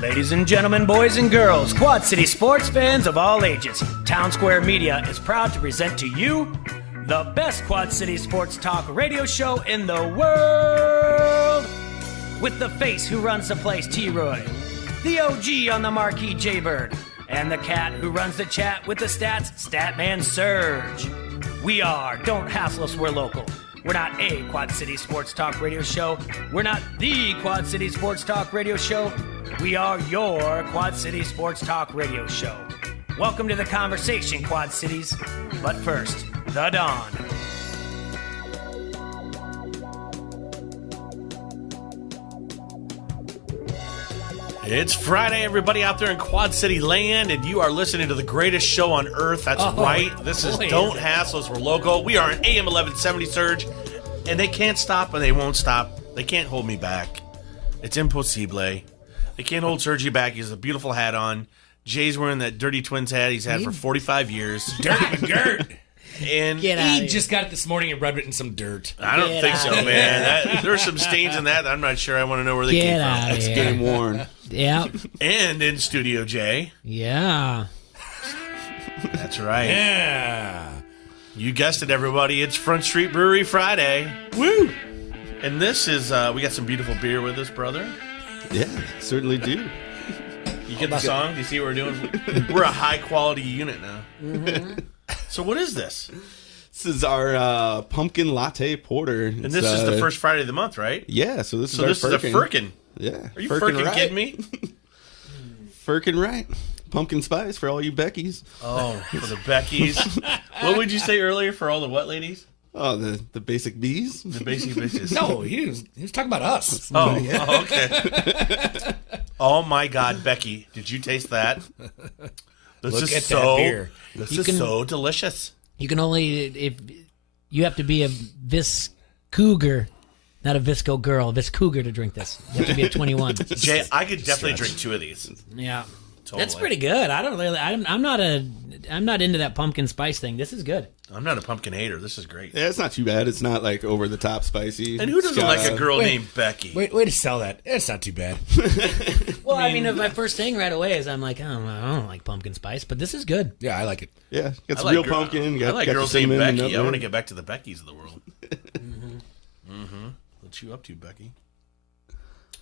Ladies and gentlemen, boys and girls, Quad City sports fans of all ages, Town Square Media is proud to present to you the best Quad City sports talk radio show in the world. With the face who runs the place, T-Roy, the OG on the marquee, J-Bird, and the cat who runs the chat with the stats, Statman Surge. We are Don't Hassle Us, We're Local. We're not a Quad City sports talk radio show. We're not the Quad City sports talk radio show. We are your Quad City sports talk radio show. Welcome to the conversation, Quad Cities. But first, the Dawn. It's Friday, everybody out there in Quad City land, and you are listening to the greatest show on earth. That's right. This is Don't Hassle Us, We're Local. We are an AM 1170 Surge, and they can't stop and they won't stop. They can't hold me back. It's impossible. They can't hold Sergi back. He has a beautiful hat on. Jay's wearing that Dirty Twins hat he's had for 45 years. Dirty McGirt. And he just got it this morning and rubbed it in some dirt. I don't think so, man. There's some stains in that. I'm not sure. I want to know where they came from. It's game worn. Yeah. And in Studio J. Yeah. That's right. Yeah. You guessed it, everybody. It's Front Street Brewery Friday. Woo! And this is, we got some beautiful beer with us, brother. Yeah, certainly do. You get the song? Do you see what we're doing? We're a high-quality unit now. Mm-hmm. So what is this? This is our pumpkin latte porter. And this is the first Friday of the month, right? Yeah, so this So this is a firkin. Yeah. Are you firkin kidding me? Firkin right. Pumpkin spice for all you Beckys. Oh, for the Beckys. What would you say earlier for all the what ladies? Oh, the basic bees? The basic bitches. No, he was talking about us. Oh, okay. Oh my God, Becky, did you taste that? This Look is at so, that beer. This is so delicious. You can only, if you have to be a Vis Cougar, not a Visco girl, a Vis Cougar to drink this. You have to be a 21. Jay, I could definitely drink 2 of these. Yeah. Totally. That's pretty good. I'm not into that pumpkin spice thing. This is good. I'm not a pumpkin hater. This is great. Yeah, it's not too bad. It's not like over the top spicy. And who doesn't like a girl named Becky? Way to sell that. It's not too bad. Well, I mean, my first thing right away is I'm like, I don't like pumpkin spice, but this is good. Yeah, I like it. Yeah, got some I like real pumpkin. I like got girls the named cinnamon Becky. I and want to get back to the Beckys of the world. What you up to, Becky?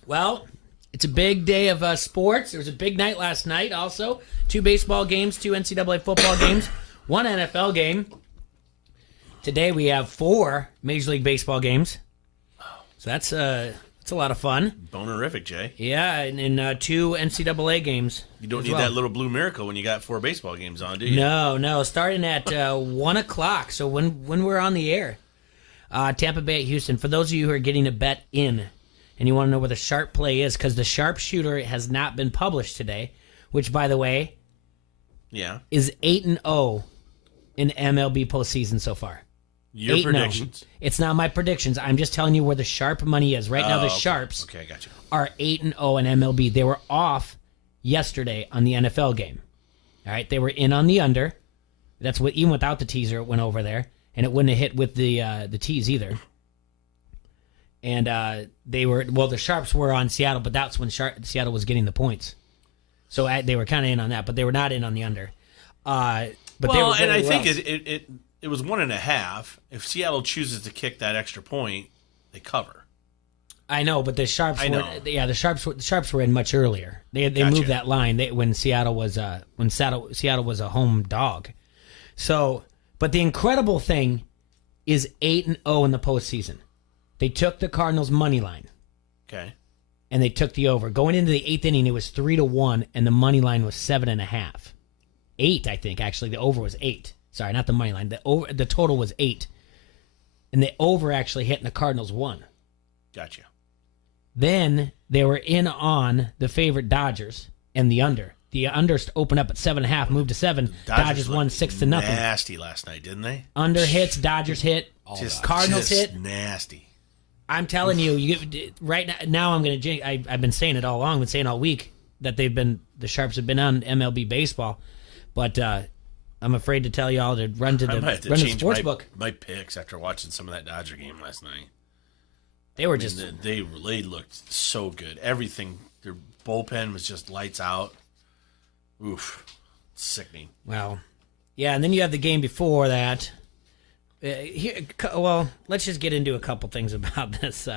Well, it's a big day of sports. There was a big night last night also. 2 baseball games, 2 NCAA football games, 1 NFL game. Today we have 4 Major League Baseball games. So that's a lot of fun. Bonerific, Jay. Yeah, and 2 NCAA games. You don't need that little blue miracle when you got 4 baseball games on, do you? No. Starting at 1 o'clock. So when we're on the air, Tampa Bay at Houston. For those of you who are getting a bet in, and you want to know where the sharp play is, because the sharpshooter has not been published today, which, by the way, is 8-0 in MLB postseason so far. Your predictions. It's not my predictions. I'm just telling you where the sharp money is. Right now, the Sharps I got you. are 8-0 in MLB. They were off yesterday on the NFL game. All right, they were in on the under. That's what, even without the teaser, it went over there, and it wouldn't have hit with the tease either. And the Sharps were on Seattle, but that's when Seattle was getting the points. So they were kind of in on that, but they were not in on the under. But they were and I think it was 1.5. If Seattle chooses to kick that extra point, they cover. I know, but the Sharps the Sharps were in much earlier. They moved that line when Seattle was Seattle was a home dog. So, but the incredible thing is 8-0 in the postseason. They took the Cardinals' money line. Okay. And they took the over. Going into the 8th inning, it was 3-1, and the money line was 7.5. 8, I think, actually. The over was 8. Sorry, not the money line. The total was 8. And the over actually hit, and the Cardinals won. Gotcha. Then they were in on the favorite Dodgers and the under. The under opened up at 7.5, moved to 7. Dodgers won 6-0. Nasty last night, didn't they? Under hits, Dodgers hit, Cardinals hit. Nasty. I'm telling you, right now I'm going to. I've been saying it all along. I've been saying all week that the Sharps have been on MLB baseball, but I'm afraid to tell y'all to run to the sports book. My picks after watching some of that Dodger game last night. They were they looked so good. Everything, their bullpen was just lights out. Oof, sickening. Well, yeah, and then you have the game before that. Let's just get into a couple things about this.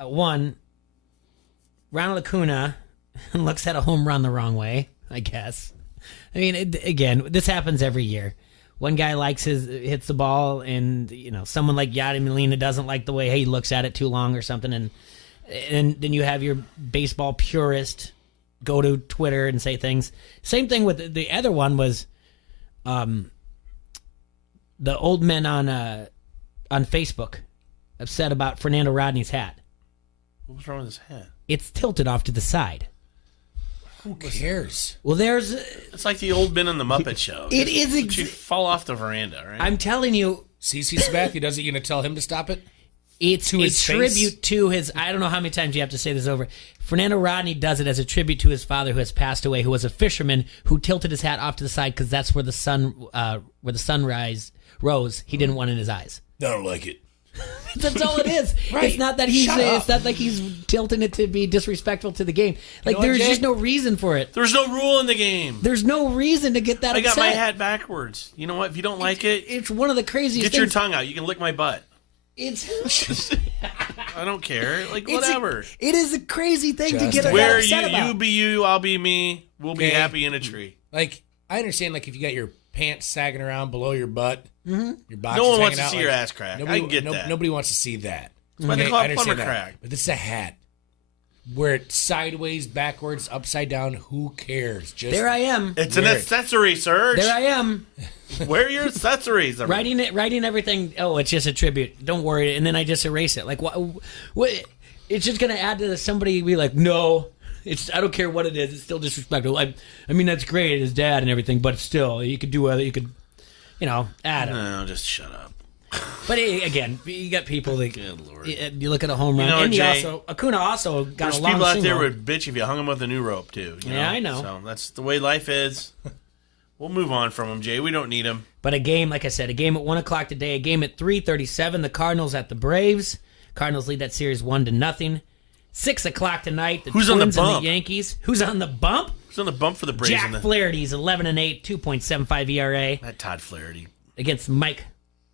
One, Ronald Acuna looks at a home run the wrong way, I guess. I mean, again, this happens every year. One guy hits the ball, and someone like Yadi Molina doesn't like the way he looks at it too long or something, and then you have your baseball purist go to Twitter and say things. Same thing with the other one was, the old men on Facebook upset about Fernando Rodney's hat. What was wrong with his hat? It's tilted off to the side. Who cares? Well, it's like the old men on the Muppet Show. It is. You fall off the veranda, right? I'm telling you, CC Sabathia does it. You gonna tell him to stop it? It's to a his tribute face? to his. I don't know how many times you have to say this over. Fernando Rodney does it as a tribute to his father, who has passed away, who was a fisherman who tilted his hat off to the side because that's where the sunrise rose. He didn't want in his eyes. I don't like it. That's all it is. Right. It's not that he's. Shut up. It's not like he's tilting it to be disrespectful to the game. Like know what, there's Jay? just no reason for it. There's no rule in the game. There's no reason to get that I upset. got my hat backwards. You know what? If you don't like it, It's one of the craziest get your things. tongue out. You can lick my butt. It's I don't care. Like, It's whatever. it is a crazy thing to Just get Where upset about. you be you, I'll be me. We'll be Okay. happy in a tree. Like, I understand, like, if you got your pants sagging around below your butt, your boxers No one wants hanging to out, see like, your ass crack. I can get that. Nobody wants to see that. That's why they call I it plumber understand that. crack. But this is a hat. Wear it sideways, backwards, upside down. Who cares? Just There I am. It's an Wear it. accessory, Serge. There I am. Wear your accessories. Writing everything. Oh, it's just a tribute. Don't worry. And then I just erase it. Like what? It's just gonna add to somebody be like, no. I don't care what it is. It's still disrespectful. I mean, that's great, his dad and everything, but still, you could do other. You could, add it. No, just shut up. But again, you got people that. Good Lord. You look at a home run, You know, and Jay, Acuna also got There's a long people out there single. would bitch if you hung them with a new rope, too. you Yeah, I know. So that's the way life is. We'll move on from them, Jay. We don't need them. But a game, like I said, a game at 1 o'clock today, a game at 3:37. The Cardinals at the Braves. Cardinals lead that series 1-0. 6 o'clock tonight. The Who's on the Twins and bump? the Yankees. Who's on the bump? Who's on the bump for the Braves? Jack Flaherty's 11-8, 2.75 ERA That Todd Flaherty. against Mike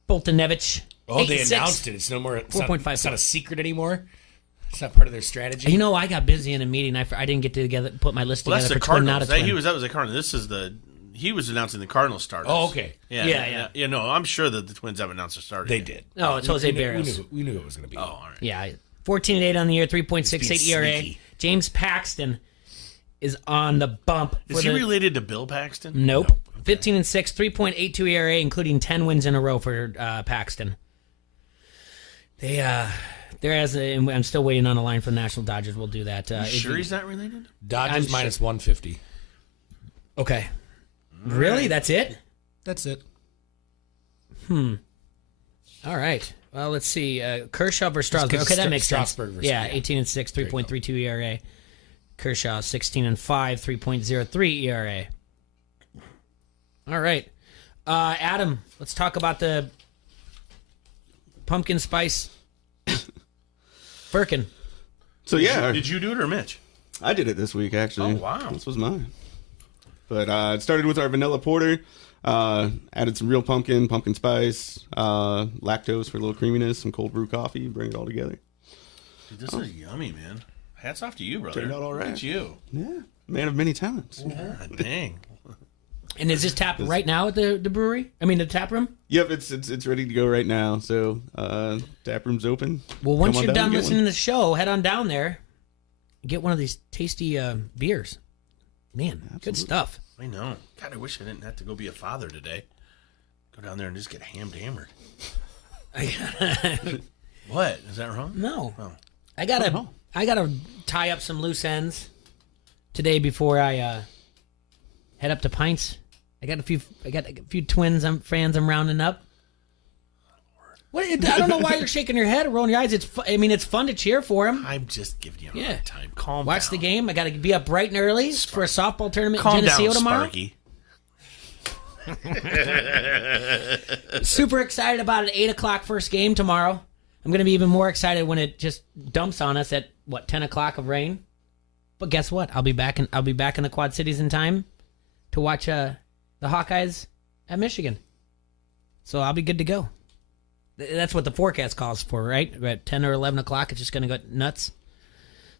Boltonevich. Oh, they 8-6. announced it. It's no more. It's not, 4.5. it's not a secret anymore. It's not part of their strategy. You know, I got busy in a meeting. I didn't get put my list Well, that's together the for twin, not Cardinals. a twin. That was the Cardinals. He was announcing the Cardinals starters. Oh, okay. Yeah. No, I'm sure that the Twins haven't announced a starter. They yet. did. Oh, it's Jose we knew, Barrios. we knew it was going to be. Oh, all right. Yeah, 14-8 on the year, 3.68 He's being ERA. sneaky. James Paxton is on the bump. Is he related to Bill Paxton? Nope. 15-6, 3.82 ERA, including 10 wins in a row for Paxton. I'm still waiting on a line from the National Dodgers. We'll do that. You sure he's not related? Dodgers I'm minus 150. Okay. Really? That's it? That's it. All right. Well, let's see. Kershaw versus Strasburg. Okay, that makes sense. Strasburg versus- Yeah, yeah. 18-6, 3.32 ERA. Kershaw 16-5, 3.03 ERA. All right, Adam. Let's talk about the pumpkin spice firkin. So yeah, Did you do it or Mitch? I did it this week actually. Oh, wow. This was mine. But it started with our vanilla porter. Added some real pumpkin spice, lactose for a little creaminess, some cold brew coffee. Bring it all together. Dude, this is yummy, man. Hats off to you, brother. Turned out all right. Look at you. Yeah, man of many talents. God dang. And is this tapped right now at the brewery? I mean, the tap room? Yep, it's ready to go right now. So tap room's open. Well, once Come on you're down done and get listening one. to the show, head on down there. Get one of these tasty beers. Man, good stuff. I know. God, I wish I didn't have to go be a father today. Go down there and just get hammered. What? Is that wrong? No. Oh. I gotta tie up some loose ends today before I head up to Pints. I got a few Twins fans I'm rounding up. What? I don't know why you're shaking your head or rolling your eyes. It's fun to cheer for him. I'm just giving you a Yeah. hard time. Calm Watch down. the game. I got to be up bright and early for a softball tournament Calm in down, Geneseo tomorrow. Sparky. Super excited about an 8 o'clock first game tomorrow. I'm going to be even more excited when it just dumps on us at 10 o'clock of rain. But guess what? I'll be back in the Quad Cities in time to watch the Hawkeyes at Michigan. So I'll be good to go. That's what the forecast calls for, right? At 10 or 11 o'clock, it's just going to go nuts.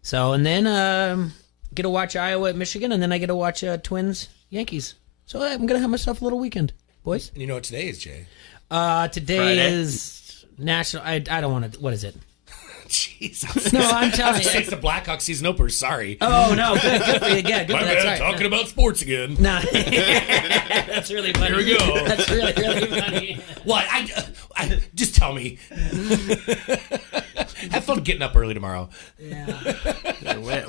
So, and then get to watch Iowa at Michigan, and then I get to watch Twins Yankees. So I'm going to have myself a little weekend, boys. You know what today is, Jay? Today Friday? is National... I don't want to... What is it? Jesus. No, I'm telling you. It's the Blackhawks season opener. Sorry. Oh, no. Good for you. Yeah, good My for bad. that's right. Talking about sports again. No. That's really funny. Here we go. That's really, really funny. What? I just tell me. Have fun getting up early tomorrow. Yeah.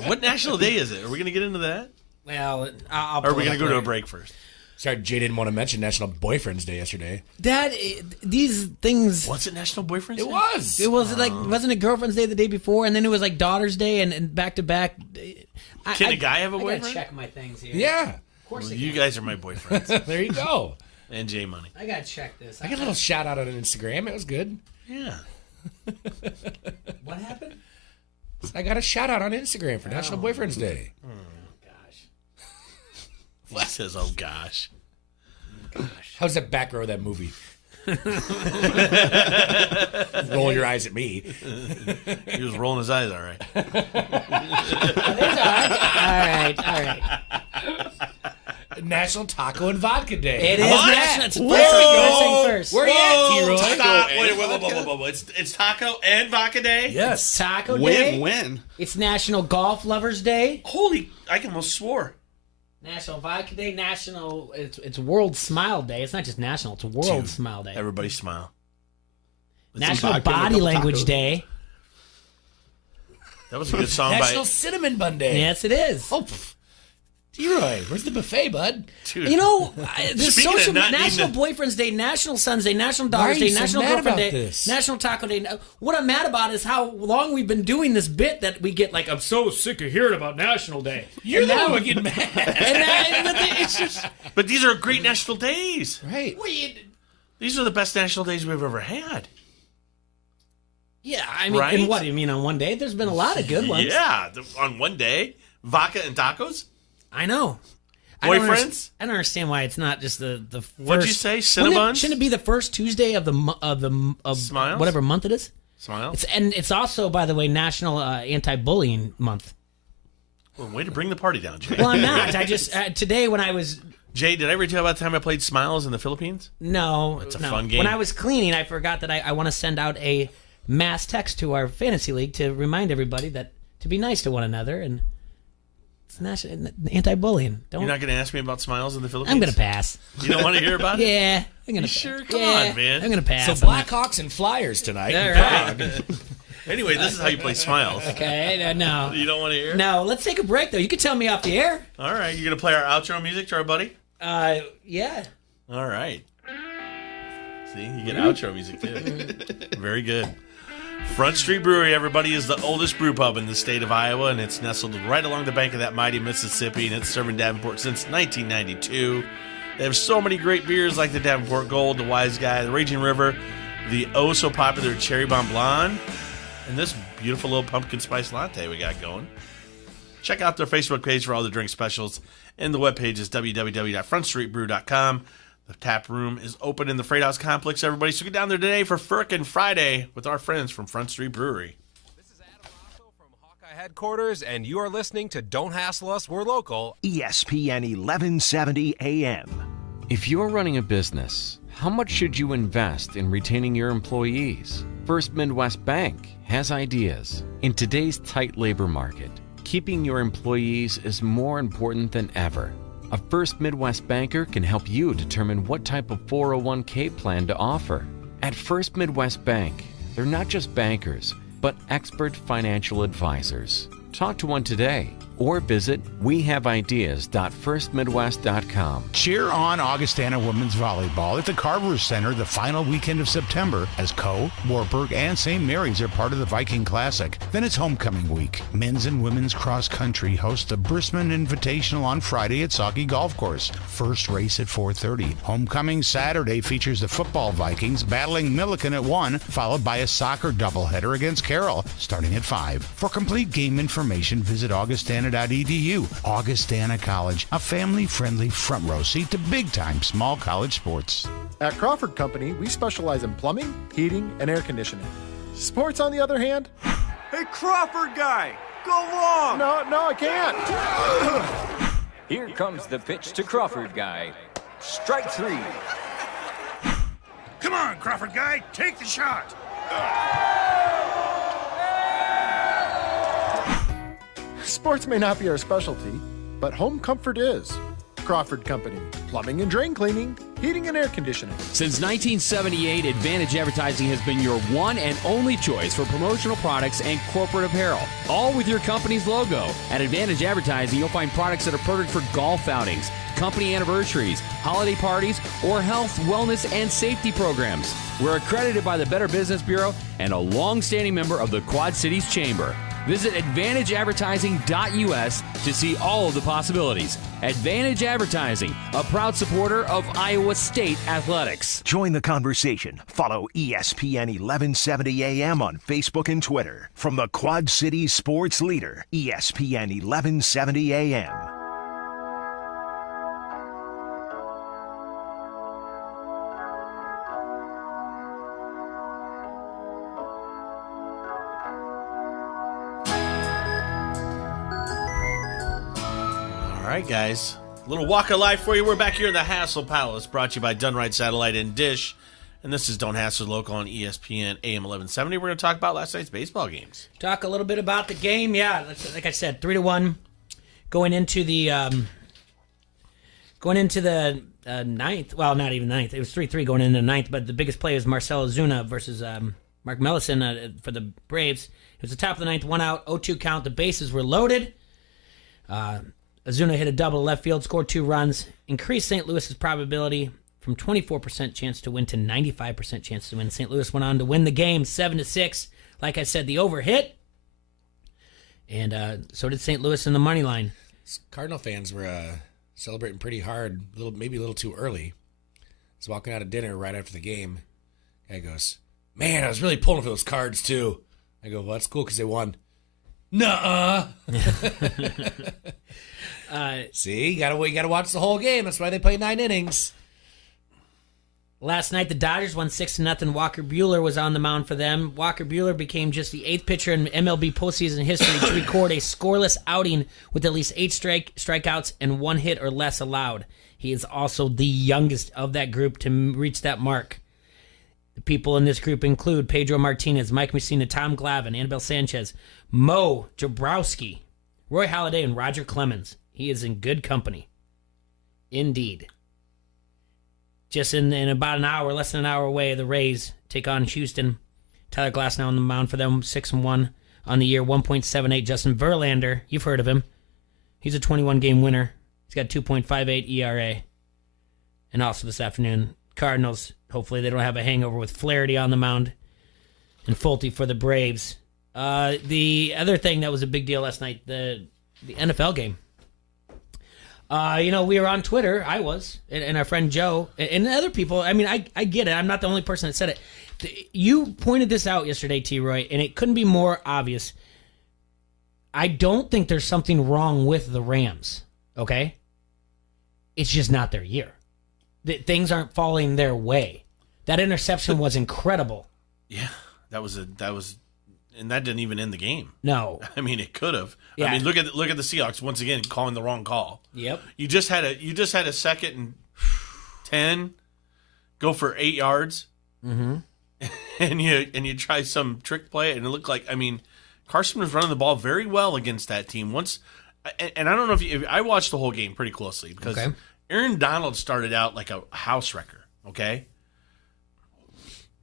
What national day is it? Are we going to get into that? Well, I'll Or are we pull going to it go up to a later. break first? Sorry, Jay didn't want to mention National Boyfriend's Day yesterday. Dad, these things... What's it, National Boyfriend's It Day? was. It was like, wasn't it Girlfriend's Day the day before, and then it was like Daughter's Day, and back to back. Can a guy have a I gotta boyfriend? check my things here. Yeah. Of course Well, I you can. guys are my boyfriends. There you go. And J Money. I gotta check this. I got a little shout out on Instagram. It was good. Yeah. What happened? I got a shout out on Instagram for National Boyfriend's Day. Gosh. He says, oh, gosh. How's that back row of that movie? Roll your eyes at me. He was rolling his eyes, all right. All right. National Taco and Vodka Day. It is What? national. It's Whoa! first. Where you at, T-Roy? Wait. It's Taco and Vodka Day? Yes. Taco Day. When? It's National Golf Lovers Day. Holy, I almost swore. National Vodka Day. National. It's World Smile Day. It's not just national. It's World Dude, Smile Day. Everybody smile. National vodka and a Body couple Language tacos. Day. That was a good song National by... Cinnamon Bun Day. Yes, it is. Oh, T-Roy, where's the buffet, bud? Dude. You know, there's Speaking of social not National needing Boyfriend's Day, National Son's Day, National Why are Daughter's you Day, so National mad Girlfriend about Day, this? National Taco Day. What I'm mad about is how long we've been doing this bit that we get like, I'm so sick of hearing about National Day. You're the one getting mad. It's just, But these are great national days. Right. These are the best national days we've ever had. yeah, I mean, Right? and what, you mean on one day? There's been a lot of good ones. Yeah, on one day. Vodka and tacos? I know. Boyfriends? I don't understand why it's not just the first. What'd you say, Wouldn't Cinnabons? Shouldn't it be the first Tuesday of Smiles? whatever month it is? Smiles? It's also, by the way, National Anti-Bullying Month. Well, way to bring the party down, Jay. Well, I'm not. I just today when I was Jay, did I ever tell you about the time I played Smiles in the Philippines? no, It's a no. fun game. When I was cleaning, I forgot that I want to send out a mass text to our fantasy league to remind everybody that to be nice to one another and it's national anti-bullying. You're not going to ask me about Smiles in the Philippines? I'm gonna pass. You don't want to hear about it? Yeah, I'm gonna. You sure? pass. Come Yeah, on, man. I'm gonna pass. So on that. Blackhawks and Flyers tonight. All in right. Prague. Anyway, this is how you play Smiles. Okay, no, You don't want to hear? no. Let's take a break though. You can tell me off the air. All right, you're going to play our outro music to our buddy? Yeah. All right. See, you get outro music too. Very good. Front Street Brewery, everybody, is the oldest brew pub in the state of Iowa, and it's nestled right along the bank of that mighty Mississippi, and it's serving Davenport since 1992. They have so many great beers like the Davenport Gold, the Wise Guy, the Raging River, the oh-so-popular Cherry Bomb Blonde, and this beautiful little pumpkin spice latte we got going. Check out their Facebook page for all the drink specials, and the webpage is www.frontstreetbrew.com. The tap room is open in the Freight House Complex, everybody, so get down there today for Frickin' Friday with our friends from Front Street Brewery. This is Adam Rocco from Hawkeye Headquarters, and you are listening to Don't Hassle Us, We're Local. ESPN 1170 AM. If you're running a business, how much should you invest in retaining your employees? First Midwest Bank has ideas. In today's tight labor market, keeping your employees is more important than ever. A First Midwest banker can help you determine what type of 401k plan to offer. At First Midwest Bank, they're not just bankers, but expert financial advisors. Talk to one today. or visit wehaveideas.firstmidwest.com. Cheer on Augustana Women's Volleyball at the Carver Center the final weekend of September as Coe, Warburg, and St. Mary's are part of the Viking Classic. Then it's homecoming week. Men's and women's cross country host the Brisman Invitational on Friday at Saukey Golf Course. First race at 4:30. Homecoming Saturday features the football Vikings battling Milliken at 1, followed by a soccer doubleheader against Carroll starting at 5. For complete game information, visit augustana.edu. Augustana College, a family-friendly front row seat to big-time small college sports. At Crawford Company, we specialize in plumbing, heating, and air conditioning. Sports, on the other hand? Hey, Crawford guy, go long! No, I can't. Here comes the pitch to Crawford guy. Strike 3. Come on, Crawford guy, take the shot. Sports may not be our specialty, but home comfort is. Crawford Company, plumbing and drain cleaning, heating and air conditioning. Since 1978, Advantage Advertising has been your one and only choice for promotional products and corporate apparel, all with your company's logo. At Advantage Advertising, you'll find products that are perfect for golf outings, company anniversaries, holiday parties, or health, wellness, and safety programs. We're accredited by the Better Business Bureau and a long-standing member of the Quad Cities Chamber. Visit AdvantageAdvertising.us to see all of the possibilities. Advantage Advertising, a proud supporter of Iowa State Athletics. Join the conversation. Follow ESPN 1170 AM on Facebook and Twitter. From the Quad Cities sports leader, ESPN 1170 AM. All right, guys. A little walk of life for you. We're back here in the Hassle Palace, brought to you by Dunright Satellite and Dish. And this is Don't Hassle Local on ESPN AM 1170. We're going to talk about last night's baseball games. Talk a little bit about the game. Yeah, like I said, 3-1 going into the ninth. Well, not even ninth. It was 3-3 going into the ninth. But the biggest play was Marcell Ozuna versus Mark Mellison for the Braves. It was the top of the ninth, 1 out, 0-2 count. The bases were loaded. Ozuna hit a double left field, scored 2 runs, increased St. Louis's probability from 24% chance to win to 95% chance to win. St. Louis went on to win the game 7-6. Like I said, the over hit, and so did St. Louis in the money line. Cardinal fans were celebrating pretty hard, maybe a little too early. I was walking out of dinner right after the game. Guy goes, "Man, I was really pulling for those Cards too." I go, "Well, that's cool because they won." Nuh-uh. See, you gotta watch the whole game. That's why they play 9 innings. Last night, the Dodgers won 6-0. Walker Buehler was on the mound for them. Walker Buehler became just the 8th pitcher in MLB postseason history to record a scoreless outing with at least 8 strikeouts and 1 hit or less allowed. He is also the youngest of that group to reach that mark. The people in this group include Pedro Martinez, Mike Mussina, Tom Glavine, Anibal Sanchez, Mo Jabrowski, Roy Halladay, and Roger Clemens. He is in good company. Indeed. Just in about an hour, less than an hour away, the Rays take on Houston. Tyler Glasnow on the mound for them, 6-1 on the year, 1.78. Justin Verlander, you've heard of him. He's a 21-game winner. He's got 2.58 ERA. And also this afternoon, Cardinals, hopefully they don't have a hangover with Flaherty on the mound. And Fulte for the Braves. The other thing that was a big deal last night, the NFL game. We were on Twitter. I was, and our friend Joe, and other people. I mean, I get it. I'm not the only person that said it. You pointed this out yesterday, T-Roy, and it couldn't be more obvious. I don't think there's something wrong with the Rams, okay? It's just not their year. Things aren't falling their way. That interception was incredible. Yeah, that was, and that didn't even end the game. No, I mean it could have. Yeah. I mean look at the Seahawks once again calling the wrong call. Yep. You just had a 2nd and 10, go for 8 yards, and you try some trick play, and it looked like Carson was running the ball very well against that team. Once, and I don't know if I watched the whole game pretty closely because Aaron Donald started out like a house wrecker. Okay.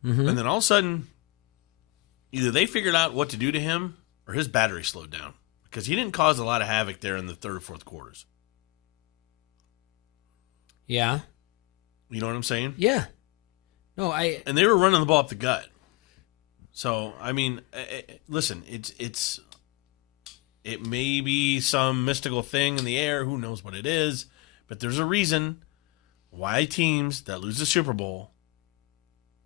And then all of a sudden, either they figured out what to do to him or his battery slowed down. because he didn't cause a lot of havoc there in the third, fourth quarters. Yeah. You know what I'm saying? Yeah. No, and they were running the ball up the gut. So I mean, listen, it may be some mystical thing in the air. Who knows what it is? But there's a reason why teams that lose the Super Bowl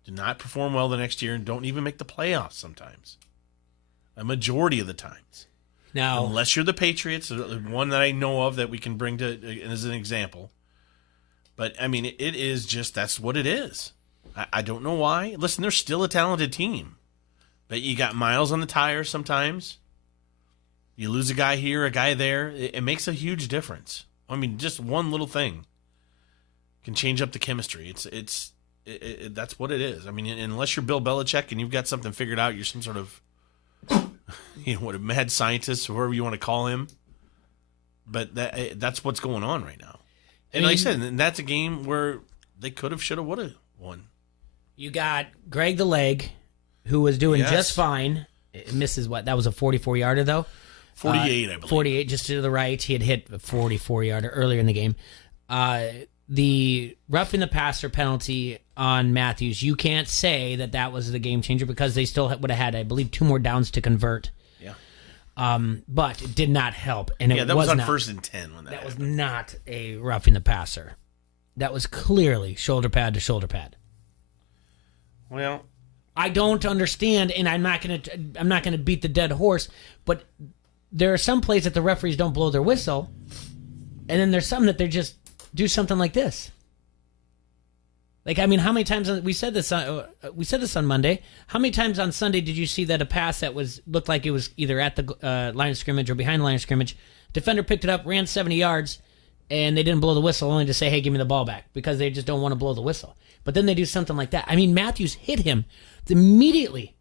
do not perform well the next year and don't even make the playoffs sometimes. A majority of the times. Now, unless you're the Patriots, one that I know of that we can bring to as an example. But, I mean, it is just, that's what it is. I don't know why. Listen, they're still a talented team. But you got miles on the tires sometimes. You lose a guy here, a guy there. It makes a huge difference. I mean, just one little thing can change up the chemistry. That's what it is. I mean, unless you're Bill Belichick and you've got something figured out, you're some sort of, a mad scientist, or whoever you want to call him. But that's what's going on right now. And like I said, that's a game where they could have, should have, would have won. You got Greg the Leg, who was doing just fine. It misses what? That was a 44-yarder, though? 48, I believe. 48, just to the right. He had hit a 44-yarder earlier in the game. The roughing the passer penalty on Matthews, you can't say that was the game changer because they still would have had, I believe, 2 more downs to convert. Yeah. But it did not help. And that was on 1st and 10 when that happened. Was not a roughing the passer. That was clearly shoulder pad to shoulder pad. Well, I don't understand, and I'm not gonna beat the dead horse, but there are some plays that the referees don't blow their whistle, and then there's some that they just do something like this. Like, I mean, how many times we said this on Monday? How many times on Sunday did you see that a pass that looked like it was either at the line of scrimmage or behind the line of scrimmage? Defender picked it up, ran 70 yards, and they didn't blow the whistle, only to say, "Hey, give me the ball back," because they just don't want to blow the whistle. But then they do something like that. I mean, Matthews hit him immediately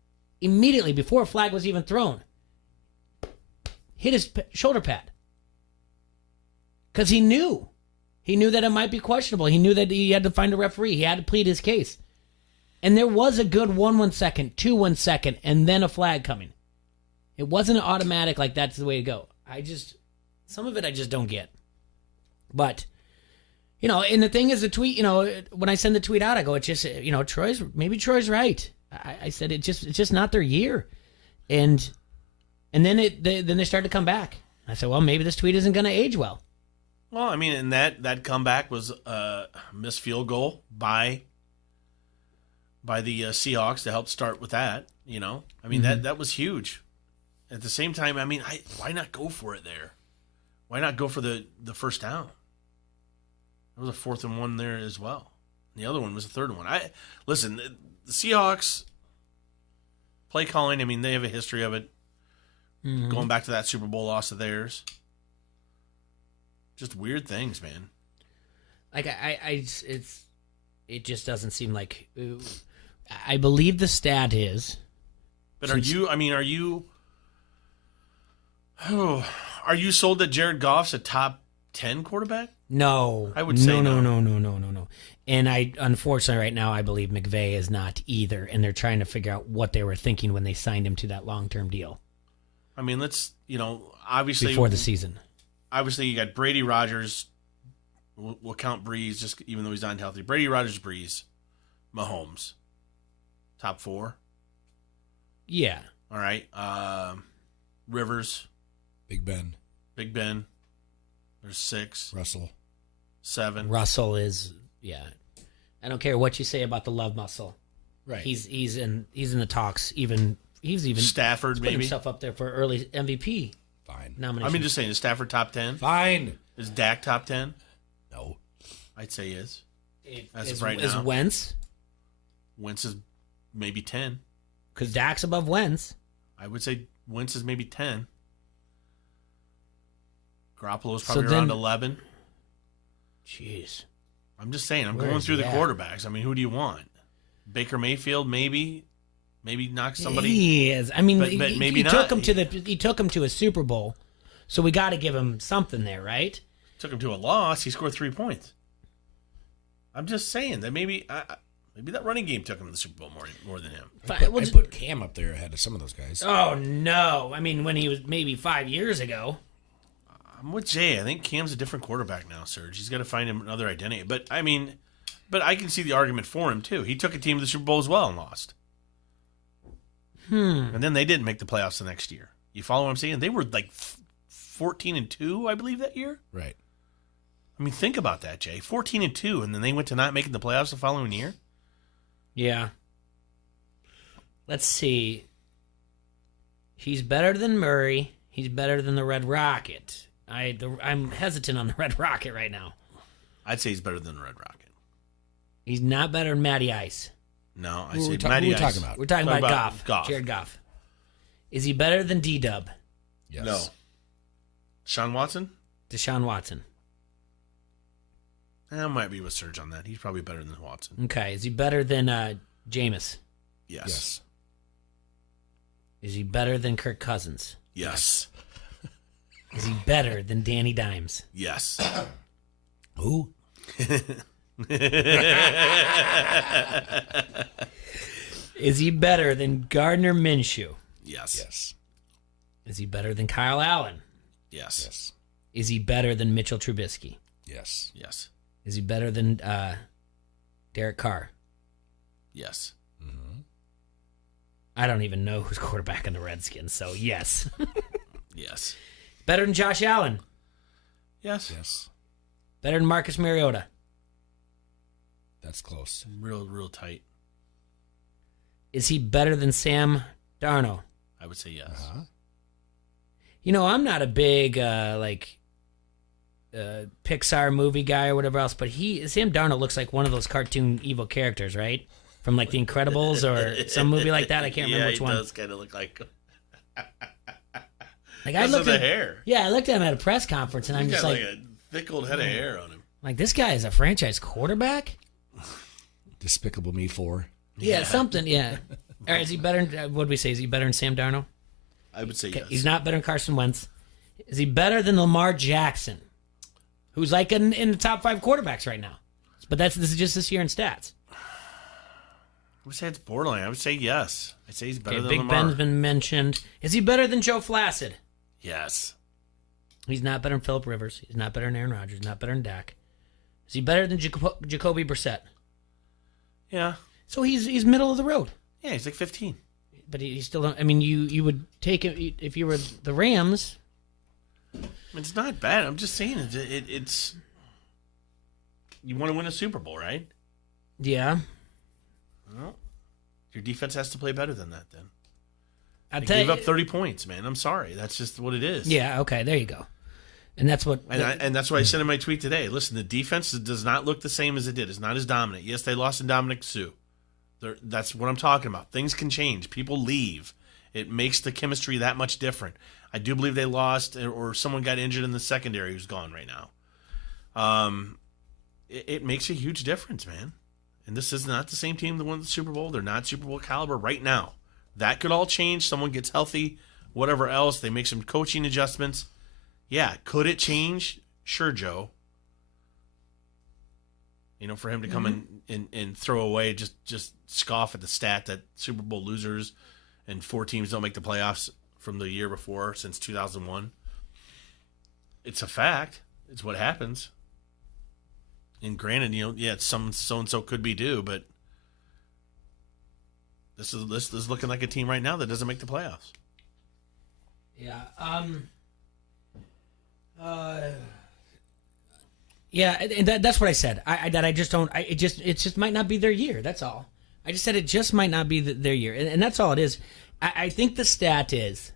before a flag was even thrown. Hit his shoulder pad. Because he knew. He knew that it might be questionable. He knew that he had to find a referee. He had to plead his case. And there was a good 1 second, 2 1 second, and then a flag coming. It wasn't automatic like that's the way to go. Some of it I just don't get. But, and the thing is, the tweet, when I send the tweet out, I go, it's just, Troy's right. I said it's just not their year. And then they started to come back. I said, well, maybe this tweet isn't going to age well. Well, I mean, and that comeback was a missed field goal by the Seahawks to help start with that. I mean, that was huge. At the same time, I mean, why not go for it there? Why not go for the first down? There was a 4th and 1 there as well. And the other one was a 3rd and 1. Listen, the Seahawks play calling. I mean, they have a history of it. Going back to that Super Bowl loss of theirs. Just weird things, man. Like it just doesn't seem like. I believe the stat is. But are you sold that Jared Goff's a top 10 quarterback? No, I would say no. And unfortunately, right now, I believe McVay is not either, and they're trying to figure out what they were thinking when they signed him to that long-term deal. I mean, obviously before the season. Obviously, you got Brady, Rodgers. We'll count Breeze, just even though he's not healthy. Brady, Rodgers, Breeze, Mahomes, top 4. Yeah. All right. Rivers, Big Ben. There's 6. Russell. 7. Russell is I don't care what you say about the love muscle. Right. He's in the talks. He's even Stafford putting maybe himself up there for early MVP. Fine. Nomination. I mean, just saying, is Stafford top 10? Fine. Is Dak top 10? No. I'd say he is. As of right is now. Wentz? Wentz is maybe 10. Because Dak's above Wentz. I would say Wentz is maybe 10. Garoppolo's probably around 11. Jeez. I'm just saying, I'm going through the quarterbacks. I mean, who do you want? Baker Mayfield, maybe knock somebody. He is. I mean, but maybe he not. He took him to a Super Bowl, so we got to give him something there, right? Took him to a loss. He scored 3 points. I'm just saying that maybe Maybe that running game took him to the Super Bowl more than him. I put Cam up there ahead of some of those guys. Oh, no. I mean, when he was maybe 5 years ago. I'm with Jay. I think Cam's a different quarterback now, Serge. He's got to find him another identity. But I can see the argument for him, too. He took a team to the Super Bowl as well and lost. And then they didn't make the playoffs the next year. You follow what I'm saying? They were like 14-2, I believe, that year. Right. I mean, think about that, Jay. 14-2, and then they went to not making the playoffs the following year. Yeah. Let's see. He's better than Murray. He's better than the Red Rocket. I'm hesitant on the Red Rocket right now. I'd say he's better than the Red Rocket. He's not better than Matty Ice. No, I say Matty Ice. Talking about? We're talking about Goff. Jared Goff. Is he better than D-Dub? Yes. No. Deshaun Watson? Deshaun Watson. I might be with Serge on that. He's probably better than Watson. Okay. Is he better than Jameis? Yes. Is he better than Kirk Cousins? Yes. Is he better than Danny Dimes? Yes. Who? Is he better than Gardner Minshew? Yes. Is he better than Kyle Allen? Yes. Is he better than Mitchell Trubisky? Yes. Is he better than Derek Carr? Yes. I don't even know who's quarterback in the Redskins, so yes. Yes. Better than Josh Allen? Yes. Better than Marcus Mariota? That's close. Real tight. Is he better than Sam Darnold? I would say yes. Uh-huh. You know, I'm not a big Pixar movie guy or whatever else, but Sam Darnold looks like one of those cartoon evil characters, right? From like The Incredibles or some movie like that. I can't remember which one. Yeah, he does kind of look like him. Like I looked at at the hair. Yeah, I looked at him at a press conference, and I'm just like a thick old head of hair on him. Like, this guy is a franchise quarterback? Despicable Me 4. Yeah, something. Yeah. All right, is he better? What did we say? Is he better than Sam Darnold? I would say yes. He's not better than Carson Wentz. Is he better than Lamar Jackson, who's like in the top 5 quarterbacks right now? But this is just this year in stats. I would say it's borderline. I would say yes. I'd say he's better than Big Lamar. Ben's been mentioned. Is he better than Joe Flacid? Yes. He's not better than Phillip Rivers. He's not better than Aaron Rodgers. Not better than Dak. Is he better than Jacoby Brissett? Yeah. So he's middle of the road. Yeah, he's like 15. But he still don't. I mean, you would take it if you were the Rams. It's not bad. I'm just saying it's. You want to win a Super Bowl, right? Yeah. Well, your defense has to play better than that. Then I gave up 30 points, man. I'm sorry. That's just what it is. Yeah. Okay. There you go. And that's what. And that's what I said in my tweet today. Listen, the defense does not look the same as it did. It's not as dominant. Yes, they lost in Dominic Sue. That's what I'm talking about. Things can change. People leave. It makes the chemistry that much different. I do believe they lost, or someone got injured in the secondary who's gone right now. It makes a huge difference, man. And this is not the same team that won the Super Bowl. They're not Super Bowl caliber right now. That could all change. Someone gets healthy, whatever else. They make some coaching adjustments. Yeah, could it change? Sure, Joe. You know, for him to come in and throw away, just scoff at the stat that Super Bowl losers and 4 teams don't make the playoffs from the year before, since 2001. It's a fact. It's what happens. And granted, it's some so-and-so could be due, but this is looking like a team right now that doesn't make the playoffs. Yeah. Yeah, and that's what I said. I just don't. It just might not be their year. That's all. I just said it just might not be their year, and that's all it is. I think the stat is,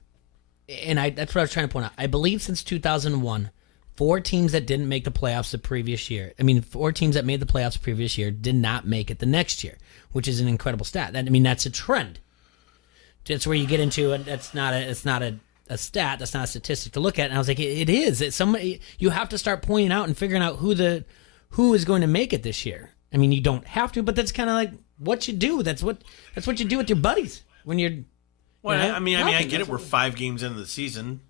and that's what I was trying to point out. I believe since 2001, 4 teams that didn't make the playoffs the previous year. 4 teams that made the playoffs the previous year did not make it the next year, which is an incredible stat. That's a trend. That's where you get into it. It's not a stat. That's not a statistic to look at. And I was like, it is. It's somebody. You have to start pointing out and figuring out who is going to make it this year. You don't have to, but that's kind of like what you do. That's what you do with your buddies when you're. Well, I get it. We're 5 games into the season.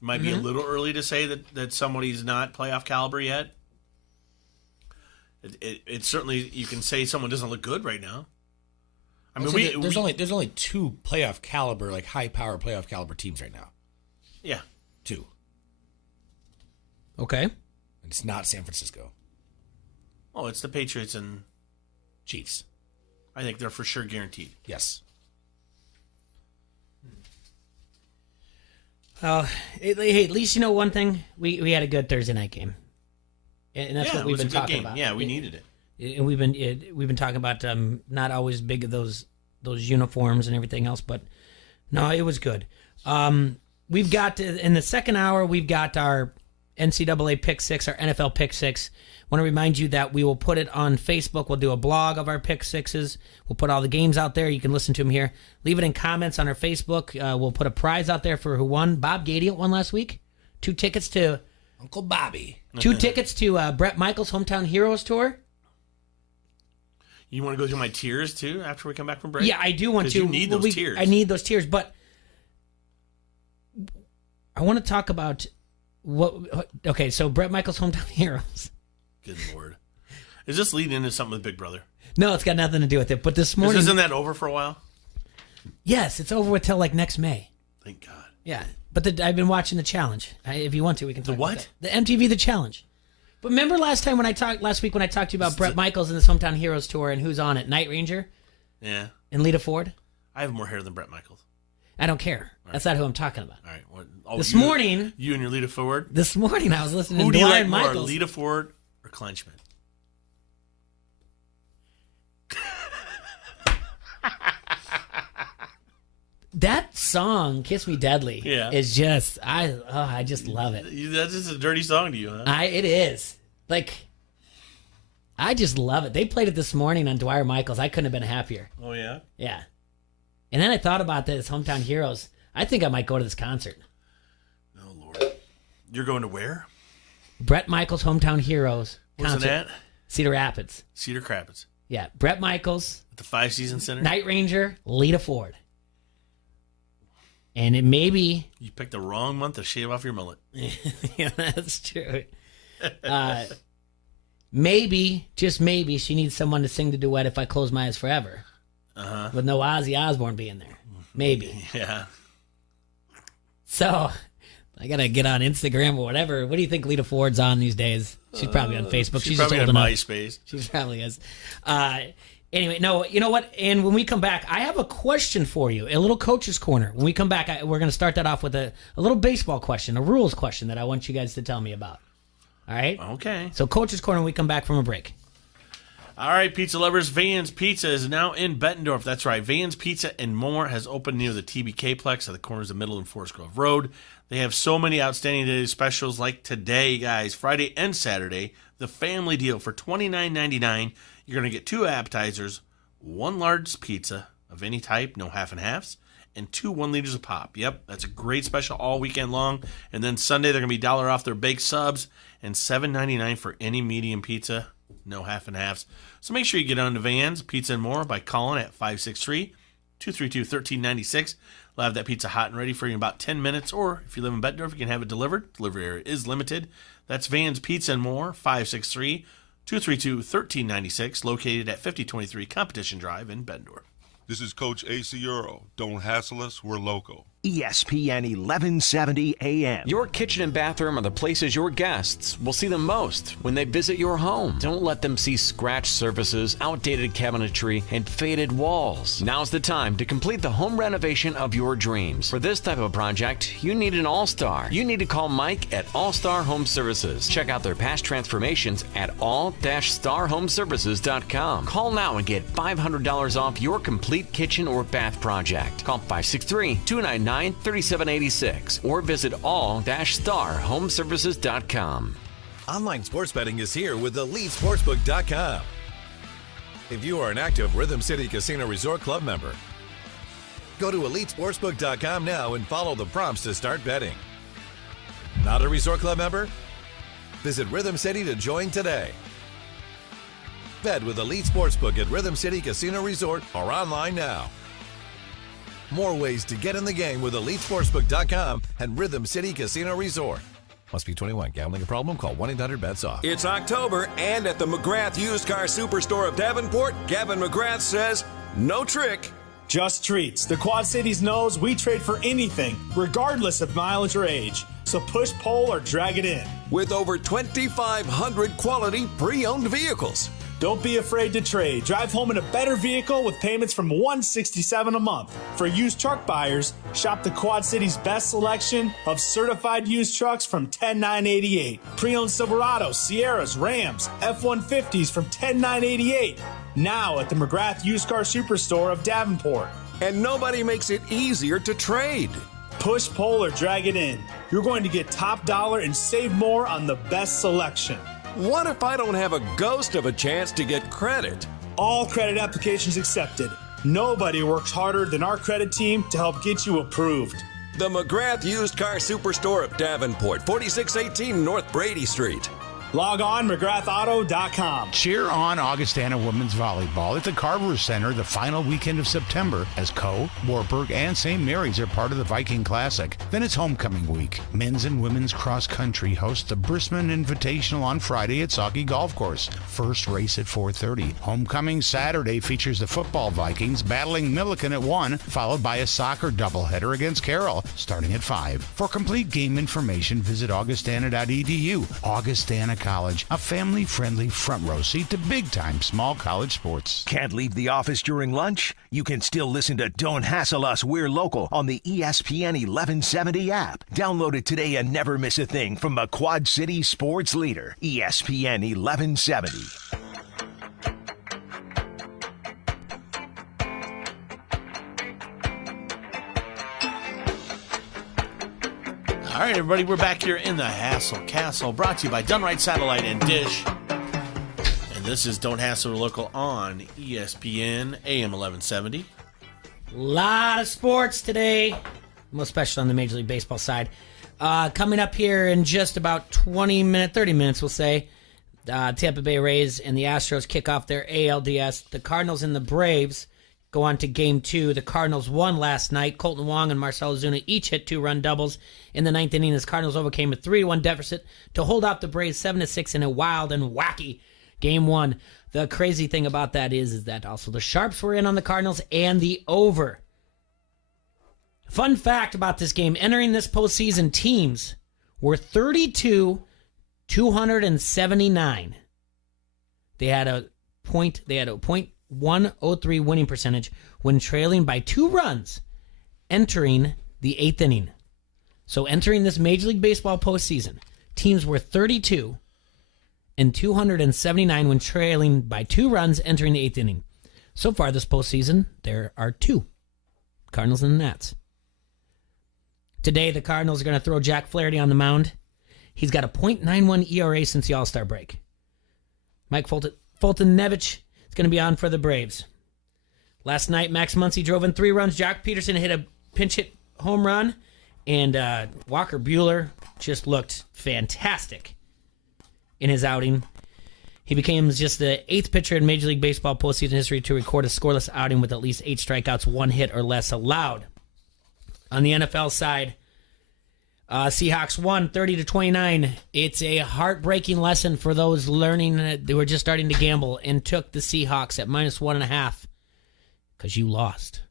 Might be a little early to say that somebody's not playoff caliber yet. It certainly, you can say someone doesn't look good right now. I mean, there's only 2 playoff caliber, like high power playoff caliber teams right now. Yeah. 2. Okay. It's not San Francisco. Oh, it's the Patriots and Chiefs. I think they're for sure guaranteed. Yes. Well, hey, at least you know one thing. We had a good Thursday night game, and that's what we've been talking about. Yeah, we needed it. And we've been talking about not always big of those uniforms and everything else, but no, it was good. We've got in the second hour, we've got our NCAA Pick 6, our NFL Pick 6. I want to remind you that we will put it on Facebook. We'll do a blog of our Pick 6s. We'll put all the games out there. You can listen to them here. Leave it in comments on our Facebook. We'll put a prize out there for who won. Bob Gadiel won last week. 2 tickets to Uncle Bobby. 2 tickets to Brett Michaels' Hometown Heroes Tour. You want to go through my tiers, too, after we come back from break? Yeah, I do want to. You need those tiers. I need those tiers, but I want to talk about okay, so Brett Michaels' Hometown Heroes. Good Lord. Is this leading into something with Big Brother? No, it's got nothing to do with it. But this morning... Isn't that over for a while? Yes, it's over until like next May. Thank God. Yeah, but I've been watching The Challenge. If you want to, we can talk about what? The MTV The Challenge. But remember last week when I talked to you about Brett Michaels and his Hometown Heroes Tour and who's on it? Night Ranger? Yeah. And Lita Ford? I have more hair than Brett Michaels. I don't care. That's not who I'm talking about. All right. This morning... You and your Lita Ford? This morning I was listening Who to do you Dwyer like more, Michaels. Lita Ford or Clenchman? That song, "Kiss Me Deadly," is just I just love it. That's just a dirty song to you, huh? It is. Like, I just love it. They played it this morning on Dwyer Michaels. I couldn't have been happier. Oh yeah. Yeah. And then I thought about this Hometown Heroes. I think I might go to this concert. Oh Lord. You're going to where? Brett Michaels' Hometown Heroes. Where's it at? Cedar Rapids. Cedar Rapids. Yeah. Brett Michaels. At the Five Seasons Center. Night Ranger. Lita Ford. And it may be... You picked the wrong month to shave off your mullet. Yeah, that's true. Maybe, just maybe, she needs someone to sing the duet "If I Close My Eyes Forever." Uh-huh. With no Ozzy Osbourne being there. Maybe. Yeah. So, I got to get on Instagram or whatever. What do you think Lita Ford's on these days? She's probably on Facebook. She's probably just on old enough. MySpace. She probably is. Anyway, no, you know what? And when we come back, I have a question for you, a little coach's corner. When we come back, we're going to start that off with a little baseball question, a rules question that I want you guys to tell me about. All right? Okay. So coach's corner when we come back from a break. All right, pizza lovers, Van's Pizza is now in Bettendorf. That's right. Van's Pizza and More has opened near the TBK-plex at the corners of Middle and Forest Grove Road. They have so many outstanding daily specials like today, guys, Friday and Saturday, the family deal for $29.99. You're going to get 2 appetizers, 1 large pizza of any type, no half and halves, and 2 1 liters of pop. Yep, that's a great special all weekend long. And then Sunday, they're going to be $1 off their baked subs and $7.99 for any medium pizza, no half and halves. So make sure you get on to Van's Pizza and More by calling at 563-232-1396. We'll have that pizza hot and ready for you in about 10 minutes. Or if you live in Bettendorf, you can have it delivered. Delivery area is limited. That's Van's Pizza and More, 563-232-1396, located at 5023 Competition Drive in Bettendorf. This is Coach A.C. Earl. Don't hassle us, we're local. ESPN 1170 AM. Your kitchen and bathroom are the places your guests will see the most when they visit your home. Don't let them see scratched surfaces, outdated cabinetry, and faded walls. Now's the time to complete the home renovation of your dreams. For this type of project, you need an all-star. You need to call Mike at All-Star Home Services. Check out their past transformations at all-starhomeservices.com. Call now and get $500 off your complete kitchen or bath project. Call 563-299-3786 or visit all-starhomeservices.com. Online sports betting is here with EliteSportsbook.com. If you are an active Rhythm City Casino Resort Club member, go to EliteSportsbook.com now and follow the prompts to start betting. Not a Resort Club member? Visit Rhythm City to join today. Bet with Elite Sportsbook at Rhythm City Casino Resort or online now. More ways to get in the game with EliteSportsbook.com and Rhythm City Casino Resort. Must be 21. Gambling a problem? Call 1-800-BETS-OFF. It's October, and at the McGrath Used Car Superstore of Davenport, Gavin McGrath says, no trick. Just treats. The Quad Cities knows we trade for anything, regardless of mileage or age. So push, pull, or drag it in. With over 2,500 quality pre-owned vehicles. Don't be afraid to trade. Drive home in a better vehicle with payments from $167 a month. For used truck buyers, shop the Quad Cities' best selection of certified used trucks from $10,988. Pre-owned Silverados, Sierras, Rams, F-150s from $10,988. Now at the McGrath Used Car Superstore of Davenport. And nobody makes it easier to trade. Push, pull, or drag it in. You're going to get top dollar and save more on the best selection. What if I don't have a ghost of a chance to get credit? All credit applications accepted. Nobody works harder than our credit team to help get you approved. The McGrath Used Car Superstore of Davenport, 4618 North Brady Street. Log on McGrathAuto.com. Cheer on Augustana women's volleyball at the Carver Center the final weekend of September as Coe, Warburg, and St. Mary's are part of the Viking Classic. Then it's homecoming week. Men's and women's cross country host the Brisman Invitational on Friday at Sauckie Golf Course. First race at 4:30. Homecoming Saturday features the football Vikings battling Milliken at 1, followed by a soccer doubleheader against Carroll starting at 5. For complete game information, visit augustana.edu. Augustana College, a family-friendly front row seat to big-time small college sports. Can't leave the office during lunch? You can still listen to Don't Hassle Us, We're Local on the ESPN 1170 app. Download it today and never miss a thing from the Quad City sports leader, ESPN 1170. All right, everybody, we're back here in the Hassle Castle, brought to you by Done Right Satellite and Dish. And this is Don't Hassle Local on ESPN AM 1170. A lot of sports today, most especially on the Major League Baseball side. Coming up here in just about 30 minutes, we'll say, Tampa Bay Rays and the Astros kick off their ALDS. The Cardinals and the Braves go on to Game 2. The Cardinals won last night. Colton Wong and Marcell Ozuna each hit 2-run doubles in the ninth inning as Cardinals overcame a 3-1 deficit to hold off the Braves 7-6 in a wild and wacky Game 1. The crazy thing about that is that also the Sharps were in on the Cardinals and the over. Fun fact about this game, entering this postseason, teams were 32-279. They had a .103 winning percentage when trailing by 2 runs entering the 8th inning. So entering this Major League Baseball postseason, teams were 32-279 when trailing by 2 runs entering the 8th inning. So far this postseason, there are 2. Cardinals and the Nats. Today, the Cardinals are going to throw Jack Flaherty on the mound. He's got a .91 ERA since the All-Star break. Mike Fulton-Nevich is going to be on for the Braves. Last night, Max Muncy drove in 3 runs. Jock Peterson hit a pinch hit home run. And Walker Buehler just looked fantastic in his outing. He became just the 8th pitcher in Major League Baseball postseason history to record a scoreless outing with at least 8 strikeouts, 1 hit or less allowed. On the NFL side, Seahawks won 30-29. It's a heartbreaking lesson for those learning that they were just starting to gamble and took the Seahawks at -1.5 because you lost.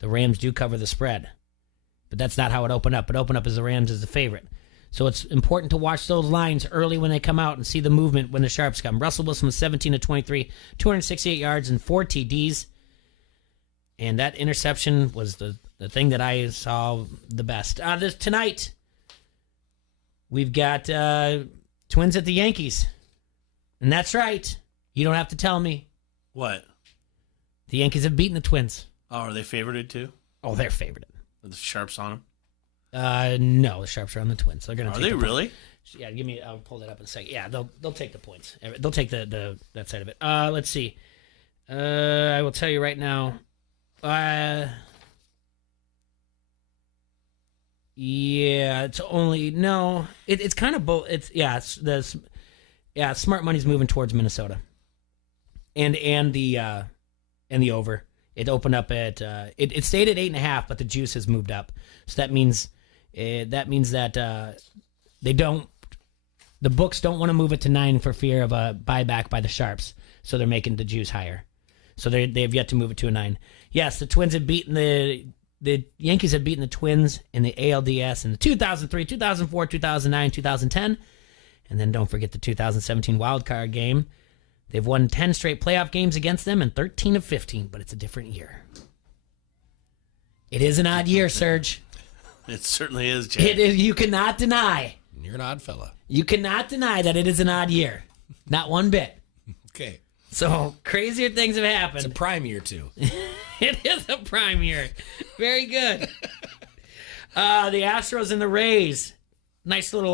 The Rams do cover the spread, but that's not how it opened up. It opened up as the Rams as the favorite. So it's important to watch those lines early when they come out and see the movement when the Sharps come. Russell Wilson was 17-23, 268 yards and 4 TDs. And that interception was the thing that I saw the best. Tonight, we've got Twins at the Yankees. And that's right. You don't have to tell me. What? The Yankees have beaten the Twins. Oh, are they favorited too? Oh, they're favorited. Are the Sharps on them? No, the Sharps are on the Twins. They're going to. Are they really? Yeah, give me. I'll pull that up in a second. Yeah, they'll take the points. They'll take that side of it. Let's see. I will tell you right now. Yeah, it's only no. It's kind of both. Smart money's moving towards Minnesota, and the over. It opened up at it stayed at 8.5, but the juice has moved up. So that means that The books don't want to move it to 9 for fear of a buyback by the Sharps, so they're making the juice higher. So they've yet to move it to a 9. Yes, the Twins have beaten the Yankees have beaten the Twins in the ALDS in the 2003, 2004, 2009, 2010, and then don't forget the 2017 wild card game. They've won 10 straight playoff games against them and 13 of 15, but it's a different year. It is an odd year, Serge. It certainly is, Jack. It is. You cannot deny. You're an odd fella. You cannot deny that it is an odd year. Not one bit. Okay. So, crazier things have happened. It's a prime year, too. It is a prime year. Very good. The Astros and the Rays. Nice little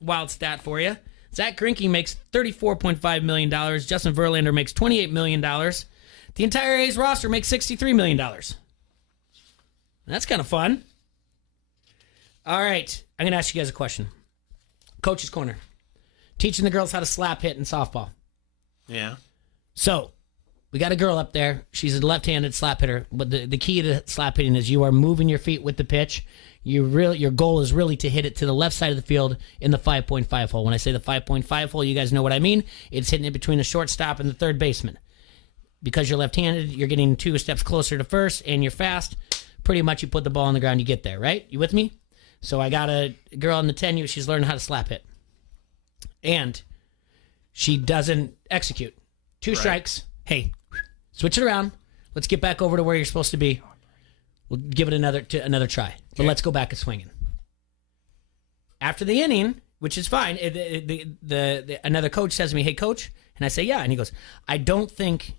wild stat for you. Zach Greinke makes $34.5 million. Justin Verlander makes $28 million. The entire A's roster makes $63 million. That's kind of fun. All right. I'm going to ask you guys a question. Coach's Corner. Teaching the girls how to slap hit in softball. Yeah. So, we got a girl up there. She's a left-handed slap hitter. But the key to slap hitting is you are moving your feet with the pitch. Your goal is really to hit it to the left side of the field in the 5.5 hole. When I say the 5.5 hole, you guys know what I mean. It's hitting it between the shortstop and the third baseman. Because you're left-handed, you're getting 2 steps closer to first, and you're fast. Pretty much you put the ball on the ground, you get there, right? You with me? So I got a girl in the 10U. She's learning how to slap hit. And she doesn't execute. 2 strikes. Hey, switch it around. Let's get back over to where you're supposed to be. We'll give it another try. But let's go back to swinging. After the inning, which is fine, another coach says to me, "Hey, coach," and I say, "Yeah," and he goes, "I don't think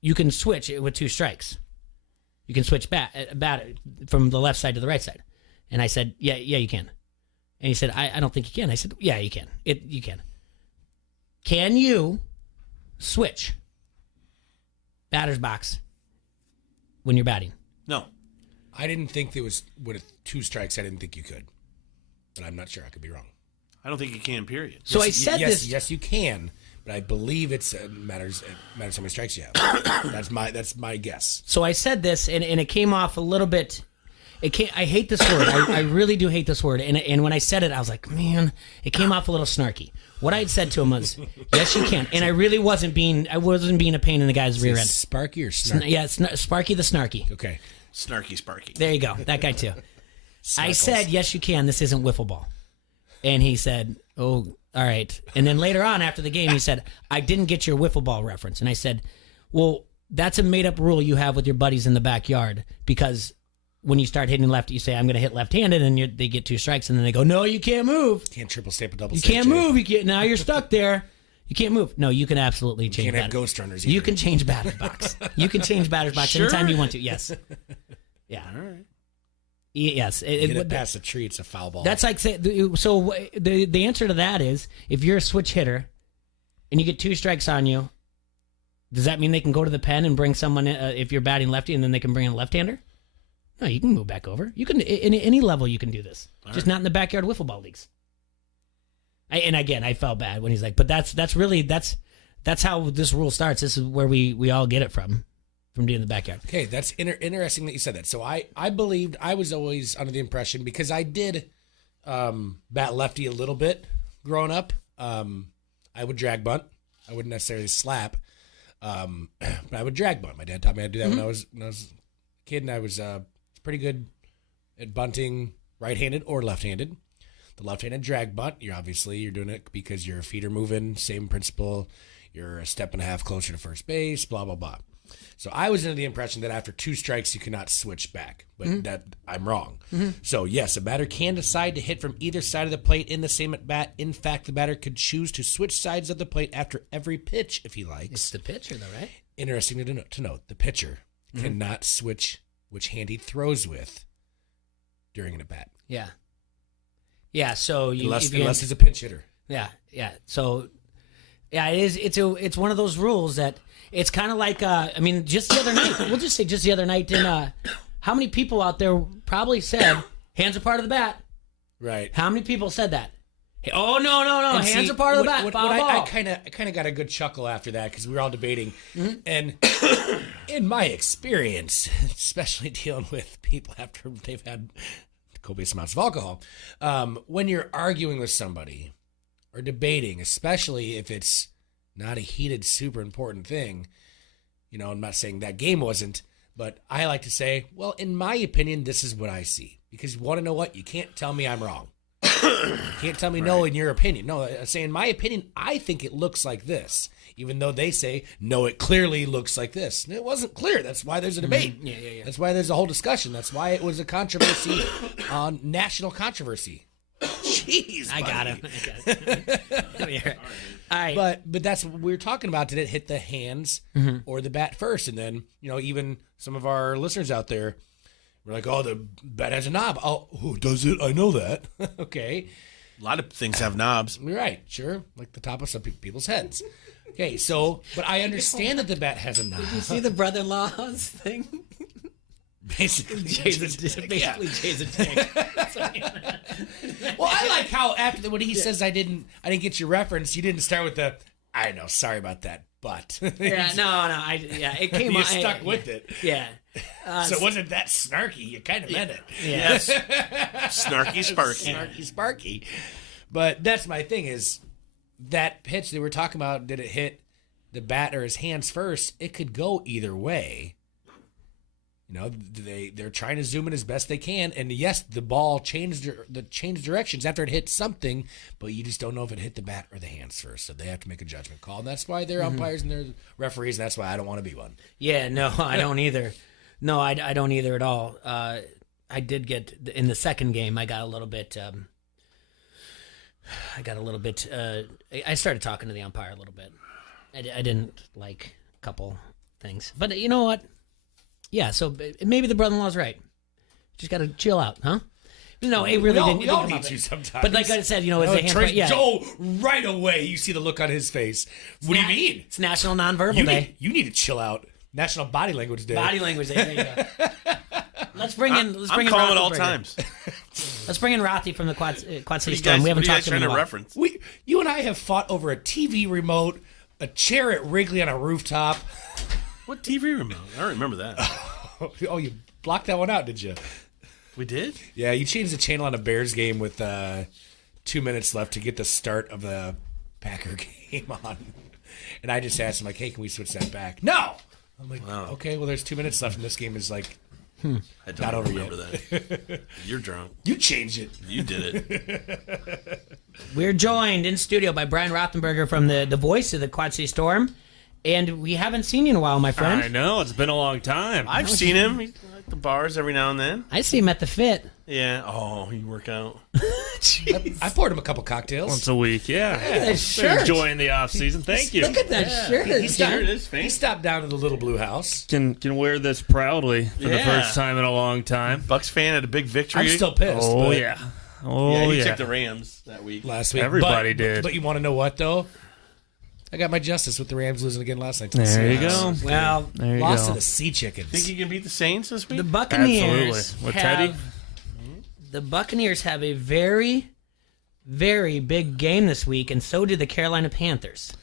you can switch it with 2 strikes. You can switch bat from the left side to the right side." And I said, "Yeah, you can." And he said, "I don't think you can." I said, "Yeah, you can. You can. Can you switch batter's box when you're batting?" No. I didn't think there was, with 2 strikes, I didn't think you could. But I'm not sure. I could be wrong. I don't think you can, period. So yes, I said this. Yes, you can. But I believe it matters how many strikes you have. That's my guess. So I said this, and it came off a little bit. I hate this word. I really do hate this word. And when I said it, I was like, man, it came off a little snarky. What I had said to him was, yes, you can. And I really wasn't being a pain in the guy's rear end. Sparky or snarky? Yeah, Sparky the snarky. Okay. Snarky Sparky. There you go. That guy too. I said, yes, you can. This isn't wiffle ball. And he said, oh, all right. And then later on after the game, he said, I didn't get your wiffle ball reference. And I said, well, that's a made-up rule you have with your buddies in the backyard because when you start hitting left, you say, I'm going to hit left-handed, and they get 2 strikes, and then they go, no, you can't move. Can't triple step a double You step. can't move. Now you're stuck there. You can't move. No, you can absolutely change. You can't have ghost runners either. You can change batter's box. You can change batter's box anytime you want to. Yes. Yeah. All right. Yes. Get it past the tree, it's a foul ball. That's like, so the answer to that is, if you're a switch hitter and you get 2 strikes on you, does that mean they can go to the pen and bring someone, if you're batting lefty, and then they can bring in a left-hander? No, you can move back over. You can, in any level, you can do this. Just not in the backyard wiffle ball leagues. And again, I felt bad when he's like, but that's how this rule starts. This is where we all get it from doing the backyard. Okay, that's interesting that you said that. So I believed, I was always under the impression, because I did bat lefty a little bit growing up. I would drag bunt. I wouldn't necessarily slap, but I would drag bunt. My dad taught me how to do that when I was a kid, and I was pretty good at bunting right-handed or left-handed. The left-handed drag bunt, you're doing it because your feet are moving, same principle. You're a step and a half closer to first base, blah, blah, blah. So I was under the impression that after 2 strikes, you cannot switch back, but that I'm wrong. So yes, a batter can decide to hit from either side of the plate in the same at bat. In fact, the batter could choose to switch sides of the plate after every pitch if he likes. It's the pitcher, though, right? Interesting to note, the pitcher cannot switch which hand he throws with during an at bat. Yeah. Yeah. So unless he's a pinch hitter. Yeah. Yeah. So yeah, it is. It's one of those rules that it's kind of like. Just the other night. We'll just say just the other night. How many people out there probably said hands are part of the bat? Right. How many people said that? Oh no! And hands are part of the bat. I kind of got a good chuckle after that because we were all debating, and in my experience, especially dealing with people after they've had copious amounts of alcohol. When you're arguing with somebody or debating, especially if it's not a heated, super important thing, I'm not saying that game wasn't, but I like to say, well, in my opinion, this is what I see. Because you want to know what? You can't tell me I'm wrong. You can't tell me no in your opinion. No, I say in my opinion, I think it looks like this. Even though they say, no, it clearly looks like this. And it wasn't clear. That's why there's a debate. Yeah. That's why there's a whole discussion. That's why it was a controversy on national controversy. Jeez, I got him. All right. But that's what we were talking about. Did it hit the hands or the bat first? And then, even some of our listeners out there were like, oh, the bat has a knob. Oh, who does it? I know that. Okay. A lot of things have knobs. You're right. Sure. Like the top of some people's heads. Okay, but I understand that the bat has a knob. Did you see the brother-in-law's thing? Basically, Jay's a dick. Well, I like how when he says I didn't get your reference, you didn't start with the I know, sorry about that, but it came. You stuck with it. Yeah. So it wasn't that snarky. You kind of meant it. Yeah. Yes. Snarky Sparky. Snarky Sparky. But that's my thing is that pitch they were talking about, did it hit the bat or his hands first? It could go either way. They're trying to zoom in as best they can, and yes, the ball changed directions after it hit something, but you just don't know if it hit the bat or the hands first, so they have to make a judgment call, and that's why they're umpires and they're referees, and that's why I don't want to be one. Yeah, no, I don't either. No, I don't either at all. I did get in the second game. I got a little bit. I started talking to the umpire a little bit. I didn't like a couple things, but you know what? Yeah, so maybe the brother-in-law's right. Just got to chill out, huh? No, it really didn't. We all need to sometimes. But like I said, it's the hand. Joe, right away, you see the look on his face. What do you mean? It's National Nonverbal Day. You need to chill out. National Body Language Day. Body Language Day. There you go. Let's bring in. I'm calling all times. Let's bring in Rothy from the Quad City Storm. We haven't talked to him in a while. Reference? You and I have fought over a TV remote, a chair at Wrigley on a rooftop. What TV remote? I don't remember that. Oh, you blocked that one out, did you? We did? Yeah, you changed the channel on a Bears game with 2 minutes left to get the start of the Packer game on. And I just asked him, like, hey, can we switch that back? No! I'm like, wow. Okay, well, there's 2 minutes left, and this game is, like, not over yet. That. You're drunk. You changed it. You did it. We're joined in studio by Brian Rothenberger from the voice of the Quad City Storm. And we haven't seen you in a while, my friend. I know. It's been a long time. I've seen him. He's at the bars every now and then. I see him at the Fit. Yeah. Oh, you work out. I poured him a couple cocktails. Once a week, yeah. Look at that shirt. Enjoying the off-season. Thank you. Look at that shirt. He stopped down to the Little Blue House. Can wear this proudly for the first time in a long time. Bucks fan had a big victory. I'm still pissed. Oh, yeah. Oh, yeah. He took the Rams that week. Last week. Everybody did. But you want to know what, though? I got my justice with the Rams losing again last night. There you go. Well, lost to the Sea Chickens. Think you can beat the Saints this week? The Buccaneers Absolutely. With Teddy? The Buccaneers have a very, very big game this week, and so do the Carolina Panthers.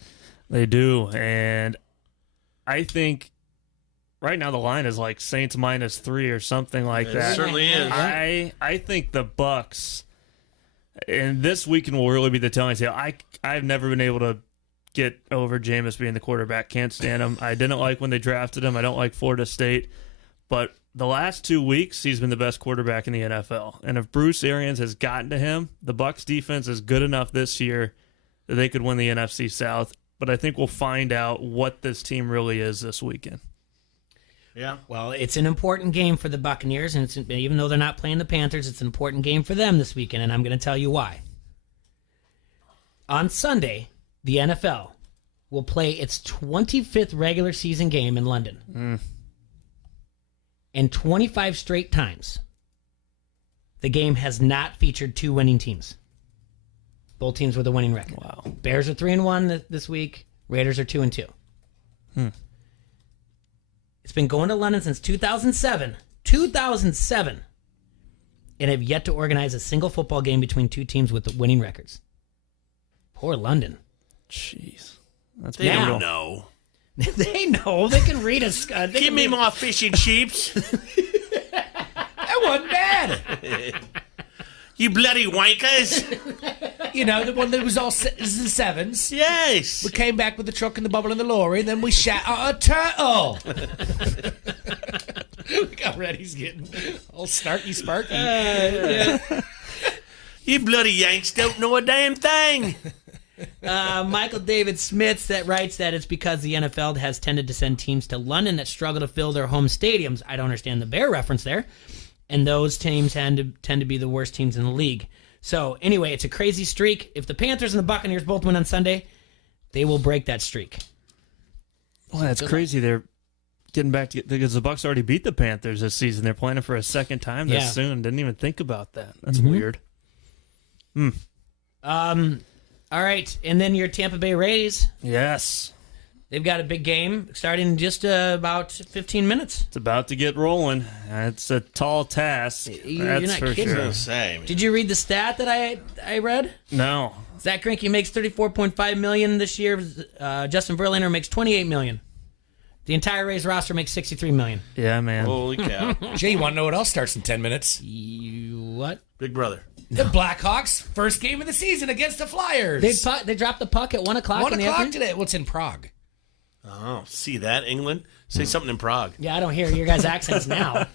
They do, and I think right now the line is like Saints -3 or something like that. It certainly is. I think the Bucks, and this weekend will really be the telling tale. I've never been able to get over Jameis being the quarterback. Can't stand him. I didn't like when they drafted him. I don't like Florida State. But the last 2 weeks, he's been the best quarterback in the NFL. And if Bruce Arians has gotten to him, the Bucs defense is good enough this year that they could win the NFC South. But I think we'll find out what this team really is this weekend. Yeah. Well, it's an important game for the Buccaneers, and even though they're not playing the Panthers, it's an important game for them this weekend, and I'm going to tell you why. On Sunday, the NFL will play its 25th regular season game in London. And 25 straight times, the game has not featured two winning teams. Both teams with a winning record. Wow. Bears are 3-1 this week. Raiders are 2-2. It's been going to London since 2007. 2007. And have yet to organize a single football game between two teams with winning records. Poor London. Jeez. That's they don't know. They know. They can read us. Give me more fish and chips. That wasn't bad. You bloody wankers. You know, the one that was all the sevens. Yes. We came back with the truck and the bubble and the lorry, and then we shot a turtle. Look how red he's getting. All snarky sparky. You bloody Yanks don't know a damn thing. Michael David Smith that writes that it's because the NFL has tended to send teams to London that struggle to fill their home stadiums. I don't understand the Bear reference there. And those teams tend to be the worst teams in the league. So, anyway, it's a crazy streak. If the Panthers and the Buccaneers both win on Sunday, they will break that streak. Well, that's crazy. They're getting back to because the Bucs already beat the Panthers this season. They're playing it for a second time this soon. Didn't even think about that. That's weird. All right, and then your Tampa Bay Rays. Yes. They've got a big game starting in just about 15 minutes. It's about to get rolling. It's a tall task. You're not for kidding. sure. Did you read the stat that I read? No. Zach Greinke makes $34.5 million this year. Justin Verlander makes $28 million. The entire Rays roster makes $63 million. Yeah, man. Holy cow. Jay, you want to know what else starts in 10 minutes? What? Big Brother. The Blackhawks' first game of the season against the Flyers. They dropped the puck at 1 o'clock 1 in the o'clock afternoon? today. What's in Prague? Oh, see that, England? Say something in Prague. Yeah, I don't hear your guys' accents now.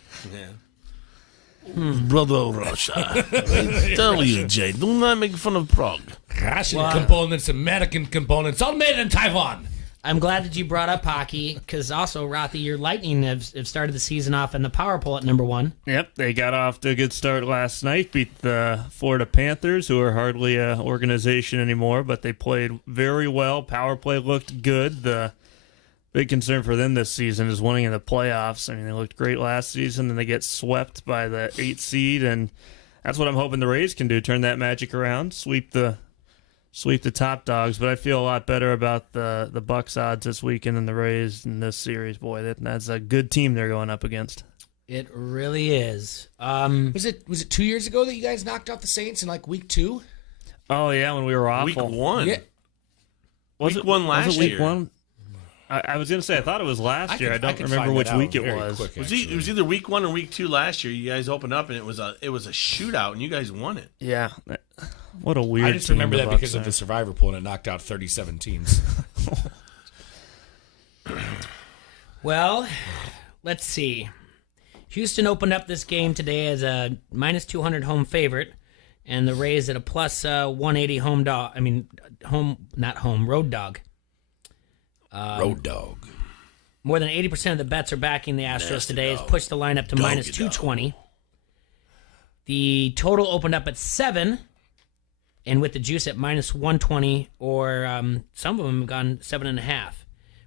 Brother Russia. I tell you, Jay, do not make fun of Prague. Russian components, American components, all made in Taiwan. I'm glad that you brought up hockey, because also, Rothy, your Lightning have started the season off in the power poll at number 1. Yep, they got off to a good start last night, beat the Florida Panthers, who are hardly an organization anymore, but they played very well. Power play looked good. The big concern for them this season is winning in the playoffs. I mean, they looked great last season, and they get swept by the 8th seed, and that's what I'm hoping the Rays can do, turn that magic around, sweep the top dogs. But I feel a lot better about the Bucks odds this weekend than the Rays in this series. Boy, that's a good team they're going up against. It really is. Was it 2 years ago that you guys knocked out the Saints in like week 2? Oh yeah, when we were awful. Week 1. Yeah. Week 1 last week year. 1? I was going to say I thought it was last year. I don't remember which week it was. It was either week 1 or week 2 last year. You guys opened up and it was a shootout and you guys won it. Yeah. What a weird. I just remember that because of the Survivor pool and it knocked out 37 teams. Well, let's see. Houston opened up this game today as a minus 200 home favorite, and the Rays at a plus 180 home dog. I mean, road dog. Road dog. More than 80% of the bets are backing the Astros today. Has pushed the line up to minus 220. The total opened up at 7, and with the juice at minus 120, or some of them have gone 7.5.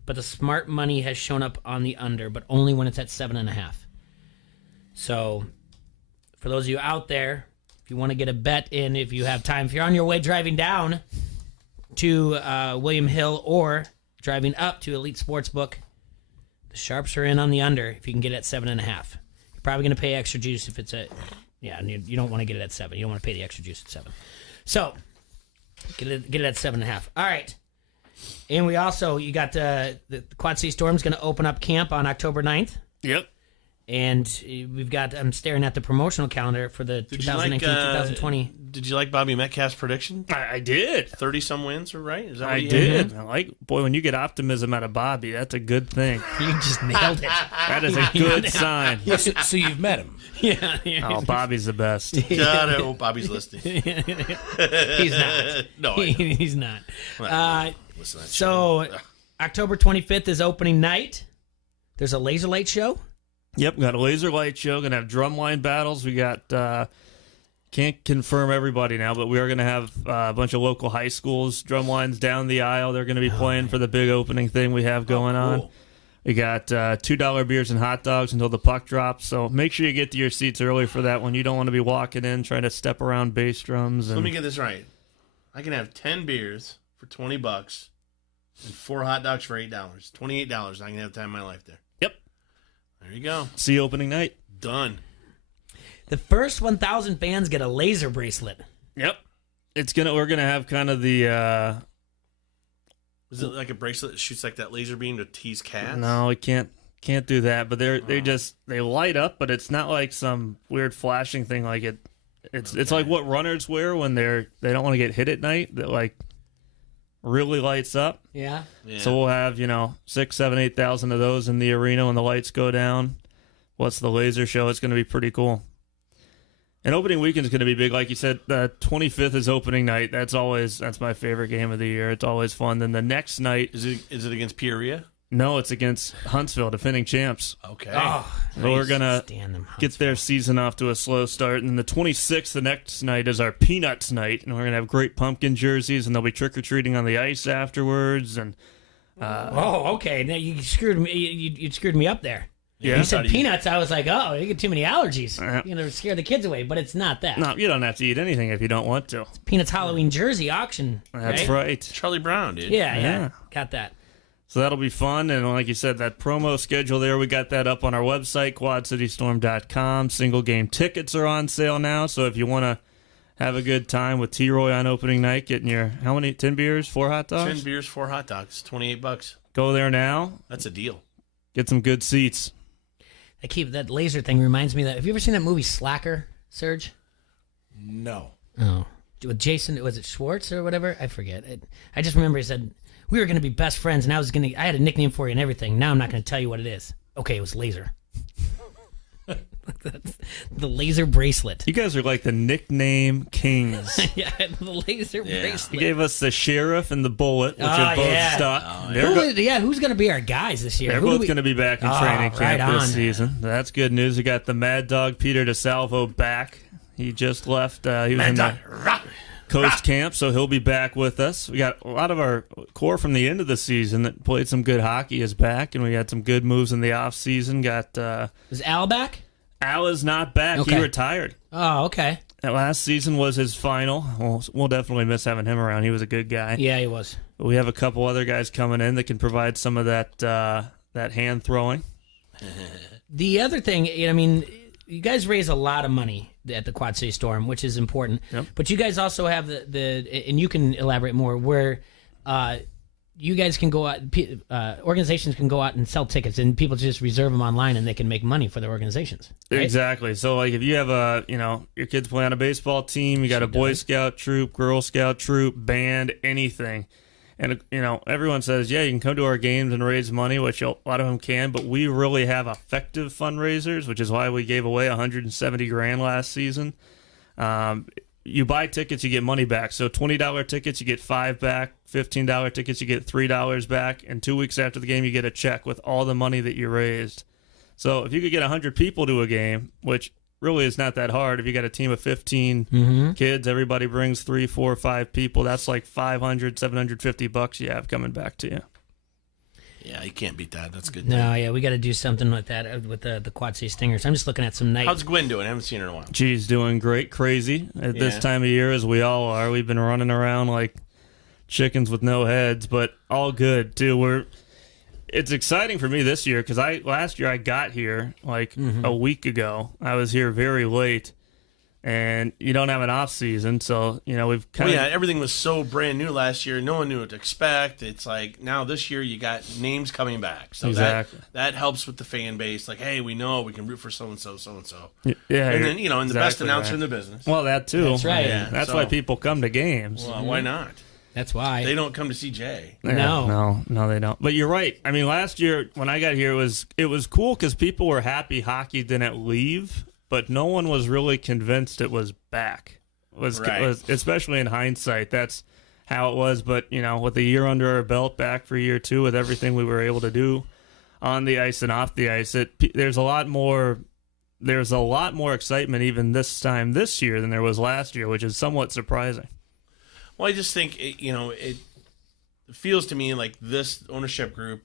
But the smart money has shown up on the under, but only when it's at 7.5. So, for those of you out there, if you want to get a bet in, if you have time, if you're on your way driving down to William Hill or driving up to Elite Sportsbook, the sharps are in on the under if you can get it at 7.5. You're probably going to pay extra juice if it's you don't want to get it at 7. You don't want to pay the extra juice at 7. So, get it at 7.5. All right. And we also, you got the Quad City Storm's going to open up camp on October 9th. Yep. And we've got, I'm staring at the promotional calendar for the 2019-2020. Did you like Bobby Metcalf's prediction? I did. 30-some wins, right? Is that what I you did. had? Boy, when you get optimism out of Bobby, that's a good thing. You just nailed it. That is a good sign. So you've met him. Yeah. Oh, Bobby's the best. God, I hope Bobby's listening. He's not. No, he's not. Listen to that So, show. October 25th is opening night. There's a laser light show. Yep, got a laser light show. Going to have drumline battles. We got, can't confirm everybody now, but we are going to have a bunch of local high schools, drumlines down the aisle. They're going to be playing for the big opening thing we have going on. We got $2 beers and hot dogs until the puck drops. So make sure you get to your seats early for that one. You don't want to be walking in trying to step around bass drums. So let me get this right. I can have 10 beers for $20 and 4 hot dogs for $8. $28. I can have the time of my life there. Yep. There you go. See you opening night. Done. The first 1,000 fans get a laser bracelet. Yep. We're gonna have kind of the Is it like a bracelet that shoots like that laser beam to tease cats? No, we can't do that. But they light up, but it's not like some weird flashing thing like it It's like what runners wear when they don't want to get hit at night. That like really lights up. Yeah. So we'll have 6, 7, 8,000 of those in the arena when the lights go down. What's the laser show? It's going to be pretty cool. And opening weekend is going to be big, like you said. The 25th is opening night. That's my favorite game of the year. It's always fun. Then the next night is it against Peoria? No, it's against Huntsville, defending champs. Okay. So we're gonna get their season off to a slow start, and then the 26th, the next night, is our Peanuts night, and we're gonna have great pumpkin jerseys, and they'll be trick or treating on the ice afterwards. And okay. Now you screwed me. You screwed me up there. Yeah. You said peanuts. I was like, oh, you get too many allergies. You're gonna scare the kids away, but it's not that. No, you don't have to eat anything if you don't want to. Peanuts Halloween jersey auction. That's right. Charlie Brown, dude. Yeah. Got that. So that'll be fun, and like you said, that promo schedule there, we got that up on our website, quadcitystorm.com. Single game tickets are on sale now, so if you want to have a good time with T-Roy on opening night, getting your, how many, 10 beers, 4 hot dogs? 10 beers, 4 hot dogs, $28. Go there now. That's a deal. Get some good seats. That laser thing reminds me of that. Have you ever seen that movie Slacker, Serge? No. Oh. With Jason, was it Schwartz or whatever? I forget. I just remember he said, we were going to be best friends, and I had a nickname for you and everything. Now I'm not going to tell you what it is. Okay, it was Laser. The laser bracelet. You guys are like the nickname kings. Yeah, the laser bracelet. You gave us the sheriff and the bullet, which are both stuck. Who's going to be our guys this year? They're both going to be back in training camp right this season. That's good news. We got the Mad Dog Peter DeSalvo back. He just left. He was in the Coast Camp, so he'll be back with us. We got a lot of our core from the end of the season that played some good hockey is back, and we had some good moves in the off season. Is Al back? Al is not back. Okay. He retired. Oh, okay. That last season was his final. We'll definitely miss having him around. He was a good guy. Yeah, he was. But we have a couple other guys coming in that can provide some of that hand throwing. The other thing, I mean, you guys raise a lot of money at the Quad City Storm, which is important. Yep. But you guys also have and you can elaborate more, where you guys can go out, organizations can go out and sell tickets, and people just reserve them online, and they can make money for their organizations. Right? Exactly. So, like, if you have your kids play on a baseball team, you got a Boy Scout troop, Girl Scout troop, band, anything. And, everyone says, yeah, you can come to our games and raise money, which a lot of them can, but we really have effective fundraisers, which is why we gave away $170,000 last season. You buy tickets, you get money back. So $20 tickets, you get $5 back. $15 tickets, you get $3 back. And 2 weeks after the game, you get a check with all the money that you raised. So if you could get 100 people to a game, which really is not that hard. If you got a team of 15 kids, everybody brings 3, 4, 5 people. That's like $500, $750 you have coming back to you. Yeah, you can't beat that. That's good. No, yeah, we got to do something like that with the Quad City Stingers. I'm just looking at some nights. How's Gwen doing? I haven't seen her in a while. She's doing great, crazy at this time of year, as we all are. We've been running around like chickens with no heads, but all good too. It's exciting for me this year because last year I got here like a week ago. I was here very late, and you don't have an off season, so we've kind of everything was so brand new last year. No one knew what to expect. It's like now this year you got names coming back, so exactly. that helps with the fan base. Like, hey, we know we can root for so and so, so and so. Yeah, and then and the best announcer in the business. Well, that too. That's right. Yeah, that's why people come to games. Well, why not? That's why. They don't come to see Jay. No, they don't. But you're right. I mean, last year when I got here, it was cool because people were happy hockey didn't leave, but no one was really convinced it was back. Was especially in hindsight, that's how it was. But with a year under our belt, back for year 2, with everything we were able to do on the ice and off the ice, there's a lot more excitement even this time this year than there was last year, which is somewhat surprising. Well, I just think it feels to me like this ownership group,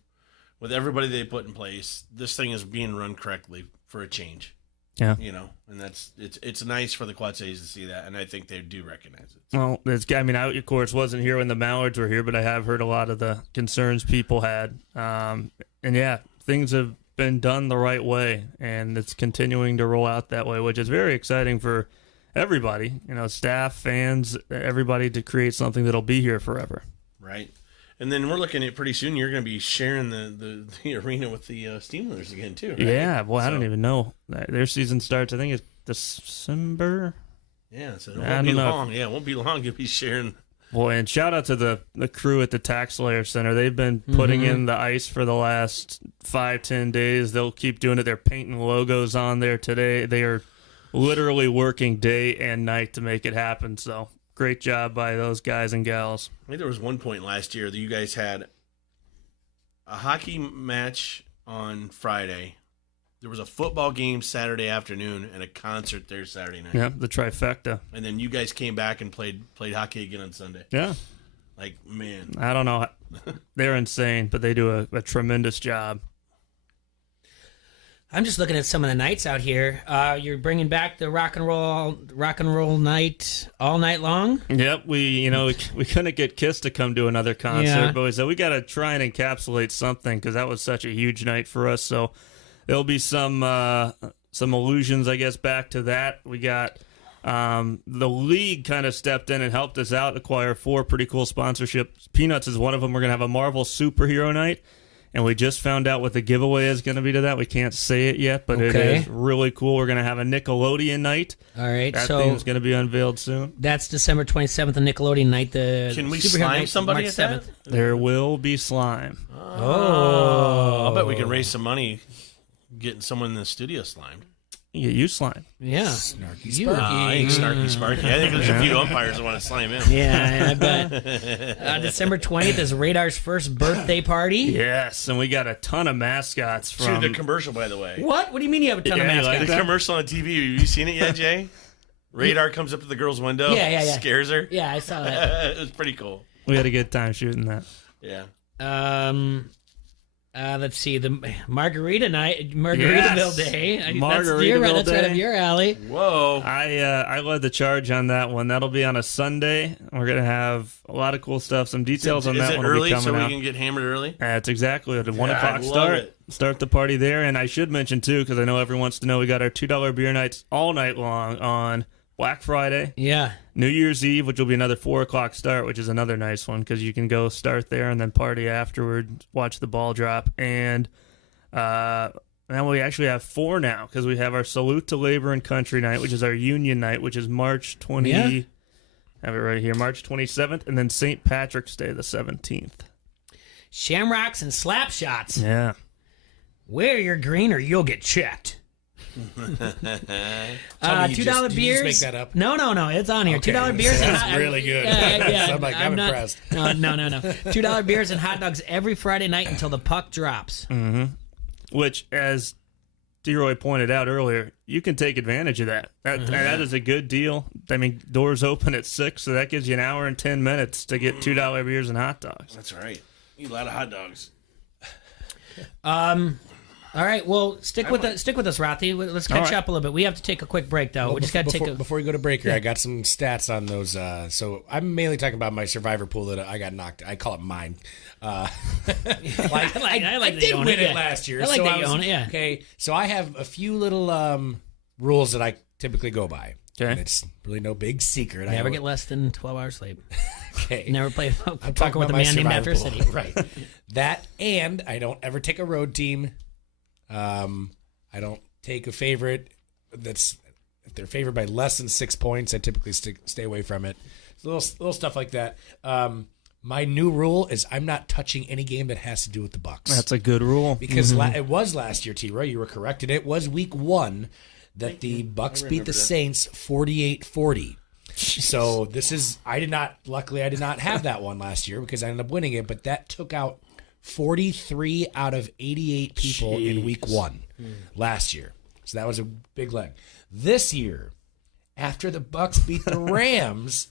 with everybody they put in place, this thing is being run correctly for a change. Yeah, and it's nice for the Quad Cities to see that, and I think they do recognize it. Well, I of course wasn't here when the Mallards were here, but I have heard a lot of the concerns people had, and yeah, things have been done the right way, and it's continuing to roll out that way, which is very exciting for everybody, staff, fans, everybody, to create something that'll be here forever. Right. And then we're looking at pretty soon you're going to be sharing the arena with the Steamers again, too, right? Yeah, well, I don't even know. Their season starts, I think it's December. Yeah, so it won't be long. Yeah, it won't be long. You'll be sharing. Boy, and shout out to the crew at the Tax Layer Center. They've been putting in the ice for the last 5-10 days. They'll keep doing it. They're painting logos on there today. They are literally working day and night to make it happen. So great job by those guys and gals. I think there was one point last year that you guys had a hockey match on Friday. There was a football game Saturday afternoon and a concert there Saturday night. Yeah, the trifecta. And then you guys came back and played hockey again on Sunday. Yeah. Like, man. I don't know. They're insane, but they do a tremendous job. I'm just looking at some of the nights out here. You're bringing back the rock and roll night all night long. Yep, we couldn't get Kiss to come to another concert, but we said we got to try and encapsulate something because that was such a huge night for us. So there'll be some allusions, I guess, back to that. We got the league kind of stepped in and helped us out, acquire 4 pretty cool sponsorships. Peanuts is one of them. We're gonna have a Marvel superhero night. And we just found out what the giveaway is going to be to that. We can't say it yet, but it is really cool. We're going to have a Nickelodeon night. All right. That thing's going to be unveiled soon. That's December 27th, the Nickelodeon night. Can we slime somebody March at 7th. that? There will be slime. Oh. I'll bet we can raise some money getting someone in the studio slimed. Yeah, you slime. Yeah. Snarky You- Sparky. I ain't snarky sparky. I think there's a few umpires that want to slime in. Yeah, I bet. December 20th is Radar's first birthday party. Yes, and we got a ton of mascots from... To the commercial, by the way. What? What do you mean you have a ton of mascots? The commercial on TV. Have you seen it yet, Jay? Radar comes up to the girl's window. Yeah. Scares her. Yeah, I saw that. It was pretty cool. We had a good time shooting that. Yeah. Let's see, the Margarita night, Margaritaville Day. Margaritaville That's right up your alley. Whoa! I led the charge on that one. That'll be on a Sunday. We're gonna have a lot of cool stuff. Some details on that one will be coming out. Is it early so we can get hammered early? That's exactly at a 1 o'clock I love start. it. Start the party there, and I should mention too, because I know everyone wants to know, we got our $2 beer nights all night long on Black Friday. Yeah. New Year's Eve, which will be another 4 o'clock start, which is another nice one because you can go start there and then party afterward, watch the ball drop. And now we actually have 4 now because we have our Salute to Labor and Country night, which is our union night, which is March 20. Yeah. Have it right here, March 27th, and then St. Patrick's Day, the 17th. Shamrocks and slap shots. Yeah. Wear your green or you'll get checked. $2 beers. You just make that up? No, it's on here. Okay. $2 beers. That's really good. Yeah, I'm impressed. No. $2 beers and hot dogs every Friday night until the puck drops. Mm-hmm. Which, as D-Roy pointed out earlier, you can take advantage of that. That is a good deal. I mean, doors open at 6, so that gives you an hour and 10 minutes to get $2 beers and hot dogs. That's right. Eat a lot of hot dogs. All right, well, stick with us, Rothy. Let's catch up a little bit. We have to take a quick break, though. Well, we just got to take before we go to break here, I got some stats on those. So I'm mainly talking about my Survivor pool that I got knocked. I call it mine. I did win it last year. I like that you own it, yeah. Okay, so I have a few little rules that I typically go by. Okay. And it's really no big secret. Never get less than 12 hours sleep. Okay. Never play I'm poker with a man named after a city. Right. That, and I don't ever take a road team. I don't take a favorite if they're favored by less than 6 points, I typically stay away from it. So little stuff like that. My new rule is I'm not touching any game that has to do with the Bucks. That's a good rule. Because it was last year, T-Roy, you were correct, and it was week 1 that the Bucks beat the Saints 48-40. So luckily I did not have that one last year because I ended up winning it, but that took out 43 out of 88 people in week 1 last year. So that was a big leg. This year, after the Bucks beat the Rams,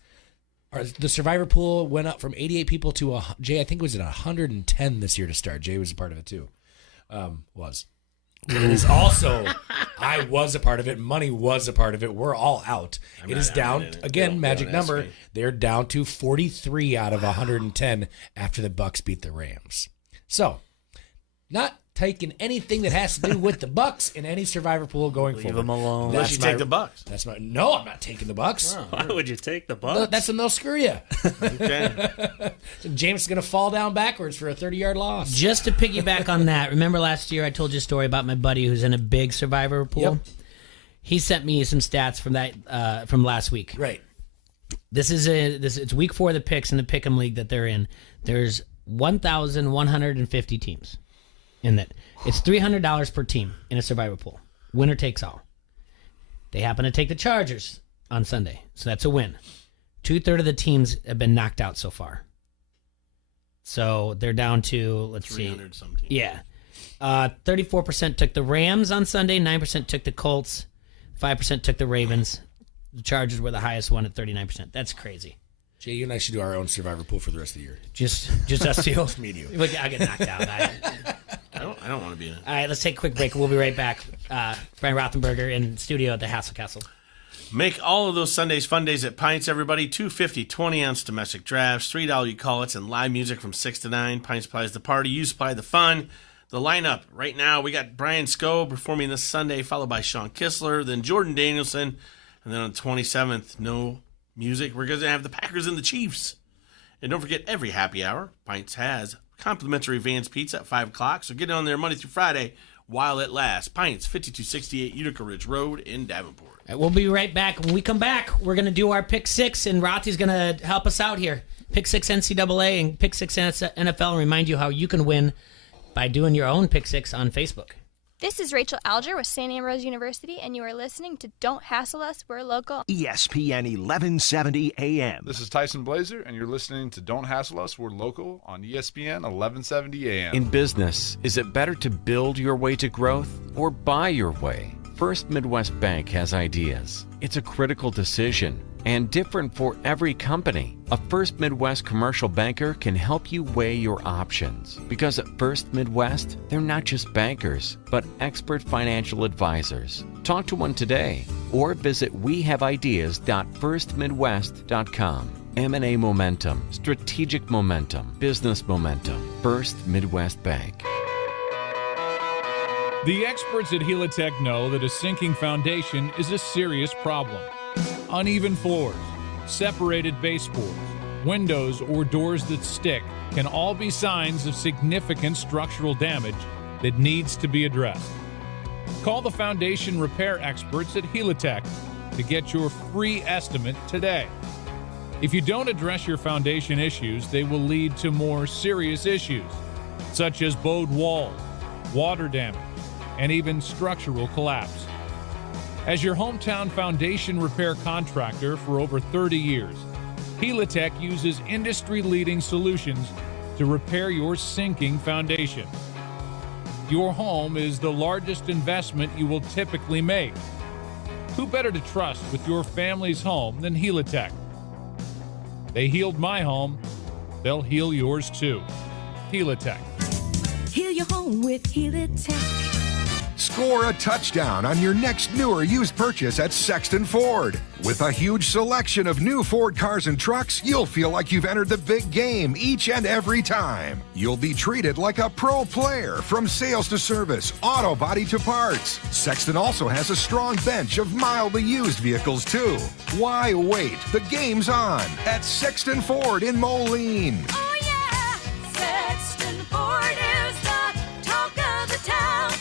the Survivor pool went up from 88 people to Jay, I think it was at 110 this year to start. Jay was a part of it too. It is also, I was a part of it. Money was a part of it. We're all out. It is down, again, magic number. They're down to 43 out of 110 after the Bucks beat the Rams. So, not taking anything that has to do with the Bucks in any Survivor pool going forward. Leave them alone. Unless you take the Bucks. No, I'm not taking the Bucks. Oh, why would you take the Bucks? That's when they'll screw you. Okay. James is going to fall down backwards for a 30-yard loss. Just to piggyback on that, remember last year I told you a story about my buddy who's in a big Survivor pool? Yep. he sent me some stats from that from last week. Right. It's week 4 of the picks in the Pick'em League that they're in. There's 1,150 teams in that. It's $300 per team in a survivor pool. Winner takes all. They happen to take the Chargers on Sunday, so that's a win. 2/3 of the teams have been knocked out so far. So they're down to, let's see. 300 some teams. Yeah. 34% took the Rams on Sunday, 9% took the Colts, 5% took the Ravens. The Chargers were the highest one at 39%. That's crazy. Jay, you and I should do our own survivor pool for the rest of the year. Just us two. Just me and you. I get knocked out. I don't want to be in it. All right, let's take a quick break. We'll be right back. Brian Rothenberger in studio at the Hassel Castle. Make all of those Sundays fun days at Pints, everybody. $2.50 20-ounce domestic drafts, $3 you call it, and live music from 6 to 9. Pints supplies the party. You supply the fun. The lineup right now, we got Brian Scoe performing this Sunday, followed by Sean Kistler, then Jordan Danielson, and then on the 27th, no music. We're going to have the Packers and the Chiefs. And don't forget, every happy hour, Pints has complimentary Vans Pizza at 5 o'clock. So get on there Monday through Friday while it lasts. Pints, 5268 Utica Ridge Road in Davenport. All right, we'll be right back. When we come back, we're going to do our Pick 6, and Rothy's going to help us out here. Pick 6 NCAA and Pick 6 NFL, and remind you how you can win by doing your own Pick 6 on Facebook. This is Rachel Alger with St. Ambrose University, and you are listening to Don't Hassle Us, We're Local. ESPN 1170 AM. This is Tyson Blazer, and you're listening to Don't Hassle Us, We're Local on ESPN 1170 AM. In business, is it better to build your way to growth or buy your way? First Midwest Bank has ideas. It's a critical decision and different for every company. A First Midwest commercial banker can help you weigh your options. Because at First Midwest, they're not just bankers, but expert financial advisors. Talk to one today or visit wehaveideas.firstmidwest.com. M&A momentum, strategic momentum, business momentum. First Midwest Bank. The experts at Helitech know that a sinking foundation is a serious problem. Uneven floors, separated baseboards, windows or doors that stick can all be signs of significant structural damage that needs to be addressed. Call the foundation repair experts at Helitech to get your free estimate today. If you don't address your foundation issues, they will lead to more serious issues, such as bowed walls, water damage, and even structural collapse. As your hometown foundation repair contractor for over 30 years, Helitech uses industry-leading solutions to repair your sinking foundation. Your home is the largest investment you will typically make. Who better to trust with your family's home than Helitech? They healed my home, they'll heal yours too. Helitech. Heal your home with Helitech. Score a touchdown on your next new or used purchase at Sexton Ford. With a huge selection of new Ford cars and trucks, you'll feel like you've entered the big game each and every time. You'll be treated like a pro player from sales to service, auto body to parts. Sexton also has a strong bench of mildly used vehicles too. Why wait? The game's on at Sexton Ford in Moline. Oh yeah, Sexton Ford is the talk of the town.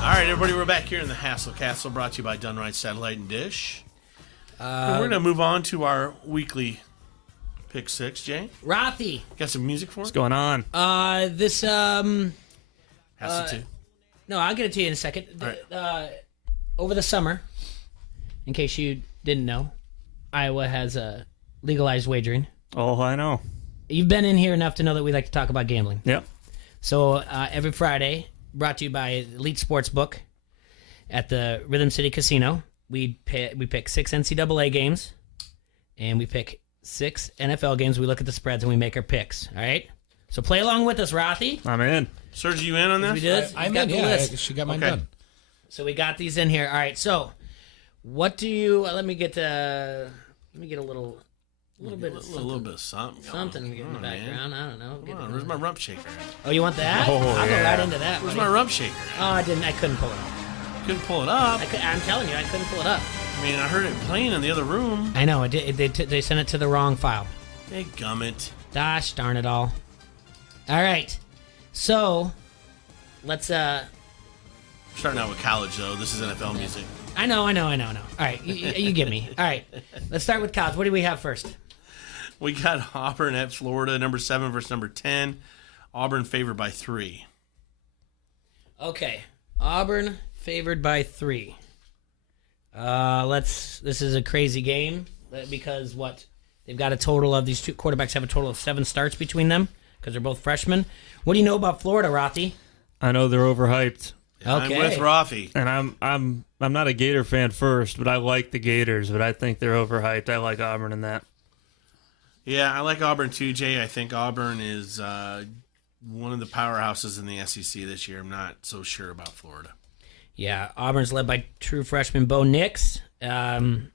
All right, everybody, we're back here in the Hassel Castle, brought to you by Dunright Satellite and Dish. And we're going to move on to our weekly Pick 6, Jay. Rothy. Got some music for us? What's going on? Hassel 2. No, I'll get it to you in a second. Right. Over the summer, in case you didn't know, Iowa has legalized wagering. Oh, I know. You've been in here enough to know that we like to talk about gambling. Yep. So every Friday, brought to you by Elite Sportsbook at the Rhythm City Casino, we pick 6 NCAA games, and we pick 6 NFL games. We look at the spreads, and we make our picks. All right? So play along with us, Rothy. I'm in. Serge, you in on this? We did. I'm in, she got mine done. So we got these in here. All right. So, what do you? Let me get a little bit of something. Something to get in the background. Man. I don't know. Come on, where's my rump shaker? Oh, you want that? Oh, I'll go right into that. Where's my rump shaker? Oh, I couldn't pull it up. Couldn't pull it up? I'm telling you, I couldn't pull it up. I mean, I heard it playing in the other room. I know. They sent it to the wrong file. Hey, gummit. Gosh darn it all. All right. So, let's... Starting out with college, though. This is NFL music. I know. All right, you get me. All right, let's start with college. What do we have first? We got Auburn at Florida, number 7 versus number 10. Auburn favored by 3. Okay, Auburn favored by 3. This is a crazy game because what? They've got a total of, these two quarterbacks have a total of 7 starts between them because they're both freshmen. What do you know about Florida, Rothy? I know they're overhyped. Okay. I'm with Rothy. And I'm not a Gator fan first, but I like the Gators, but I think they're overhyped. I like Auburn in that. Yeah, I like Auburn too, Jay. I think Auburn is one of the powerhouses in the SEC this year. I'm not so sure about Florida. Yeah, Auburn's led by true freshman Bo Nix. And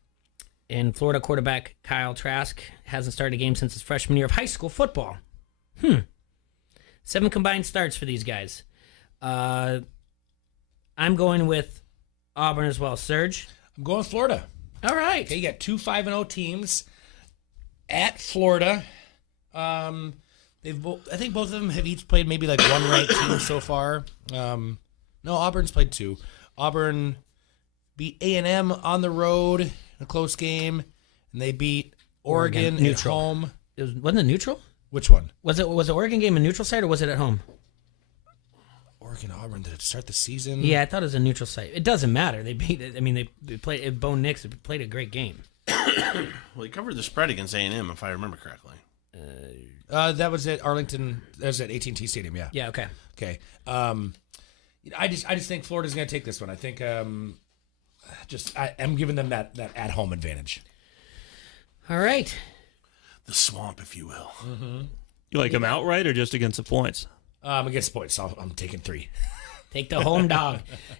Florida quarterback Kyle Trask hasn't started a game since his freshman year of high school football. 7 combined starts for these guys. I'm going with Auburn as well. Serge? I'm going with Florida. All right. Okay, you got 2 5-0 teams at Florida. I think both of them have each played maybe like one ranked team so far. No, Auburn's played 2. Auburn beat A&M on the road in a close game, and they beat Oregon at neutral. home. Wasn't it neutral? Which one? Was the Oregon game a neutral site or was it at home? Oregon Auburn, did it start the season? Yeah, I thought it was a neutral site. It doesn't matter. They beat it. I mean, they played. Bo Nix played a great game. Well, he covered the spread against A&M, if I remember correctly. That was at Arlington. That was at AT&T Stadium. Yeah. Yeah. Okay. Okay. I just think Florida's going to take this one. I think I'm giving them that at home advantage. All right. The swamp, if you will. Mm-hmm. You like them outright or just against the points? Against points. I'm taking 3. Take the home dog.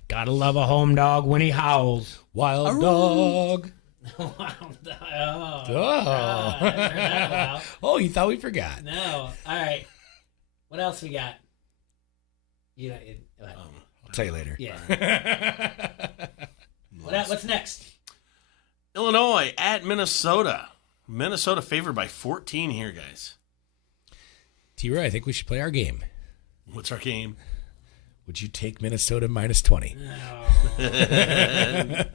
Gotta love a home dog when he howls. Wild dog. Wild dog. Oh, you thought we forgot? No. All right. What else we got? I'll tell you later. Yeah. What's next? Illinois at Minnesota. Minnesota favored by 14 here, guys. T-Roy, I think we should play our game. What's our game? Would you take Minnesota minus 20? No.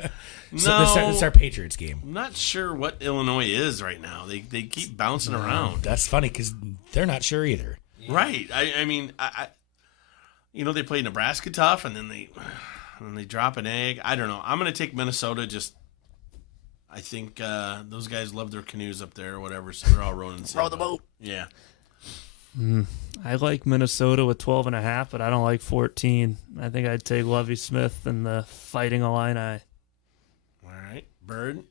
So this is our Patriots game. I'm not sure what Illinois is right now. They keep bouncing around. That's funny because they're not sure either. Yeah. Right. I mean, they play Nebraska tough, and then they drop an egg. I don't know. I'm going to take Minnesota. I think those guys love their canoes up there or whatever, so they're all rowing. Row the boat. Yeah. I like Minnesota with 12.5, but I don't like 14. I think I'd take Lovie Smith and the Fighting Illini. All right, Bird.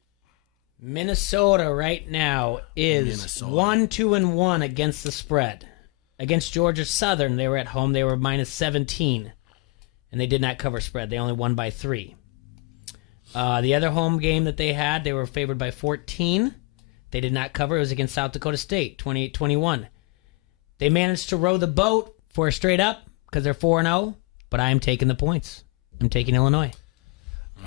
Minnesota right now is 1-2-1 against the spread. Against Georgia Southern, they were at home. They were minus 17, and they did not cover spread. They only won by 3. The other home game that they had, they were favored by 14. They did not cover. It was against South Dakota State, 28-21. They managed to row the boat for a straight up because they're 4-0, but I am taking the points. I'm taking Illinois.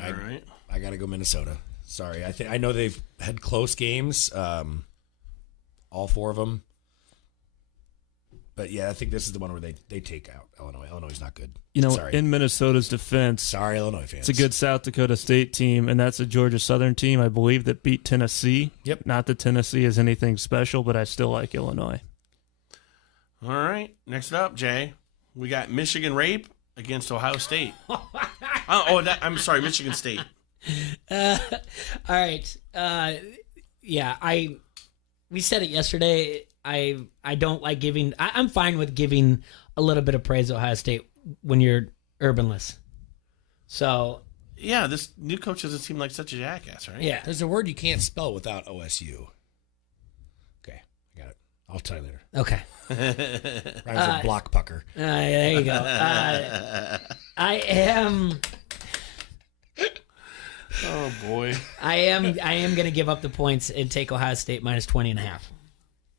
All right. I got to go Minnesota. Sorry. I know they've had close games, all 4 of them. But, yeah, I think this is the one where they take out Illinois. Illinois is not good. Sorry. In Minnesota's defense, sorry, Illinois fans. It's a good South Dakota State team, and that's a Georgia Southern team, I believe, that beat Tennessee. Yep. Not that Tennessee is anything special, but I still like Illinois. All right. Next up, Jay, we got Michigan Rape against Ohio State. I'm sorry, Michigan State. All right. We said it yesterday. I don't like giving. I'm fine with giving a little bit of praise to Ohio State when you're urbanless. So yeah, this new coach doesn't seem like such a jackass, right? Yeah, there's a word you can't spell without OSU. Okay, I got it. I'll tell you later. Okay. Rhymes with block pucker. There you go. I am. Oh boy. I am going to give up the points and take Ohio State minus 20.5.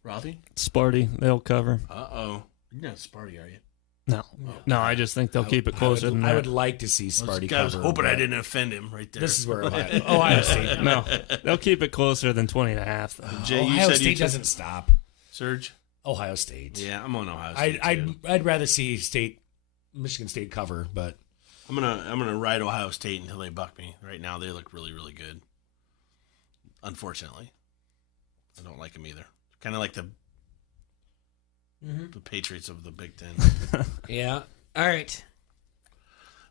Rothy? Sparty, they'll cover. Uh-oh. You're not Sparty, are you? No, I just think they'll keep it closer than that. I would like to see Sparty cover. I was hoping I didn't offend him right there. This is where Ohio State. No, they'll keep it closer than 20.5. Though. Jay, Ohio State doesn't stop. Surge? Ohio State. Yeah, I'm on Ohio State. I'd rather see Michigan State cover, but I'm gonna ride Ohio State until they buck me. Right now, they look really, really good. Unfortunately, I don't like them either. Kind of like the Patriots of the Big Ten. Yeah. All right.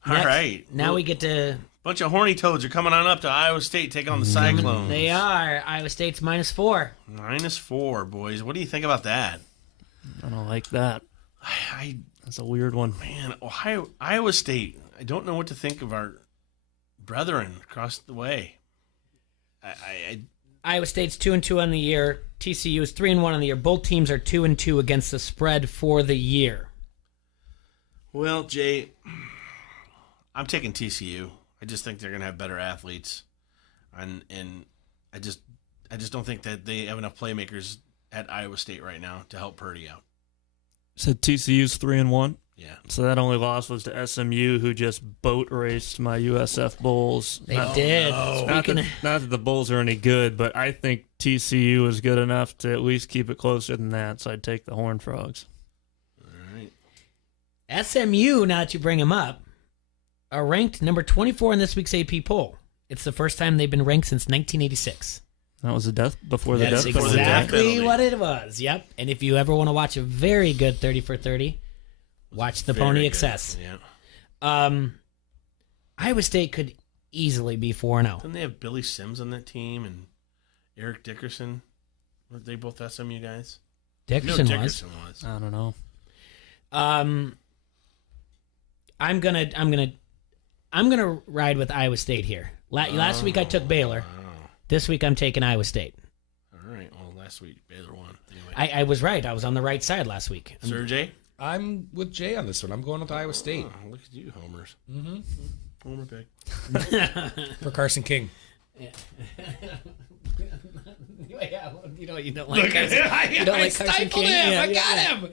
All right. Now we get to... Bunch of horny toads are coming on up to Iowa State, take on the Cyclones. They are. Iowa State's -4. -4, boys. What do you think about that? I don't like that. That's a weird one. Man, Iowa State. I don't know what to think of our brethren across the way. Iowa State's 2-2 on the year. TCU is 3-1 on the year. Both teams are 2-2 against the spread for the year. Well, Jay, I'm taking TCU. I just think they're going to have better athletes, and I just don't think that they have enough playmakers at Iowa State right now to help Purdy out. Said TCU's 3-1. Yeah. So that only loss was to SMU, who just boat raced my USF Bulls. They did. Not that the Bulls are any good, but I think TCU is good enough to at least keep it closer than that. So I'd take the Horned Frogs. All right. SMU, now that you bring them up, are ranked number 24 in this week's AP poll. It's the first time they've been ranked since 1986. That was the death before the death. That's exactly what it was. Yep. And if you ever want to watch a very good 30 for 30, watch the Pony Excess. Yeah. Iowa State could easily be 4-0. Didn't they have Billy Sims on that team and Eric Dickerson? Were they both SMU guys? Dickerson was. I don't know. I'm gonna ride with Iowa State here. Last week I took Baylor. This week I'm taking Iowa State. All right. Well, last week Baylor won. Anyway. I was right. I was on the right side last week. Sir Jay? I'm with Jay on this one. I'm going with Iowa State. Oh, look at you, homers. Mm-hmm. Homer pick. For Carson King. Yeah. You know you don't like Carson. You don't like Carson King. Him. Yeah, I got him.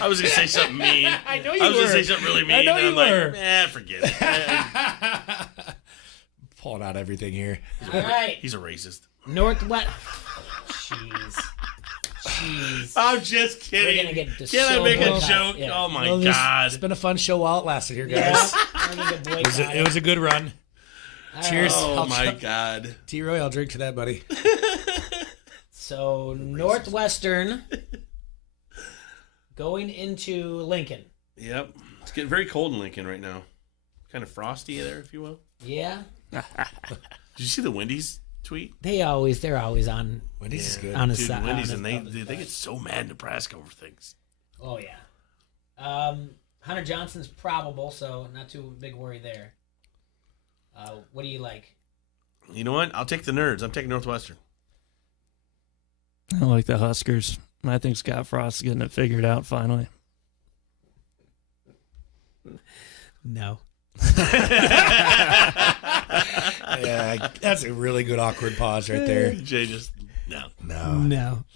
I was gonna say something mean. I know you I was were. gonna say something really mean. I know and you I'm were. like, forget it. Pulling out everything here. All right. He's a racist. Northwest. Jeez. I'm just kidding. We're gonna get Can I make a boycott. joke? Yeah. Oh my Well, God! It's been a fun show while it lasted here, guys. It was a good run. Cheers. Oh my God. T-Roy, I'll drink to that, buddy. So Northwestern going into Lincoln. Yep. It's getting very cold in Lincoln right now. Kind of frosty there, if you will. Yeah. Did you see the Wendy's tweet? They're always on. Wendy's is good. On a Dude, side. Wendy's, and they get so mad in Nebraska over things. Oh yeah. Hunter Johnson's probable, so not too big worry there. What do you like? You know what? I'll take the Nerds. I'm taking Northwestern. I like the Huskers. I think Scott Frost's getting it figured out finally. No. Yeah, that's a really good awkward pause right there. Jay just No.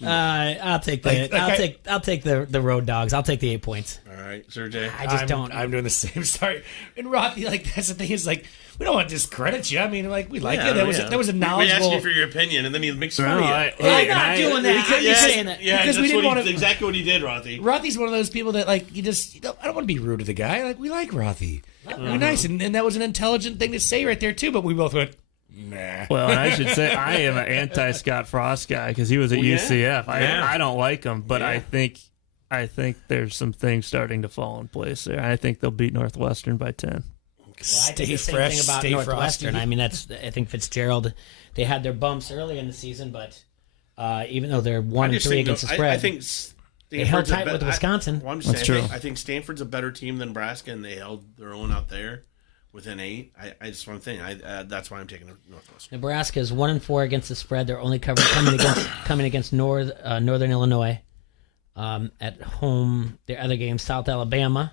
I'll take the I'll take the Road Dogs. I'll take the 8 points. All right, Sir Jay. I just don't. I'm doing the same. Sorry. And Rothy, that's the thing is we don't want to discredit you. I mean, we like you. That was a knowledgeable. We asked you for your opinion, and then he makes fun of you. I'm not doing that. I'm just saying that. Yeah, because we didn't want to. Exactly what he did, Rothy. Rothy's one of those people that I don't want to be rude to the guy. We like Rothy. We're nice, and that was an intelligent thing to say right there too. But we both went, nah. Well, and I should say I am an anti-Scott Frost guy because he was at UCF. I don't like him, but I think there's some things starting to fall in place there. I think they'll beat Northwestern by 10. I think the same thing about Northwestern. Frosty. I mean, I think Fitzgerald. They had their bumps early in the season, but even though they're 1-3 against the spread, I think they held tight with Wisconsin. That's true. I think Stanford's a better team than Nebraska, and they held their own out there within 8. I just one thing. That's why I'm taking Northwestern. Nebraska is 1-4 against the spread. They're only coming against Northern Illinois. At home, their other game, South Alabama.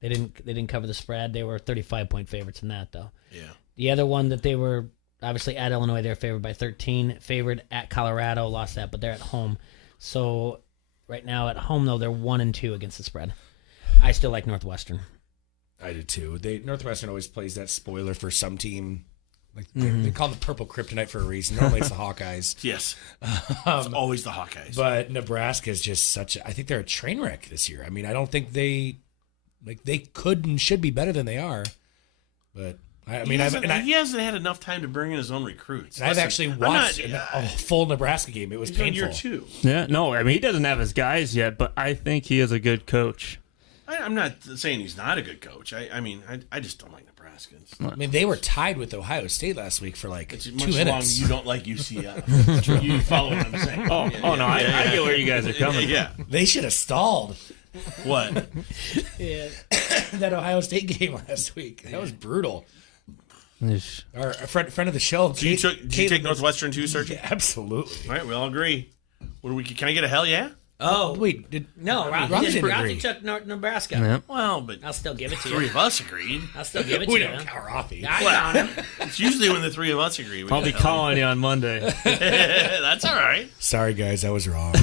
They didn't cover the spread. They were 35-point favorites in that, though. Yeah. The other one that they were obviously at Illinois, they're favored by 13. Favored at Colorado, lost that, but they're at home. So right now at home though, they're 1-2 against the spread. I still like Northwestern. I do too. Northwestern always plays that spoiler for some team. Like they call it the Purple Kryptonite for a reason. Normally it's the Hawkeyes. Yes. It's always the Hawkeyes. But Nebraska is just I think they're a train wreck this year. I mean, I don't think they could and should be better than they are. But he hasn't had enough time to bring in his own recruits. And I've actually watched a full Nebraska game. It was painful. Year 2. Yeah, no, I mean, he doesn't have his guys yet, but I think he is a good coach. I'm not saying he's not a good coach. I just don't like Nebraskans. I mean, they were tied with Ohio State last week for like it's 2 much minutes. You don't like UCF. You follow what I'm saying. No, I get where you guys are coming from. Yeah. They should have stalled. What? Yeah. That Ohio State game last week. That was brutal. Our friend of the show. So did you take Northwestern too, Sergio? Yeah, absolutely. All right, we all agree. Can I get a hell yeah? Oh wait, Rothy took Nebraska. Yeah. Well, but I'll still give it to you. 3 of us agreed. I'll still give it to we you. don't count Rothy. I found him. It's usually when the 3 of us agree. I'll be calling you on Monday. That's all right. Sorry, guys, I was wrong.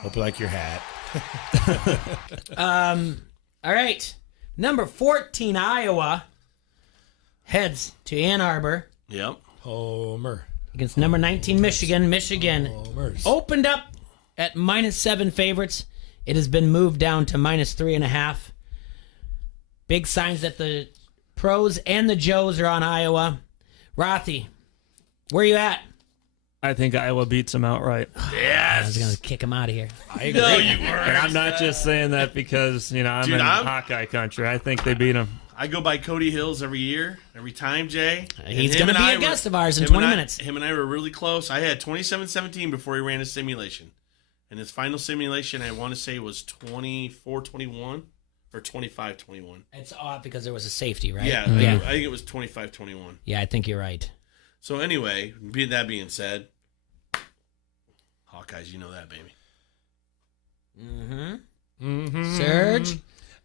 Hope you like your hat. All right. Number 14, Iowa heads to Ann Arbor. Yep. Homer. Against number 19, Michigan. Michigan opened up at -7 favorites. It has been moved down to -3.5. Big signs that the pros and the Joes are on Iowa. Rothy, where are you at? I think Iowa beats them outright. I was going to kick him out of here. I agree. No, you weren't. And I'm not just saying that because, I'm in Hawkeye country. I think they beat them. I go by Cody Hills every year, every time, Jay. He's going to be a guest of ours in 20 minutes. Him and I were really close. I had 27-17 before he ran his simulation. And his final simulation, I want to say, was 24-21 or 25-21. It's odd because there was a safety, right? Yeah, I think it was 25-21. Yeah, I think you're right. So anyway, that being said, Hawkeyes, you know that, baby. Mm-hmm. Serge?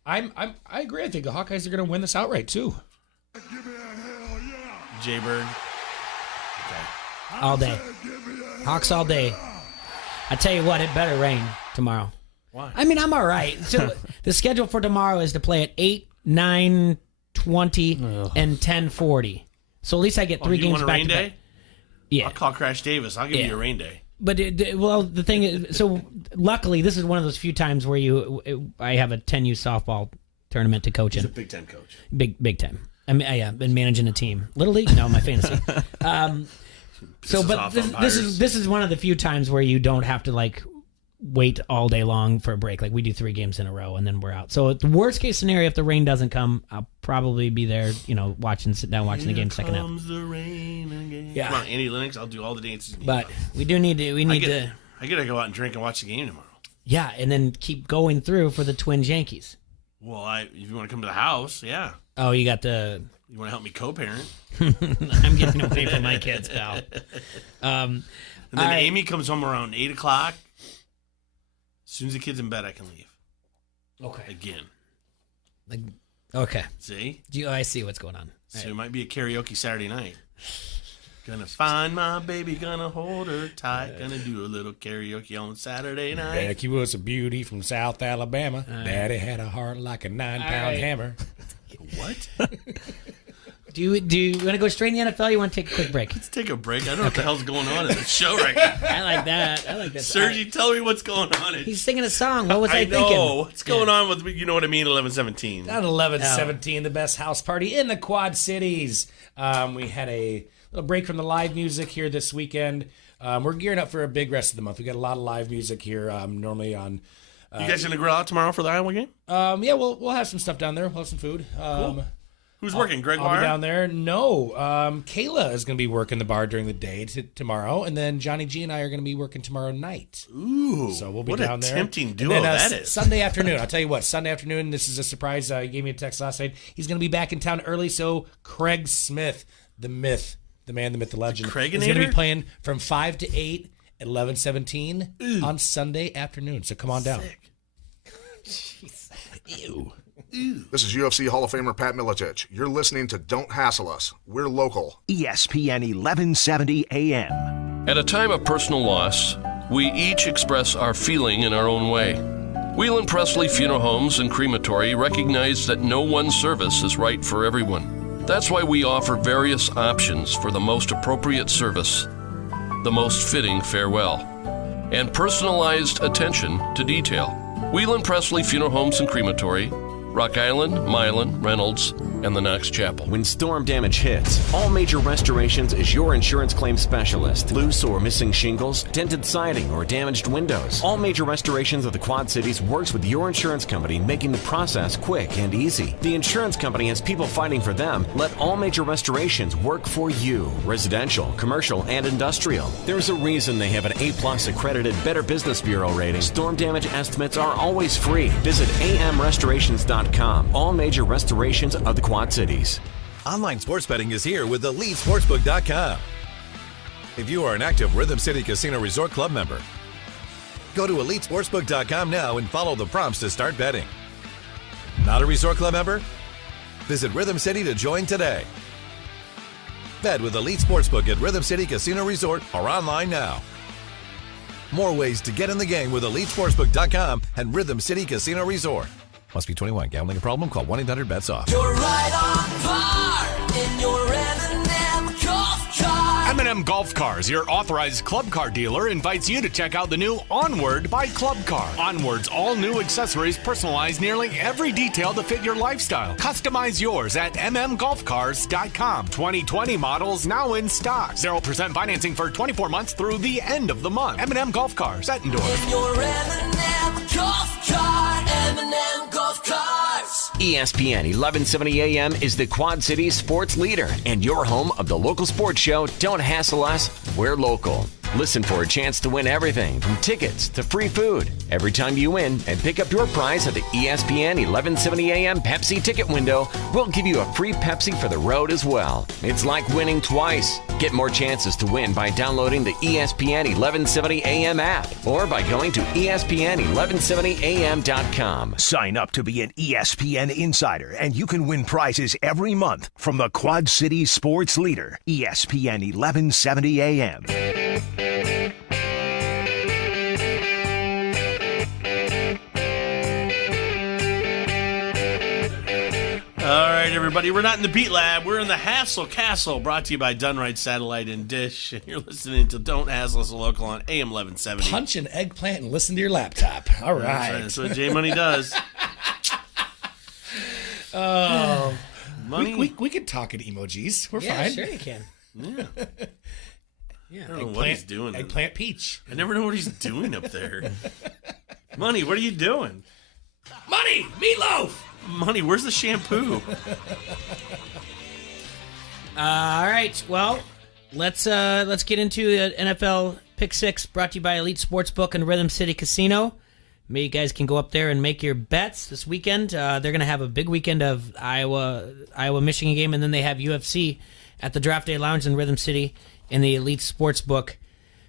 I agree. I think the Hawkeyes are going to win this outright, too. Jaybird. Okay. All day. Hawks all day. I tell you what, it better rain tomorrow. Why? I mean, I'm all right. So the schedule for tomorrow is to play at 8, 9, 20, and 10:40. So at least I get 3 games back to back. Yeah. I'll call Crash Davis. I'll give you a rain day. But the thing is, so luckily this is one of those few times where I have a 10U softball tournament to coach in. He's a Big Ten coach. Big time. I mean, I've been managing a team. Little League? No, my fantasy. This is one of the few times where you don't have to wait all day long for a break. Like we do 3 games in a row and then we're out. So the worst case scenario, if the rain doesn't come, I'll probably be there, sit down watching the game second half. Comes the rain again. Yeah. Come on, Andy Lennox, I'll do all the dances. But we do need to. I gotta go out and drink and watch the game tomorrow. Yeah, and then keep going through for the Twins Yankees. Well, if you want to come to the house, yeah. Oh, you got the. You want to help me co-parent? I'm getting away from my kids, pal. And then Amy comes home around 8 o'clock. As soon as the kid's in bed, I can leave. Okay. Again. Okay. See? I see what's going on. So it might be a karaoke Saturday night. Gonna find my baby, gonna hold her tight, gonna do a little karaoke on Saturday night. Becky was a beauty from South Alabama. Daddy had a heart like a 9-pound hammer. What? Do you want to go straight in the NFL? Or you want to take a quick break? Let's take a break. I don't know what the hell's going on in the show right now. I like that. Sergi, tell me what's going on. He's singing a song. What was I thinking? know. What's going on with, you know what I mean, 11-17. Not 11-17, the best house party in the Quad Cities. We had a little break from the live music here this weekend. We're gearing up for a big rest of the month. We got a lot of live music here. Normally on. You guys gonna grill out tomorrow for the Iowa game? Yeah, we'll have some stuff down there. We'll have some food. Cool. Who's working? Greg I'll Wire? be down there. No, Kayla is going to be working the bar during the day tomorrow, and then Johnny G and I are going to be working tomorrow night. Ooh, so we'll be what down a there. Tempting duo and then, that is. Sunday afternoon. I'll tell you what. Sunday afternoon. This is a surprise. He gave me a text last night. He's going to be back in town early. So Craig Smith, the myth, the man, the myth, the legend, is going to be playing from 5 to 8 at 11-17 on Sunday afternoon. So come on down. Jeez. Ew. This is UFC Hall of Famer Pat Miletich. You're listening to Don't Hassle Us. We're local. ESPN 1170 AM. At a time of personal loss, we each express our feeling in our own way. Whelan Presley Funeral Homes and Crematory recognize that no one service is right for everyone. That's why we offer various options for the most appropriate service, the most fitting farewell, and personalized attention to detail. Whelan Presley Funeral Homes and Crematory, Rock Island, Milan, Reynolds, and the Knox Chapel. When storm damage hits, All Major Restorations is your insurance claim specialist. Loose or missing shingles, dented siding, or damaged windows. All Major Restorations of the Quad Cities works with your insurance company, making the process quick and easy. The insurance company has people fighting for them. Let All Major Restorations work for you. Residential, commercial, and industrial. There's a reason they have an A+ accredited Better Business Bureau rating. Storm damage estimates are always free. Visit amrestorations.com. All Major Restorations of the Quad Cities. Online sports betting is here with EliteSportsbook.com. If you are an active Rhythm City Casino Resort Club member, go to EliteSportsbook.com now and follow the prompts to start betting. Not a Resort Club member? Visit Rhythm City to join today. Bet with Elite Sportsbook at Rhythm City Casino Resort or online now. More ways to get in the game with EliteSportsbook.com and Rhythm City Casino Resort. Must be 21. Gambling a problem? Call 1-800-BETS-OFF. You're right on par in your M&M golf car. M&M Golf Cars, your authorized club car dealer, invites you to check out the new Onward by Club Car. Onward's all-new accessories personalize nearly every detail to fit your lifestyle. Customize yours at mmgolfcars.com. 2020 models now in stock. 0% financing for 24 months through the end of the month. M&M Golf Cars, Bettendorf. In your M&M golf car, M&M golf cars. ESPN 1170 AM is the Quad Cities sports leader and your home of the local sports show. Don't hassle us, we're local. Listen for a chance to win everything from tickets to free food. Every time you win and pick up your prize at the ESPN 1170 AM Pepsi ticket window, we'll give you a free Pepsi for the road as well. It's like winning twice. Get more chances to win by downloading the ESPN 1170 AM app or by going to ESPN1170am.com. Sign up to be an ESPN Insider, and you can win prizes every month from the Quad Cities sports leader, ESPN 1170 AM. All right, everybody. We're not in the Beat Lab. We're in the Hassle Castle, brought to you by Dunright Satellite and Dish. And you're listening to Don't Hassle Us Local on AM 1170. Punch an eggplant and listen to your laptop. All right. That's what J Money does. Oh, Money. We could talk in emojis. We're Yeah, fine. sure you can. Yeah. Yeah. I don't know what he's doing. Eggplant peach. I never know what he's doing up there. Money, what are you doing? Money, meatloaf. Money, where's the shampoo? All right. Well, let's get into the NFL Pick 6 brought to you by Elite Sportsbook and Rhythm City Casino. Maybe you guys can go up there and make your bets this weekend. They're going to have a big weekend of Iowa-Michigan game, and then they have UFC at the Draft Day Lounge in Rhythm City in the Elite Sportsbook.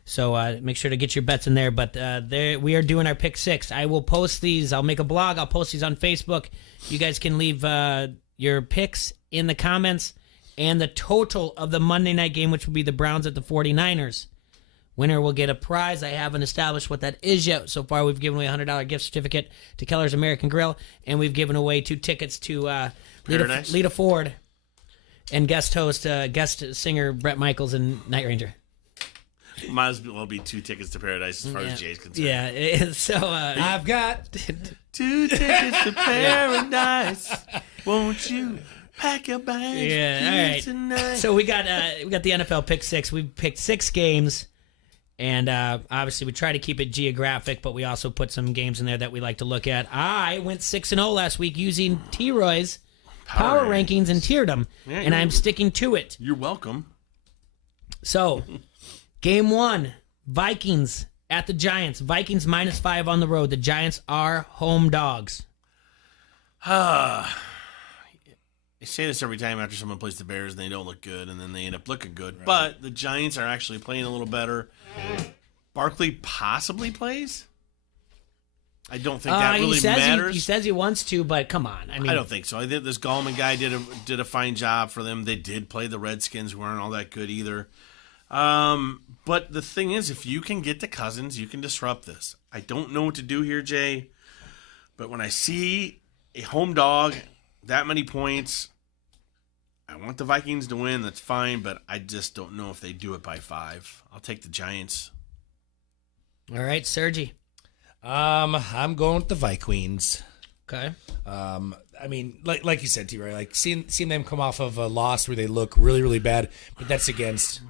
So make sure to get your bets in there. But we are doing our Pick 6. I will post these. I'll make a blog. I'll post these on Facebook. You guys can leave your picks in the comments and the total of the Monday night game, which will be the Browns at the 49ers. Winner will get a prize. I haven't established what that is yet. So far, we've given away a $100 gift certificate to Keller's American Grill, and we've given away 2 tickets to Lita Ford and guest singer Brett Michaels and Night Ranger. Might as well be 2 tickets to Paradise as far as Jay's concerned. Yeah, so I've got 2 tickets to Paradise. Won't you pack your bags all right. tonight? So we got the NFL Pick 6. We picked 6 games, and obviously we try to keep it geographic, but we also put some games in there that we like to look at. I went 6-0 last week using T-Roy's power rankings and tiered them, and I'm sticking to it. You're welcome. So, game 1, Vikings at the Giants. Vikings -5 on the road. The Giants are home dogs. I say this every time after someone plays the Bears and they don't look good, and then they end up looking good. Right. But the Giants are actually playing a little better. Barkley possibly plays. I don't think that really matters. He says he wants to, but come on. I don't think so. I think this Gallman guy did a fine job for them. They did play the Redskins, who aren't all that good either. But the thing is, if you can get to Cousins, you can disrupt this. I don't know what to do here, Jay. But when I see a home dog, that many points, I want the Vikings to win. That's fine, but I just don't know if they do it by 5. I'll take the Giants. All right, Sergi. I'm going with the Vikings. Okay. I mean, like you said, T-Ray, like seeing them come off of a loss where they look really, really bad, but that's against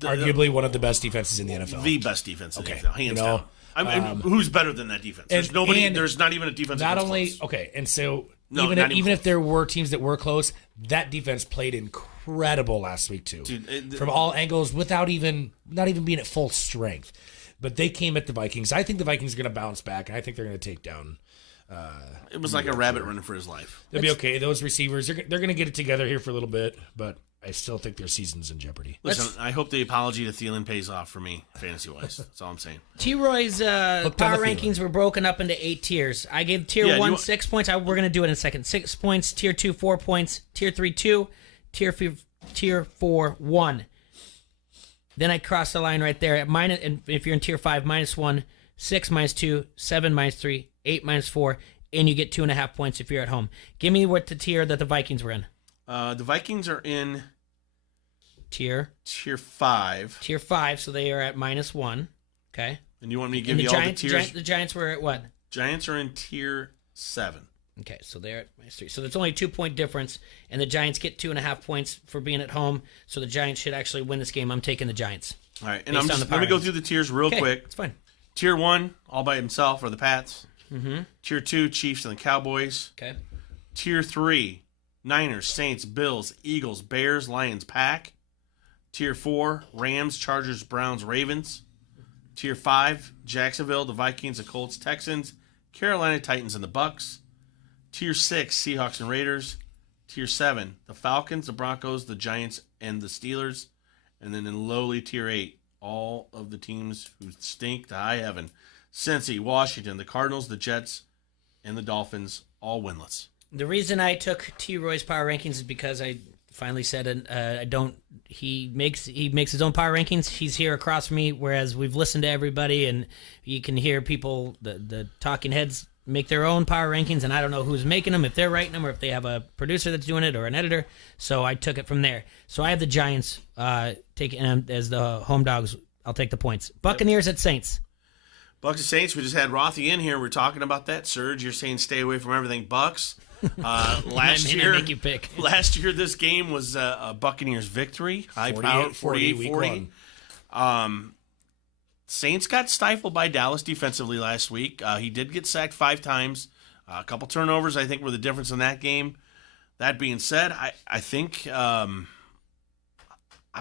arguably one of the best defenses in the NFL. The best defense in the Okay. NFL, hands down. I mean, who's better than that defense? There's nobody. and There's not even a defense. Not that's only close. okay, and so No, even not even if there were teams that were close, that defense played incredible last week too, from all angles, without not even being at full strength. But they came at the Vikings. I think the Vikings are going to bounce back, and I think they're going to take down. It was like a rabbit running for his life. They'll be okay. Those receivers, they're going to get it together here for a little bit, but I still think their season's in jeopardy. Listen, I hope the apology to Thielen pays off for me, fantasy-wise. That's all I'm saying. T-Roy's Hooked on power the feeling. rankings were broken up into 8 tiers. I gave tier Yeah, 1 6 points. We're going to do it in a second. 6 points. Tier 2 4 points. Tier 3 2. Tier 4 1. Then I crossed the line right there at minus. And if you're in tier 5, -1, 6 -2, 7 -3, 8 -4, and you get 2.5 points if you're at home. Give me what the tier that the Vikings were in. The Vikings are in Tier 5. Tier 5, so they are at -1. Okay. And you want me to And give you all the tiers? The Giants were at what? Giants are in tier 7. Okay, so they're at -3. So there's only a 2-point difference, and the Giants get 2.5 points for being at home. So the Giants should actually win this game. I'm taking the Giants. All right, and Based I'm on just the let me power go through the tiers real Okay, quick. it's fine. Tier 1, all by himself, are the Pats. Mm-hmm. Tier 2, Chiefs and the Cowboys. Okay. Tier 3, Niners, Saints, Bills, Eagles, Bears, Lions, Pack. Tier 4, Rams, Chargers, Browns, Ravens. Tier 5, Jacksonville, the Vikings, the Colts, Texans, Carolina, Titans, and the Bucks. Tier 6, Seahawks and Raiders. Tier 7, the Falcons, the Broncos, the Giants, and the Steelers. And then in lowly Tier 8, all of the teams who stink to high heaven. Cincy, Washington, the Cardinals, the Jets, and the Dolphins, all winless. The reason I took T. Roy's power rankings is because I finally said I don't. He makes his own power rankings. He's here across from me, whereas we've listened to everybody, and you can hear people, the talking heads, make their own power rankings, and I don't know who's making them, if they're writing them, or if they have a producer that's doing it, or an editor. So I took it from there. So I have the Giants taking as the home dogs. I'll take the points. Buccaneers at Saints. Bucks and Saints, we just had Rothy in here. We're talking about that. Serge, you're saying stay away from everything Bucks. Last year, make you pick. Last year, this game was a Buccaneers victory. High power, 48-40. Saints got stifled by Dallas defensively last week. He did get sacked 5 times. A couple turnovers, I think, were the difference in that game. That being said, I think I'm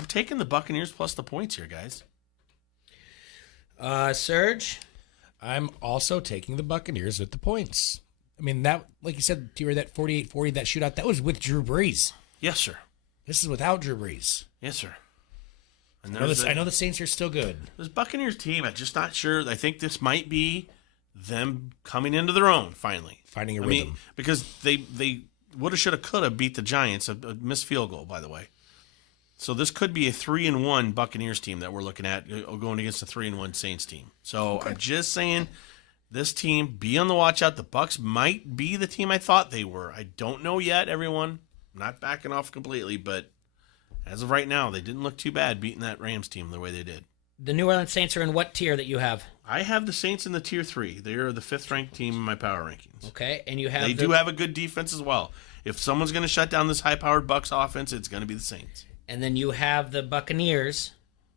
taking the Buccaneers plus the points here, guys. Serge? I'm also taking the Buccaneers with the points. I mean, that, like you said, T-Ray, that 48-40, that shootout, that was with Drew Brees. Yes, sir. This is without Drew Brees. Yes, sir. And I know the Saints are still good. This Buccaneers team, I'm just not sure. I think this might be them coming into their own, finally. Finding a rhythm. Because they woulda, shoulda, coulda beat the Giants, a missed field goal, by the way. So this could be a 3-1 Buccaneers team that we're looking at going against a 3-1 Saints team. So okay. I'm just saying, this team, be on the watch out. The Bucs might be the team I thought they were. I don't know yet, everyone. I'm not backing off completely, but as of right now, they didn't look too bad beating that Rams team the way they did. The New Orleans Saints are in what tier that you have? I have the Saints in the tier 3. They are the 5th-ranked team in my power rankings. Okay, and you have They do have a good defense as well. If someone's going to shut down this high-powered Bucs offense, it's going to be the Saints. And then you have the Buccaneers.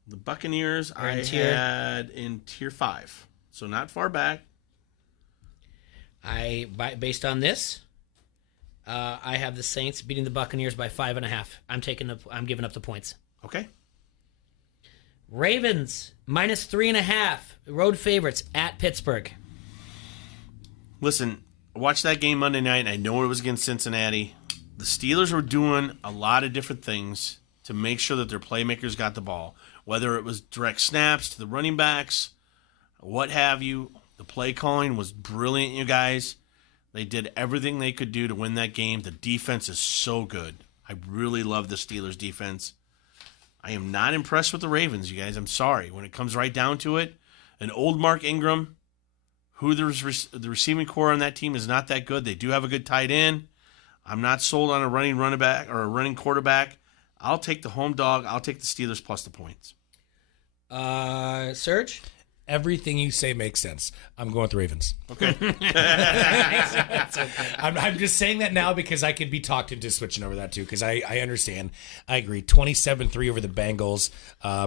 The Buccaneers I had in tier 5, so not far back. Based on this, I have the Saints beating the Buccaneers by 5.5. I'm giving up the points. Okay. Ravens -3.5 road favorites at Pittsburgh. Listen, watch that game Monday night. I know it was against Cincinnati. The Steelers were doing a lot of different things to make sure that their playmakers got the ball, whether it was direct snaps to the running backs, what have you. The play calling was brilliant, you guys. They did everything they could do to win that game. The defense is so good. I really love the Steelers' defense. I am not impressed with the Ravens, you guys. I'm sorry. When it comes right down to it, an old Mark Ingram The receiving core on that team is not that good. They do have a good tight end. I'm not sold on a running back or a running quarterback. I'll take the home dog. I'll take the Steelers plus the points. Serge? Everything you say makes sense. I'm going with the Ravens. Okay. I'm just saying that now because I could be talked into switching over that too because I understand. I agree. 27-3 over the Bengals.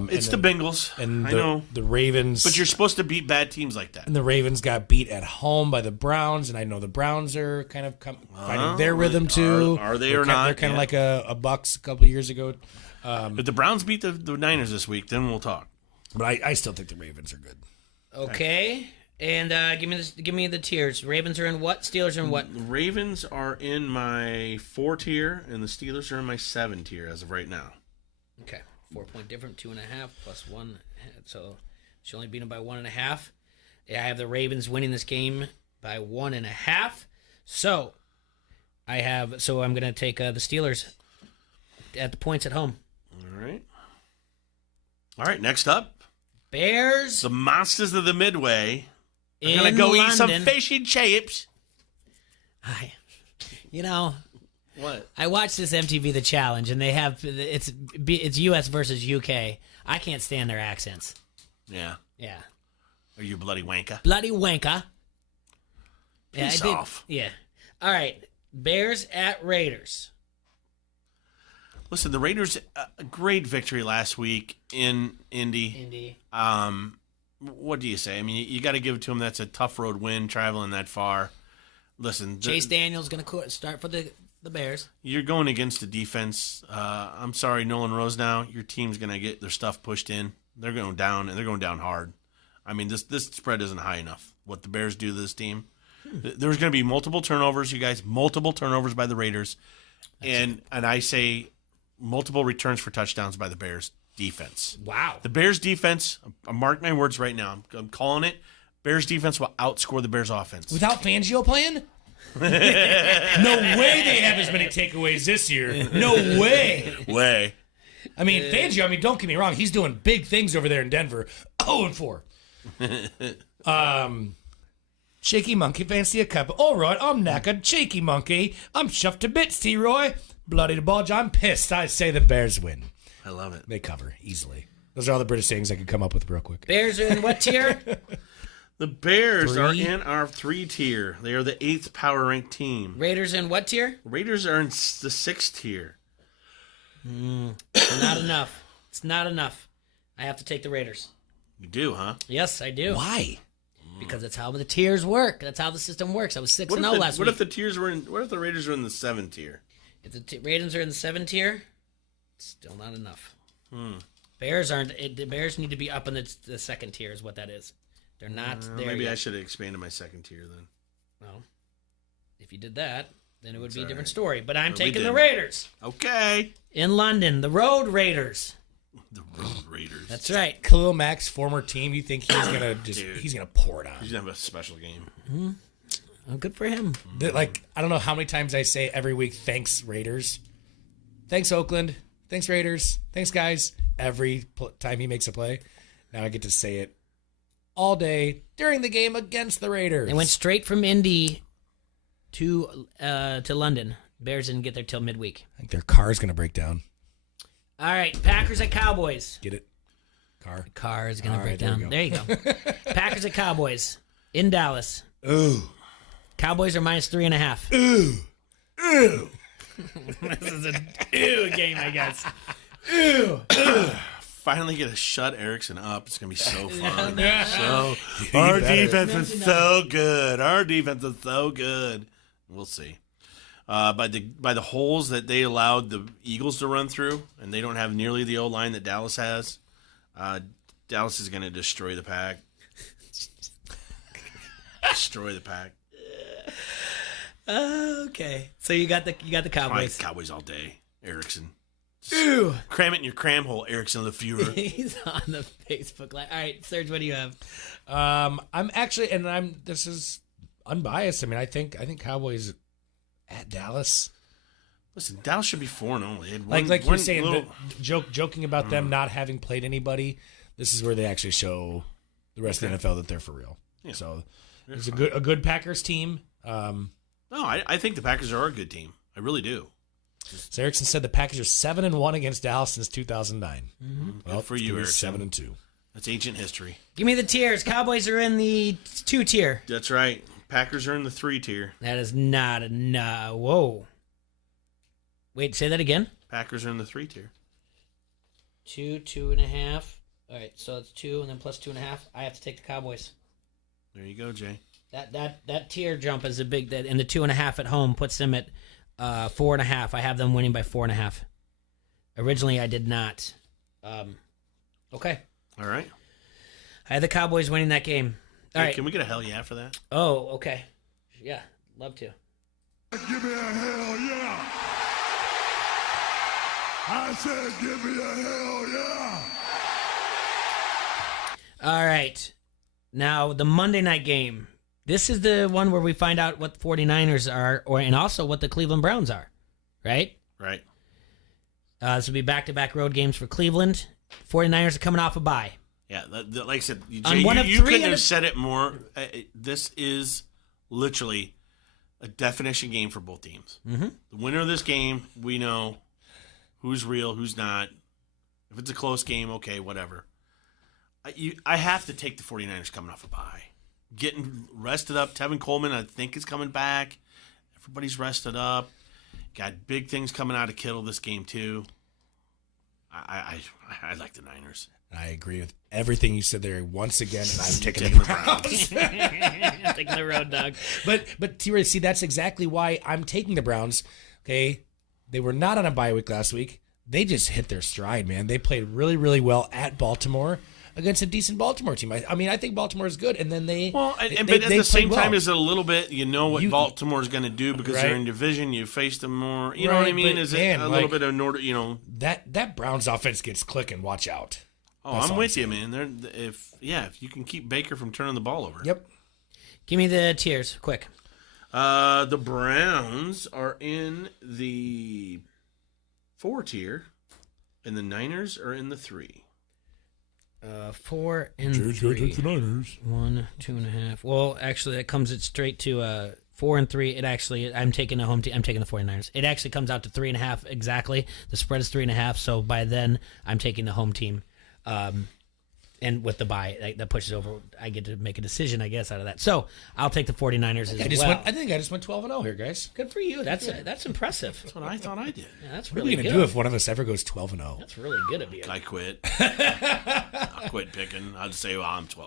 It's the Bengals. And I know. The Ravens. But you're supposed to beat bad teams like that. And the Ravens got beat at home by the Browns, and I know the Browns are kind of finding their rhythm too. Are they or not? They're kind of like a Bucks a couple of years ago. If the Browns beat the Niners this week, then we'll talk. But I still think the Ravens are good. Okay. And give me the tiers. Ravens are in what? Steelers are in what? The Ravens are in my 4 tier, and the Steelers are in my 7 tier as of right now. Okay. 4-point difference, 2.5 plus 1. So she only beat them by 1.5. Yeah, I have the Ravens winning this game by 1.5. So I'm going to take the Steelers at the points at home. All right. Next up. Bears. The monsters of the Midway. I'm going to In go eat London. some fish and chips. What? I watched this MTV The Challenge, and they have it's U.S. versus U.K. I can't stand their accents. Yeah. Yeah. Are you bloody wanker? Bloody wanker. Peace off. Yeah. All right. Bears at Raiders. Listen, the Raiders, a great victory last week in Indy. What do you say? I mean, you got to give it to them. That's a tough road win, traveling that far. Listen, Chase Daniel's going to start for the Bears. You're going against the defense. I'm sorry, Nolan Rosenau. Your team's going to get their stuff pushed in. They're going down, and they're going down hard. I mean, this spread isn't high enough. What the Bears do to this team. There's going to be multiple turnovers, you guys. Multiple turnovers by the Raiders. And I say multiple returns for touchdowns by the Bears defense. Wow. The Bears defense, mark my words right now. I'm calling it. Bears defense will outscore the Bears offense. Without Fangio playing? No way they have as many takeaways this year. No way. I mean, Fangio, don't get me wrong. He's doing big things over there in Denver. 0-4. Shaky monkey, fancy a cup. All right, I'm knackered. Shaky monkey. I'm chuffed to bits, T-Roy. Bloody the Bodge, I'm pissed. I say the Bears win. I love it. They cover easily. Those are all the British sayings I could come up with real quick. Bears are in what tier? The Bears 3? are in our 3 tier. They are the 8th power ranked team. Raiders in what tier? Raiders are in the 6th tier. Not enough. It's not enough. I have to take the Raiders. You do, huh? Yes, I do. Why? Because that's how the tiers work. That's how the system works. I was 6-0 last week. What if the tiers were in? What if the Raiders were in the 7th tier? If the Raiders are in the 7th tier, it's still not enough. Bears aren't. The Bears need to be up in the 2nd tier. Is what that is. They're not there. Maybe yet. I should have expanded my 2nd tier then. Well, if you did that, then it would be a different story. But I'm But we taking the didn't. Raiders. Okay. In London, the Road Raiders. The Road Raiders. That's right. Khalil Mack's former team. You think he's gonna he's gonna pour it on? He's gonna have a special game. Oh, good for him. I don't know how many times I say every week, thanks Raiders, thanks Oakland, thanks Raiders, thanks guys. Every time he makes a play, now I get to say it all day during the game against the Raiders. They went straight from Indy to London. Bears didn't get there till midweek. I think their car's gonna break down. All right, Packers at Cowboys. Get it? Car is gonna All break right, down. There you go. Packers at Cowboys in Dallas. Ooh. Cowboys are minus 3.5. Ooh. This is a ew game, I guess. Ew. Finally get to shut Erickson up. It's gonna be so fun. Our defense is so good. Our defense is so good. We'll see. By the holes that they allowed the Eagles to run through, and they don't have nearly the O-line that Dallas has. Dallas is gonna destroy the Pack. Destroy the Pack. Okay, so you got the Cowboys. Cowboys all day. Erickson. Ew. Cram it in your cram hole, Erickson the Führer. He's on the Facebook Live. All right, Serge, what do you have? I'm actually, this is unbiased. I mean, I think Cowboys at Dallas. Listen, Dallas should be 4-0. Like you're saying, joking about them not having played anybody. This is where they actually show the rest of the NFL that they're for real. Yeah. So, It's a good Packers team. No, I think the Packers are a good team. I really do. So Erickson said the Packers are 7-1 against Dallas since 2009. Well, Good for you, Erickson. 7-2. That's ancient history. Give me the tiers. Cowboys are in the 2 tier. That's right. Packers are in the 3 tier. That is not a whoa. Wait, say that again. Packers are in the 3 tier. 2, 2.5. All right, so it's 2 and then plus 2.5. I have to take the Cowboys. There you go, Jay. That tier jump is a big. And the 2.5 at home puts them at 4.5. I have them winning by 4.5. Originally, I did not. Okay. All right. I had the Cowboys winning that game. All right. Can we get a hell yeah for that? Oh, okay. Yeah, love to. Give me a hell yeah. I said give me a hell yeah. All right. Now, the Monday night game. This is the one where we find out what the 49ers are, and also what the Cleveland Browns are, right? Right. This will be back-to-back road games for Cleveland. 49ers are coming off a bye. Yeah, like I said, Jay, you couldn't have said it more. This is literally a definition game for both teams. Mm-hmm. The winner of this game, we know who's real, who's not. If it's a close game, okay, whatever. I have to take the 49ers coming off a bye. Getting rested up. Tevin Coleman, I think, is coming back. Everybody's rested up. Got big things coming out of Kittle this game, too. I like the Niners. I agree with everything you said there once again, and I'm taking Taking the the Browns. Taking the road dog. But T-Ray, see, that's exactly why I'm taking the Browns. Okay, they were not on a bye week last week. They just hit their stride, man. They played really, really well at Baltimore against a decent Baltimore team. I mean, I think Baltimore is good, and then they but at they the same played time, well. is it a little bit? You know what Baltimore's going to do because they're Right. in division. You face them more. You know what I Right, mean? but Is man, it a little like, bit of an order? You know, that Browns offense gets clicking. Watch out. Oh, That's I'm all with saying. you, man. If you can keep Baker from turning the ball over. Yep. Give me the tiers, quick. The Browns are in the 4 tier, and the Niners are in the 3. 4 and Jay's 3. gonna take the Niners. 1, 2.5. Well, actually, that comes it straight to 4 and 3. It actually, I'm taking the home team. I'm taking the 49ers. It actually comes out to 3.5 exactly. The spread is 3.5. So by then, I'm taking the home team. And with the bye, that pushes over. I get to make a decision, I guess, out of that. So I'll take the 49ers as well. I think I just went 12-0 here, guys. Good for you. That's impressive. That's what I thought I did. Yeah, that's What are really we good. gonna do if one of us ever goes 12-0? That's really good of you. I quit. I'll quit picking. I'll just say, well, I'm 12-0.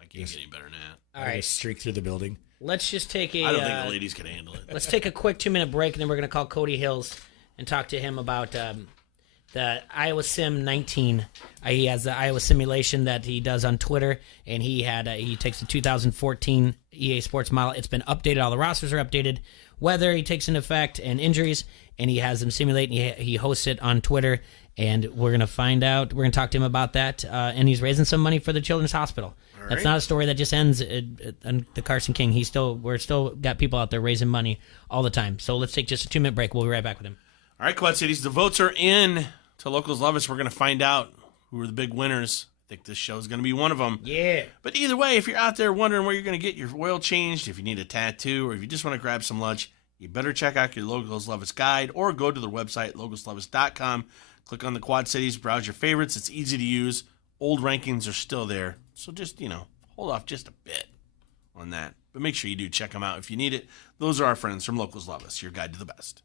I can't get any better than that. All right. Streak through the building. Let's just take a. I don't think the ladies can handle it. Let's take a quick 2-minute break, and then we're going to call Cody Hills and talk to him about the Iowa Sim 19. He has the Iowa simulation that he does on Twitter, and he takes the 2014 EA Sports model. It's been updated. All the rosters are updated. Weather he takes into effect and injuries, and he has them simulate. And he hosts it on Twitter, and we're going to find out. We're going to talk to him about that, and he's raising some money for the Children's Hospital. That's right. not a story that just ends on the Carson King. We're still got people out there raising money all the time. So let's take just a 2-minute break. We'll be right back with him. All right, Quad Cities, the votes are in to Locals Love Us. We're going to find out who are the big winners. I think this show is going to be one of them. Yeah. But either way, if you're out there wondering where you're going to get your oil changed, if you need a tattoo, or if you just want to grab some lunch, you better check out your Locals Love Us guide or go to the website, localsloveus.com. Click on the Quad Cities, browse your favorites. It's easy to use. Old rankings are still there. So just, hold off just a bit on that. But make sure you do check them out if you need it. Those are our friends from Locals Love Us, your guide to the best.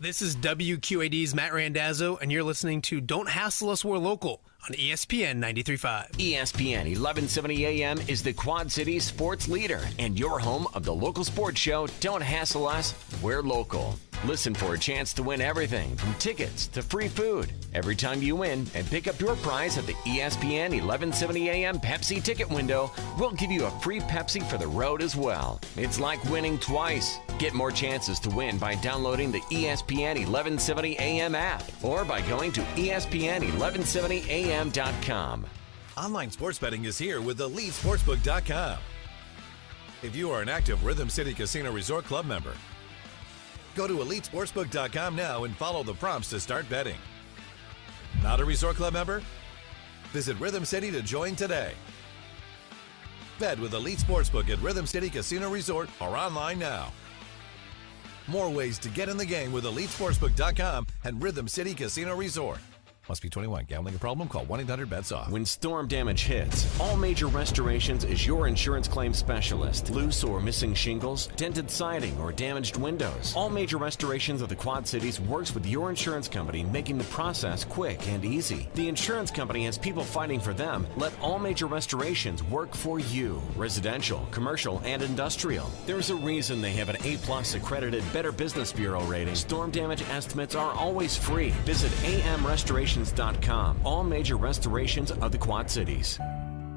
This is WQAD's Matt Randazzo, and you're listening to Don't Hassle Us, We're Local on ESPN 93.5. ESPN 1170 AM is the Quad Cities sports leader and your home of the local sports show Don't Hassle Us, We're Local. Listen for a chance to win everything from tickets to free food. Every time you win and pick up your prize at the ESPN 1170 AM Pepsi ticket window, we'll give you a free Pepsi for the road as well. It's like winning twice. Get more chances to win by downloading the ESPN 1170 AM app or by going to ESPN1170am.com. Online sports betting is here with EliteSportsbook.com. If you are an active Rhythm City Casino Resort Club member, go to EliteSportsbook.com now and follow the prompts to start betting. Not a Resort Club member? Visit Rhythm City to join today. Bet with Elite Sportsbook at Rhythm City Casino Resort or online now. More ways to get in the game with EliteSportsbook.com and Rhythm City Casino Resort. Must be 21. Gambling a problem? Call 1-800-BETS-OFF. When storm damage hits, All Major Restorations is your insurance claim specialist. Loose or missing shingles, dented siding, or damaged windows. All Major Restorations of the Quad Cities works with your insurance company, making the process quick and easy. The insurance company has people fighting for them. Let All Major Restorations work for you. Residential, commercial, and industrial. There's a reason they have an A+ accredited Better Business Bureau rating. Storm damage estimates are always free. Visit amrestorations.com. All Major Restorations of the Quad Cities.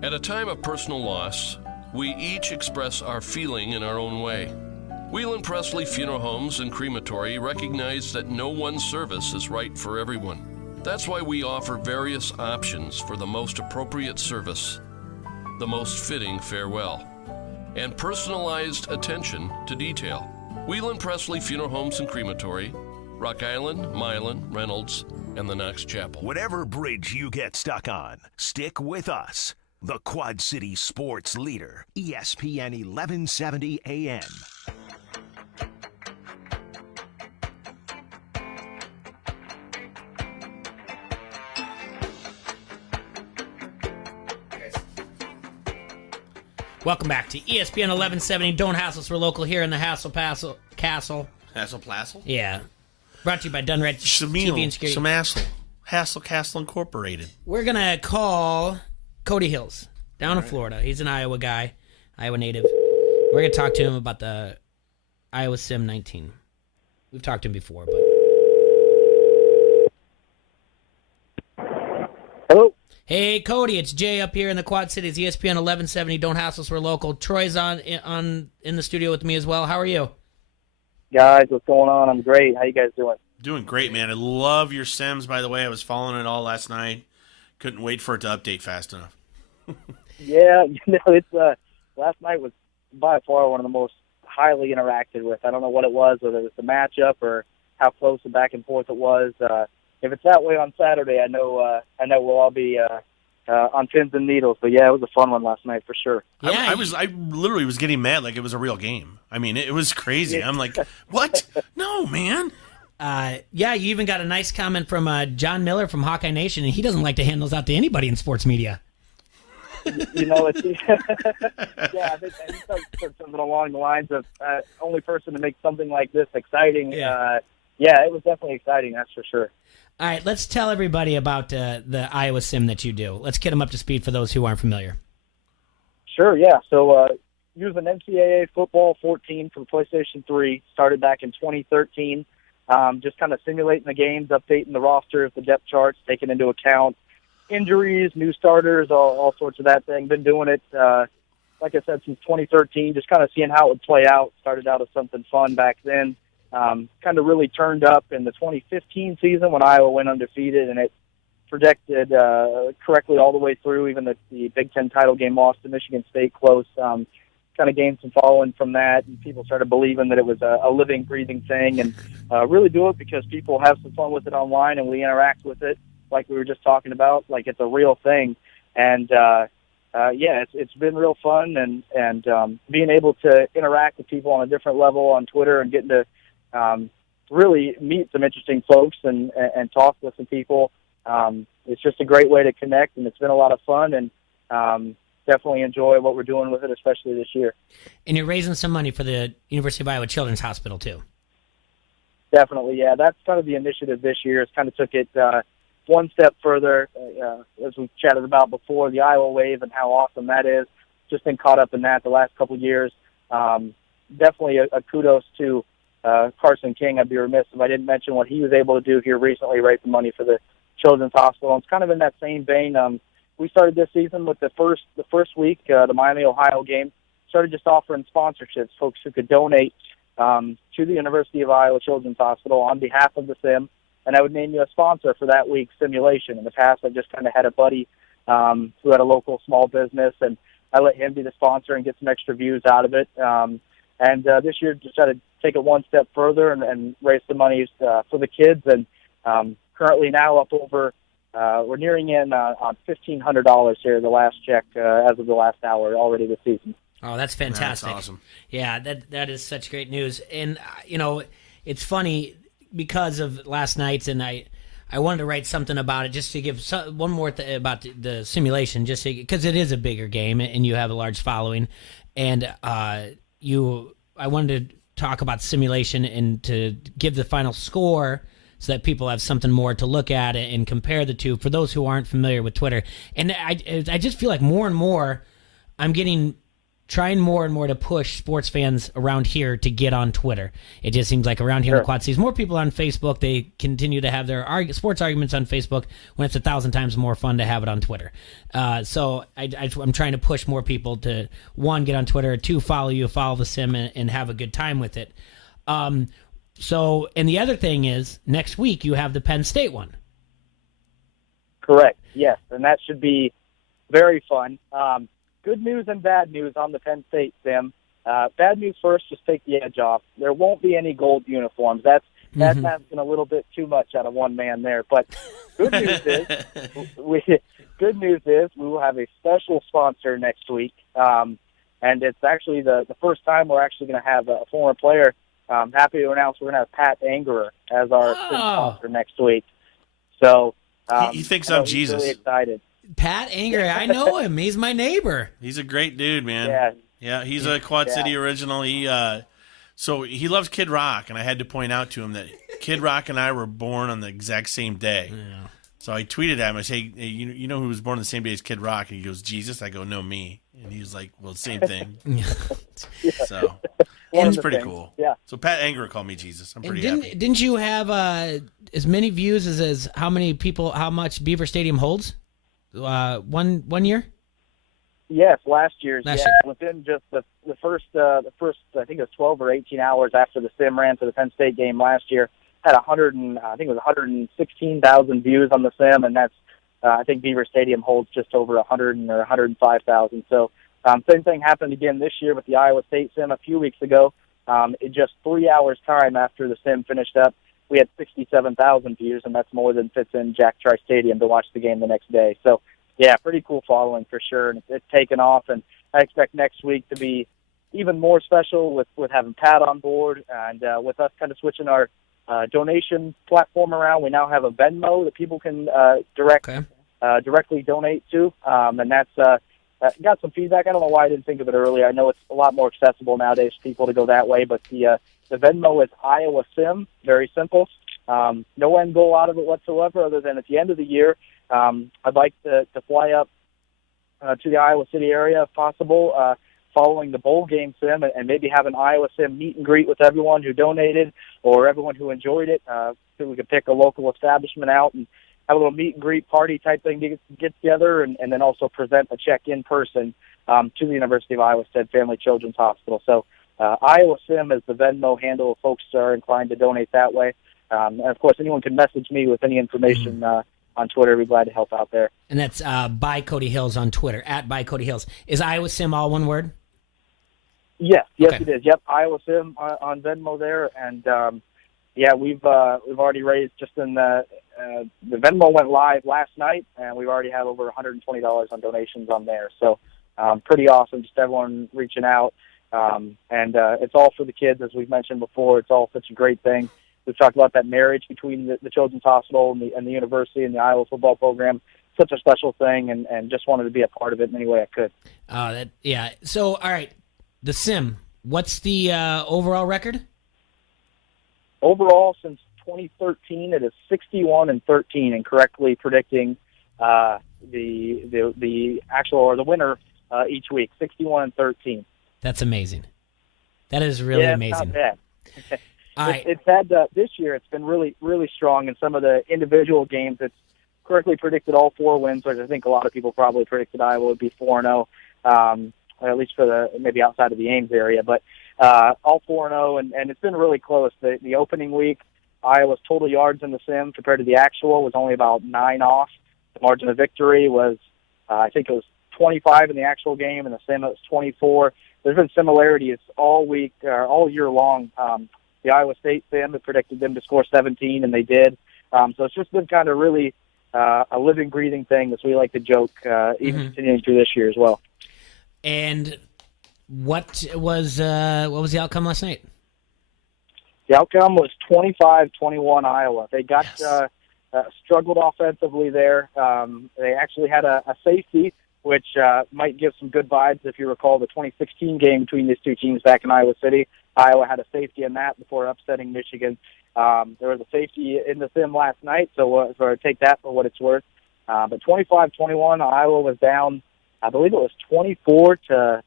At a time of personal loss, we each express our feeling in our own way. Whelan Presley Funeral Homes and Crematory recognize that no one service is right for everyone. That's why we offer various options for the most appropriate service, the most fitting farewell, and personalized attention to detail. Whelan Presley Funeral Homes and Crematory, Rock Island, Milan, Reynolds, and the Knox Chapel. Whatever bridge you get stuck on, stick with us. The Quad City Sports Leader, ESPN 1170 AM. Welcome back to ESPN 1170. Don't Hassle Us. We're local here in the Castle. Hassle Plassel? Yeah. Brought to you by Dunred TV and Security. Some Hassle Castle Incorporated. We're going to call Cody Hills down in Florida. He's an Iowa guy, Iowa native. We're going to talk to him about the Iowa Sim 19. We've talked to him before, but... Hello? Hey, Cody, it's Jay up here in the Quad Cities, ESPN 1170. Don't Hassle Us, we're local. Troy's in the studio with me as well. How are you? Guys, what's going on? I'm great. How you guys doing? Doing great, man. I love your Sims, by the way. I was following it all last night. Couldn't wait for it to update fast enough. Yeah, it's last night was by far one of the most highly interacted with. I don't know what it was, whether it was the matchup or how close and back and forth it was. If it's that way on Saturday, I know we'll all be on pins and needles. But yeah, it was a fun one last night for sure. Yeah, I literally was getting mad like it was a real game. I mean, it was crazy. I'm like, what? No, man. Yeah, you even got a nice comment from John Miller from Hawkeye Nation, and he doesn't like to hand those out to anybody in sports media. You know, it's yeah. I think he said something along the lines of only person to make something like this exciting. Yeah, it was definitely exciting. That's for sure. All right, let's tell everybody about the Iowa Sim that you do. Let's get them up to speed for those who aren't familiar. Sure, yeah. So using NCAA Football 14 from PlayStation 3, started back in 2013. Just kind of simulating the games, updating the rosters, the depth charts, taking into account injuries, new starters, all sorts of that thing. Been doing it, like I said, since 2013, just kind of seeing how it would play out. Started out as something fun back then. Kind of really turned up in the 2015 season when Iowa went undefeated, and it projected correctly all the way through, even the Big Ten title game lost to Michigan State close. Kind of gained some following from that, and people started believing that it was a living, breathing thing, and really do it because people have some fun with it online, and we interact with it like we were just talking about, like it's a real thing. And it's been real fun, and being able to interact with people on a different level on Twitter and getting to really meet some interesting folks and talk with some people. It's just a great way to connect, and it's been a lot of fun, and definitely enjoy what we're doing with it, especially this year. And you're raising some money for the University of Iowa Children's Hospital, too. Definitely, yeah. That's kind of the initiative this year. It's kind of took it one step further, as we chatted about before, the Iowa Wave and how awesome that is. Just been caught up in that the last couple of years. Definitely a kudos to Carson King. I'd be remiss if I didn't mention what he was able to do here recently, raise the money for the Children's Hospital. And it's kind of in that same vein. We started this season with the first week, the Miami, Ohio game, started just offering sponsorships, folks who could donate to the University of Iowa Children's Hospital on behalf of the sim, and I would name you a sponsor for that week's simulation. In the past, I just kind of had a buddy who had a local small business, and I let him be the sponsor and get some extra views out of it. And this year, just tried to take it one step further and raise some money for the kids, and currently now up over we're nearing in on $1,500 here, the last check as of the last hour already this season. Oh, that's fantastic. That's awesome. Yeah, that is such great news. And, it's funny because of last night's, and I wanted to write something about it just to give one more about the simulation, just because it is a bigger game and you have a large following. And I wanted to talk about simulation and to give the final score so that people have something more to look at and compare the two for those who aren't familiar with Twitter. And I just feel like more and more I'm trying more and more to push sports fans around here to get on Twitter. It just seems like around here in the Quad Cities, more people on Facebook. They continue to have their sports arguments on Facebook when it's 1,000 times more fun to have it on Twitter. So I'm trying to push more people to, one, get on Twitter, two, follow you, follow the sim, and have a good time with it. So, and the other thing is, next week you have the Penn State one. Correct, yes, and that should be very fun. Good news and bad news on the Penn State sim. Bad news first, just take the edge off. There won't be any gold uniforms. That's asking a little bit too much out of one man there. But good news is we will have a special sponsor next week, and it's actually the first time we're actually going to have a former player. I'm happy to announce we're going to have Pat Angerer as our sim sponsor next week. So he thinks I'm Jesus. Really excited. Pat Anger, I know him. He's my neighbor. He's a great dude, man. Yeah, he's a Quad City original. So he loves Kid Rock, and I had to point out to him that Kid Rock and I were born on the exact same day. Yeah. So I tweeted at him. I say, hey, you know who was born the same day as Kid Rock? And he goes, Jesus. I go, no, me. And he was like, well, same thing. So it's pretty cool. Yeah. So Pat Anger called me Jesus. I'm pretty happy. Didn't you have as many views as how much Beaver Stadium holds? One year? Yes, last year's. Within just the first I think it was 12 or 18 hours after the sim ran to the Penn State game last year, had 116,000 views on the sim, and that's I think Beaver Stadium holds just over 100 or 105,000. So same thing happened again this year with the Iowa State sim a few weeks ago. In just 3 hours time after the sim finished up, we had 67,000 views, and that's more than fits in Jack Trice Stadium to watch the game the next day. So, yeah, pretty cool following for sure, and it's taken off, and I expect next week to be even more special with having Pat on board and with us kind of switching our donation platform around. We now have a Venmo that people can directly donate to, and that's got some feedback. I don't know why I didn't think of it earlier. I know it's a lot more accessible nowadays for people to go that way, but the Venmo is Iowa Sim, very simple. No end goal out of it whatsoever other than at the end of the year, I'd like to fly up to the Iowa City area if possible following the bowl game sim and maybe have an Iowa Sim meet and greet with everyone who donated or everyone who enjoyed it. So we could pick a local establishment out and have a little meet and greet party type thing to get together and then also present a check in person to the University of Iowa Stead Family Children's Hospital. So Iowa Sim is the Venmo handle if folks are inclined to donate that way. And, of course, anyone can message me with any information on Twitter. I'd be glad to help out there. And that's by Cody Hills on Twitter, at by Cody Hills. Is Iowa Sim all one word? Yes, it is. Yep, Iowa Sim on Venmo there. And, we've already raised just in the Venmo went live last night, and we've already had over $120 on donations on there. So pretty awesome, just everyone reaching out. And it's all for the kids, as we've mentioned before. It's all such a great thing. We've talked about that marriage between the Children's Hospital and the university and the Iowa football program. Such a special thing, and just wanted to be a part of it in any way I could. So, all right, the sim. What's the overall record? Overall, since 2013, it is 61-13, and correctly predicting the actual or the winner each week. 61-13. That's amazing. That is really amazing. It's not bad. It's had this year. It's been really, really strong in some of the individual games. It's correctly predicted all 4 wins, which I think a lot of people probably predicted Iowa would be 4-0, at least for maybe outside of the Ames area. But all 4-0, and it's been really close. The opening week, Iowa's total yards in the sim compared to the actual was only about 9 off. The margin of victory was, I think it was 25 in the actual game, and the sim it was 24. There's been similarities all week, all year long. The Iowa State sim had predicted them to score 17, and they did. So it's just been kind of really a living, breathing thing, as we like to joke, even continuing through this year as well. And what was the outcome last night? The outcome was 25-21 Iowa. They got struggled offensively there. They actually had a safety, which might give some good vibes. If you recall the 2016 game between these two teams back in Iowa City, Iowa had a safety in that before upsetting Michigan. There was a safety in the sim last night, so take that for what it's worth. But 25-21, Iowa was down, I believe it was 21 to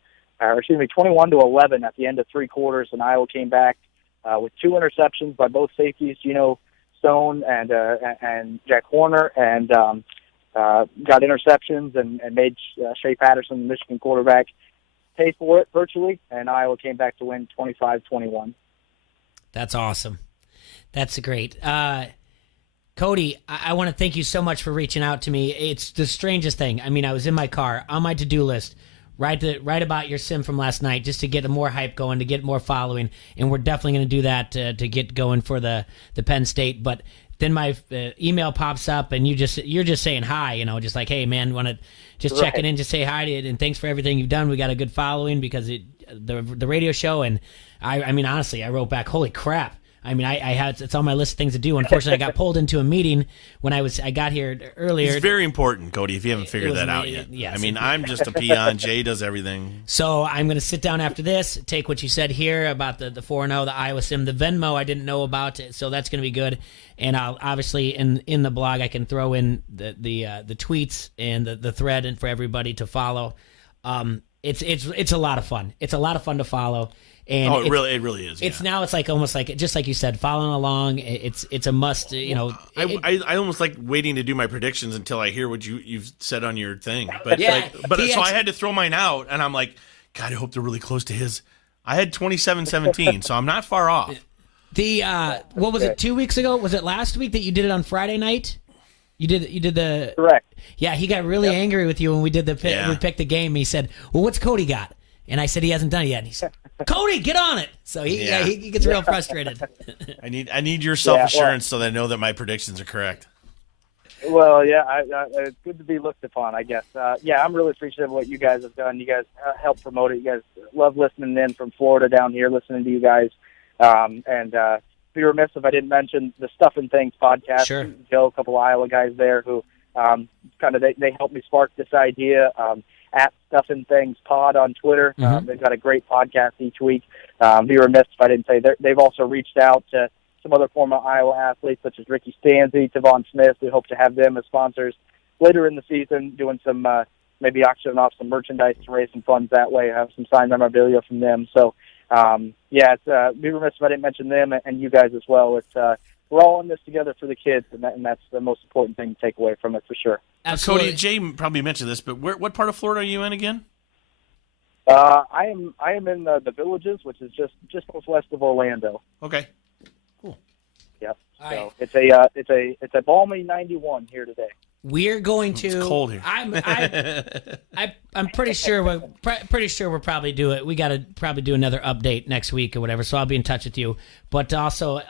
11 at the end of three quarters, and Iowa came back with two interceptions by both safeties, Gino Stone and Jack Horner, and got interceptions and made Shea Patterson, the Michigan quarterback, pay for it virtually, and Iowa came back to win 25-21. That's awesome. That's great. Cody, I want to thank you so much for reaching out to me. It's the strangest thing. I mean, I was in my car on my to-do list, write about your sim from last night just to get more hype going, to get more following, and we're definitely going to do that to get going for the Penn State. But then my email pops up, and you're just saying hi, just like, hey man, want to just checking in, just say hi to it, and thanks for everything you've done. We got a good following because the radio show, and I mean honestly, I wrote back, holy crap. I mean, it's on my list of things to do. Unfortunately, I got pulled into a meeting when I got here earlier. It's very important, Cody, if you haven't figured that out yet. Yes. I mean, I'm just a peon. Jay does everything. So I'm going to sit down after this, take what you said here about the 4-0, the Iowa Sim, the Venmo I didn't know about, so that's going to be good. And I'll obviously in the blog I can throw in the tweets and the thread and for everybody to follow. It's a lot of fun. It's a lot of fun to follow. And it really is. It's now it's like almost like just like you said, following along. It's a must. I almost like waiting to do my predictions until I hear what you've said on your thing. But so I had to throw mine out, and I'm like, God, I hope they're really close to his. I had 27-17, so I'm not far off. What was it 2 weeks ago? Was it last week that you did it on Friday night? You did the correct. Yeah, he got really angry with you when we did we picked the game. He said, "Well, what's Cody got?" And I said he hasn't done it yet. And he said, Cody, get on it. So he gets real frustrated. I need your self-assurance so they know that my predictions are correct. Well, it's good to be looked upon, I guess. I'm really appreciative of what you guys have done. You guys help promote it. You guys love listening in from Florida down here, listening to you guys. And be remiss if I didn't mention the Stuff and Things podcast. Sure. Joe, a couple of Iowa guys there who they helped me spark this idea. At Stuff and Things Pod on Twitter. They've got a great podcast each week. Be remiss if I didn't say they've also reached out to some other former Iowa athletes such as Ricky Stanzi, Tavon Smith. We hope to have them as sponsors later in the season, doing some maybe auctioning off some merchandise to raise some funds that way, have some signed memorabilia from them. So, be remiss if I didn't mention them and you guys as well. It's we're all in this together for the kids, and that's the most important thing to take away from it for sure. Cody, Jay probably mentioned this, but what part of Florida are you in again? I am in the Villages, which is just northwest of Orlando. Okay, cool. Yep. All so right. it's a balmy 91 here today. We're going to. It's cold here. I'm pretty sure we'll probably do it. We got to probably do another update next week or whatever. So I'll be in touch with you. But also,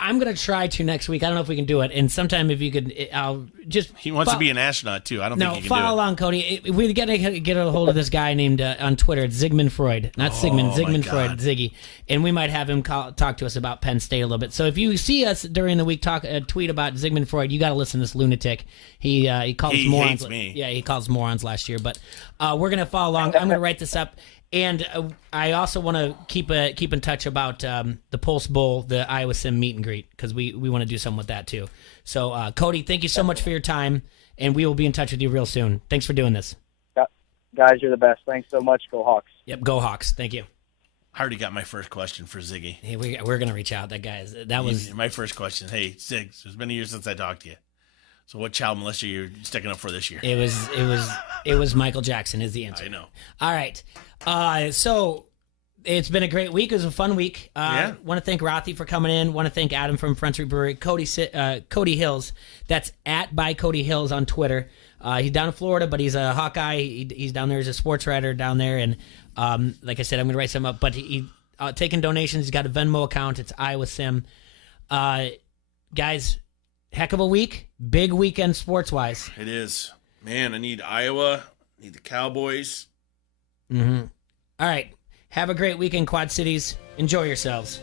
I'm going to try to next week. I don't know if we can do it. And sometime if you could, I'll just... He wants to be an astronaut, too. I don't think he can do it. Follow along, Cody. We got to get a hold of this guy named, on Twitter, it's Zygmunt Freud. Not Sigmund, Zygmunt Freud, Ziggy. And we might have him talk to us about Penn State a little bit. So if you see us during the week tweet about Zygmunt Freud, you got to listen to this lunatic. He calls us morons. Hates me. Yeah, he calls morons last year. But we're going to follow along. I'm going to write this up. And I also want to keep in touch about the Pulse Bowl, the Iowa Sim meet and greet, because we want to do something with that too. So, Cody, thank you so much for your time, and we will be in touch with you real soon. Thanks for doing this. Guys, you're the best. Thanks so much. Go Hawks. Yep, go Hawks. Thank you. I already got my first question for Ziggy. Hey, we're going to reach out. That was my first question. Hey, Ziggs, it's been a year since I talked to you. So what child molester you're sticking up for this year? It was Michael Jackson is the answer. I know. All right. So it's been a great week. It was a fun week. Want to thank Rothy for coming in. Want to thank Adam from Front Street Brewery. Cody Hills. That's by Cody Hills on Twitter. He's down in Florida, but he's a Hawkeye. He's down there as a sports writer down there. And like I said, I'm going to write some up. But he taking donations. He's got a Venmo account. It's Iowa Sim. Guys, heck of a week. Big weekend sports-wise. It is. Man, I need Iowa. I need the Cowboys. Mm-hmm. All right. Have a great weekend, Quad Cities. Enjoy yourselves.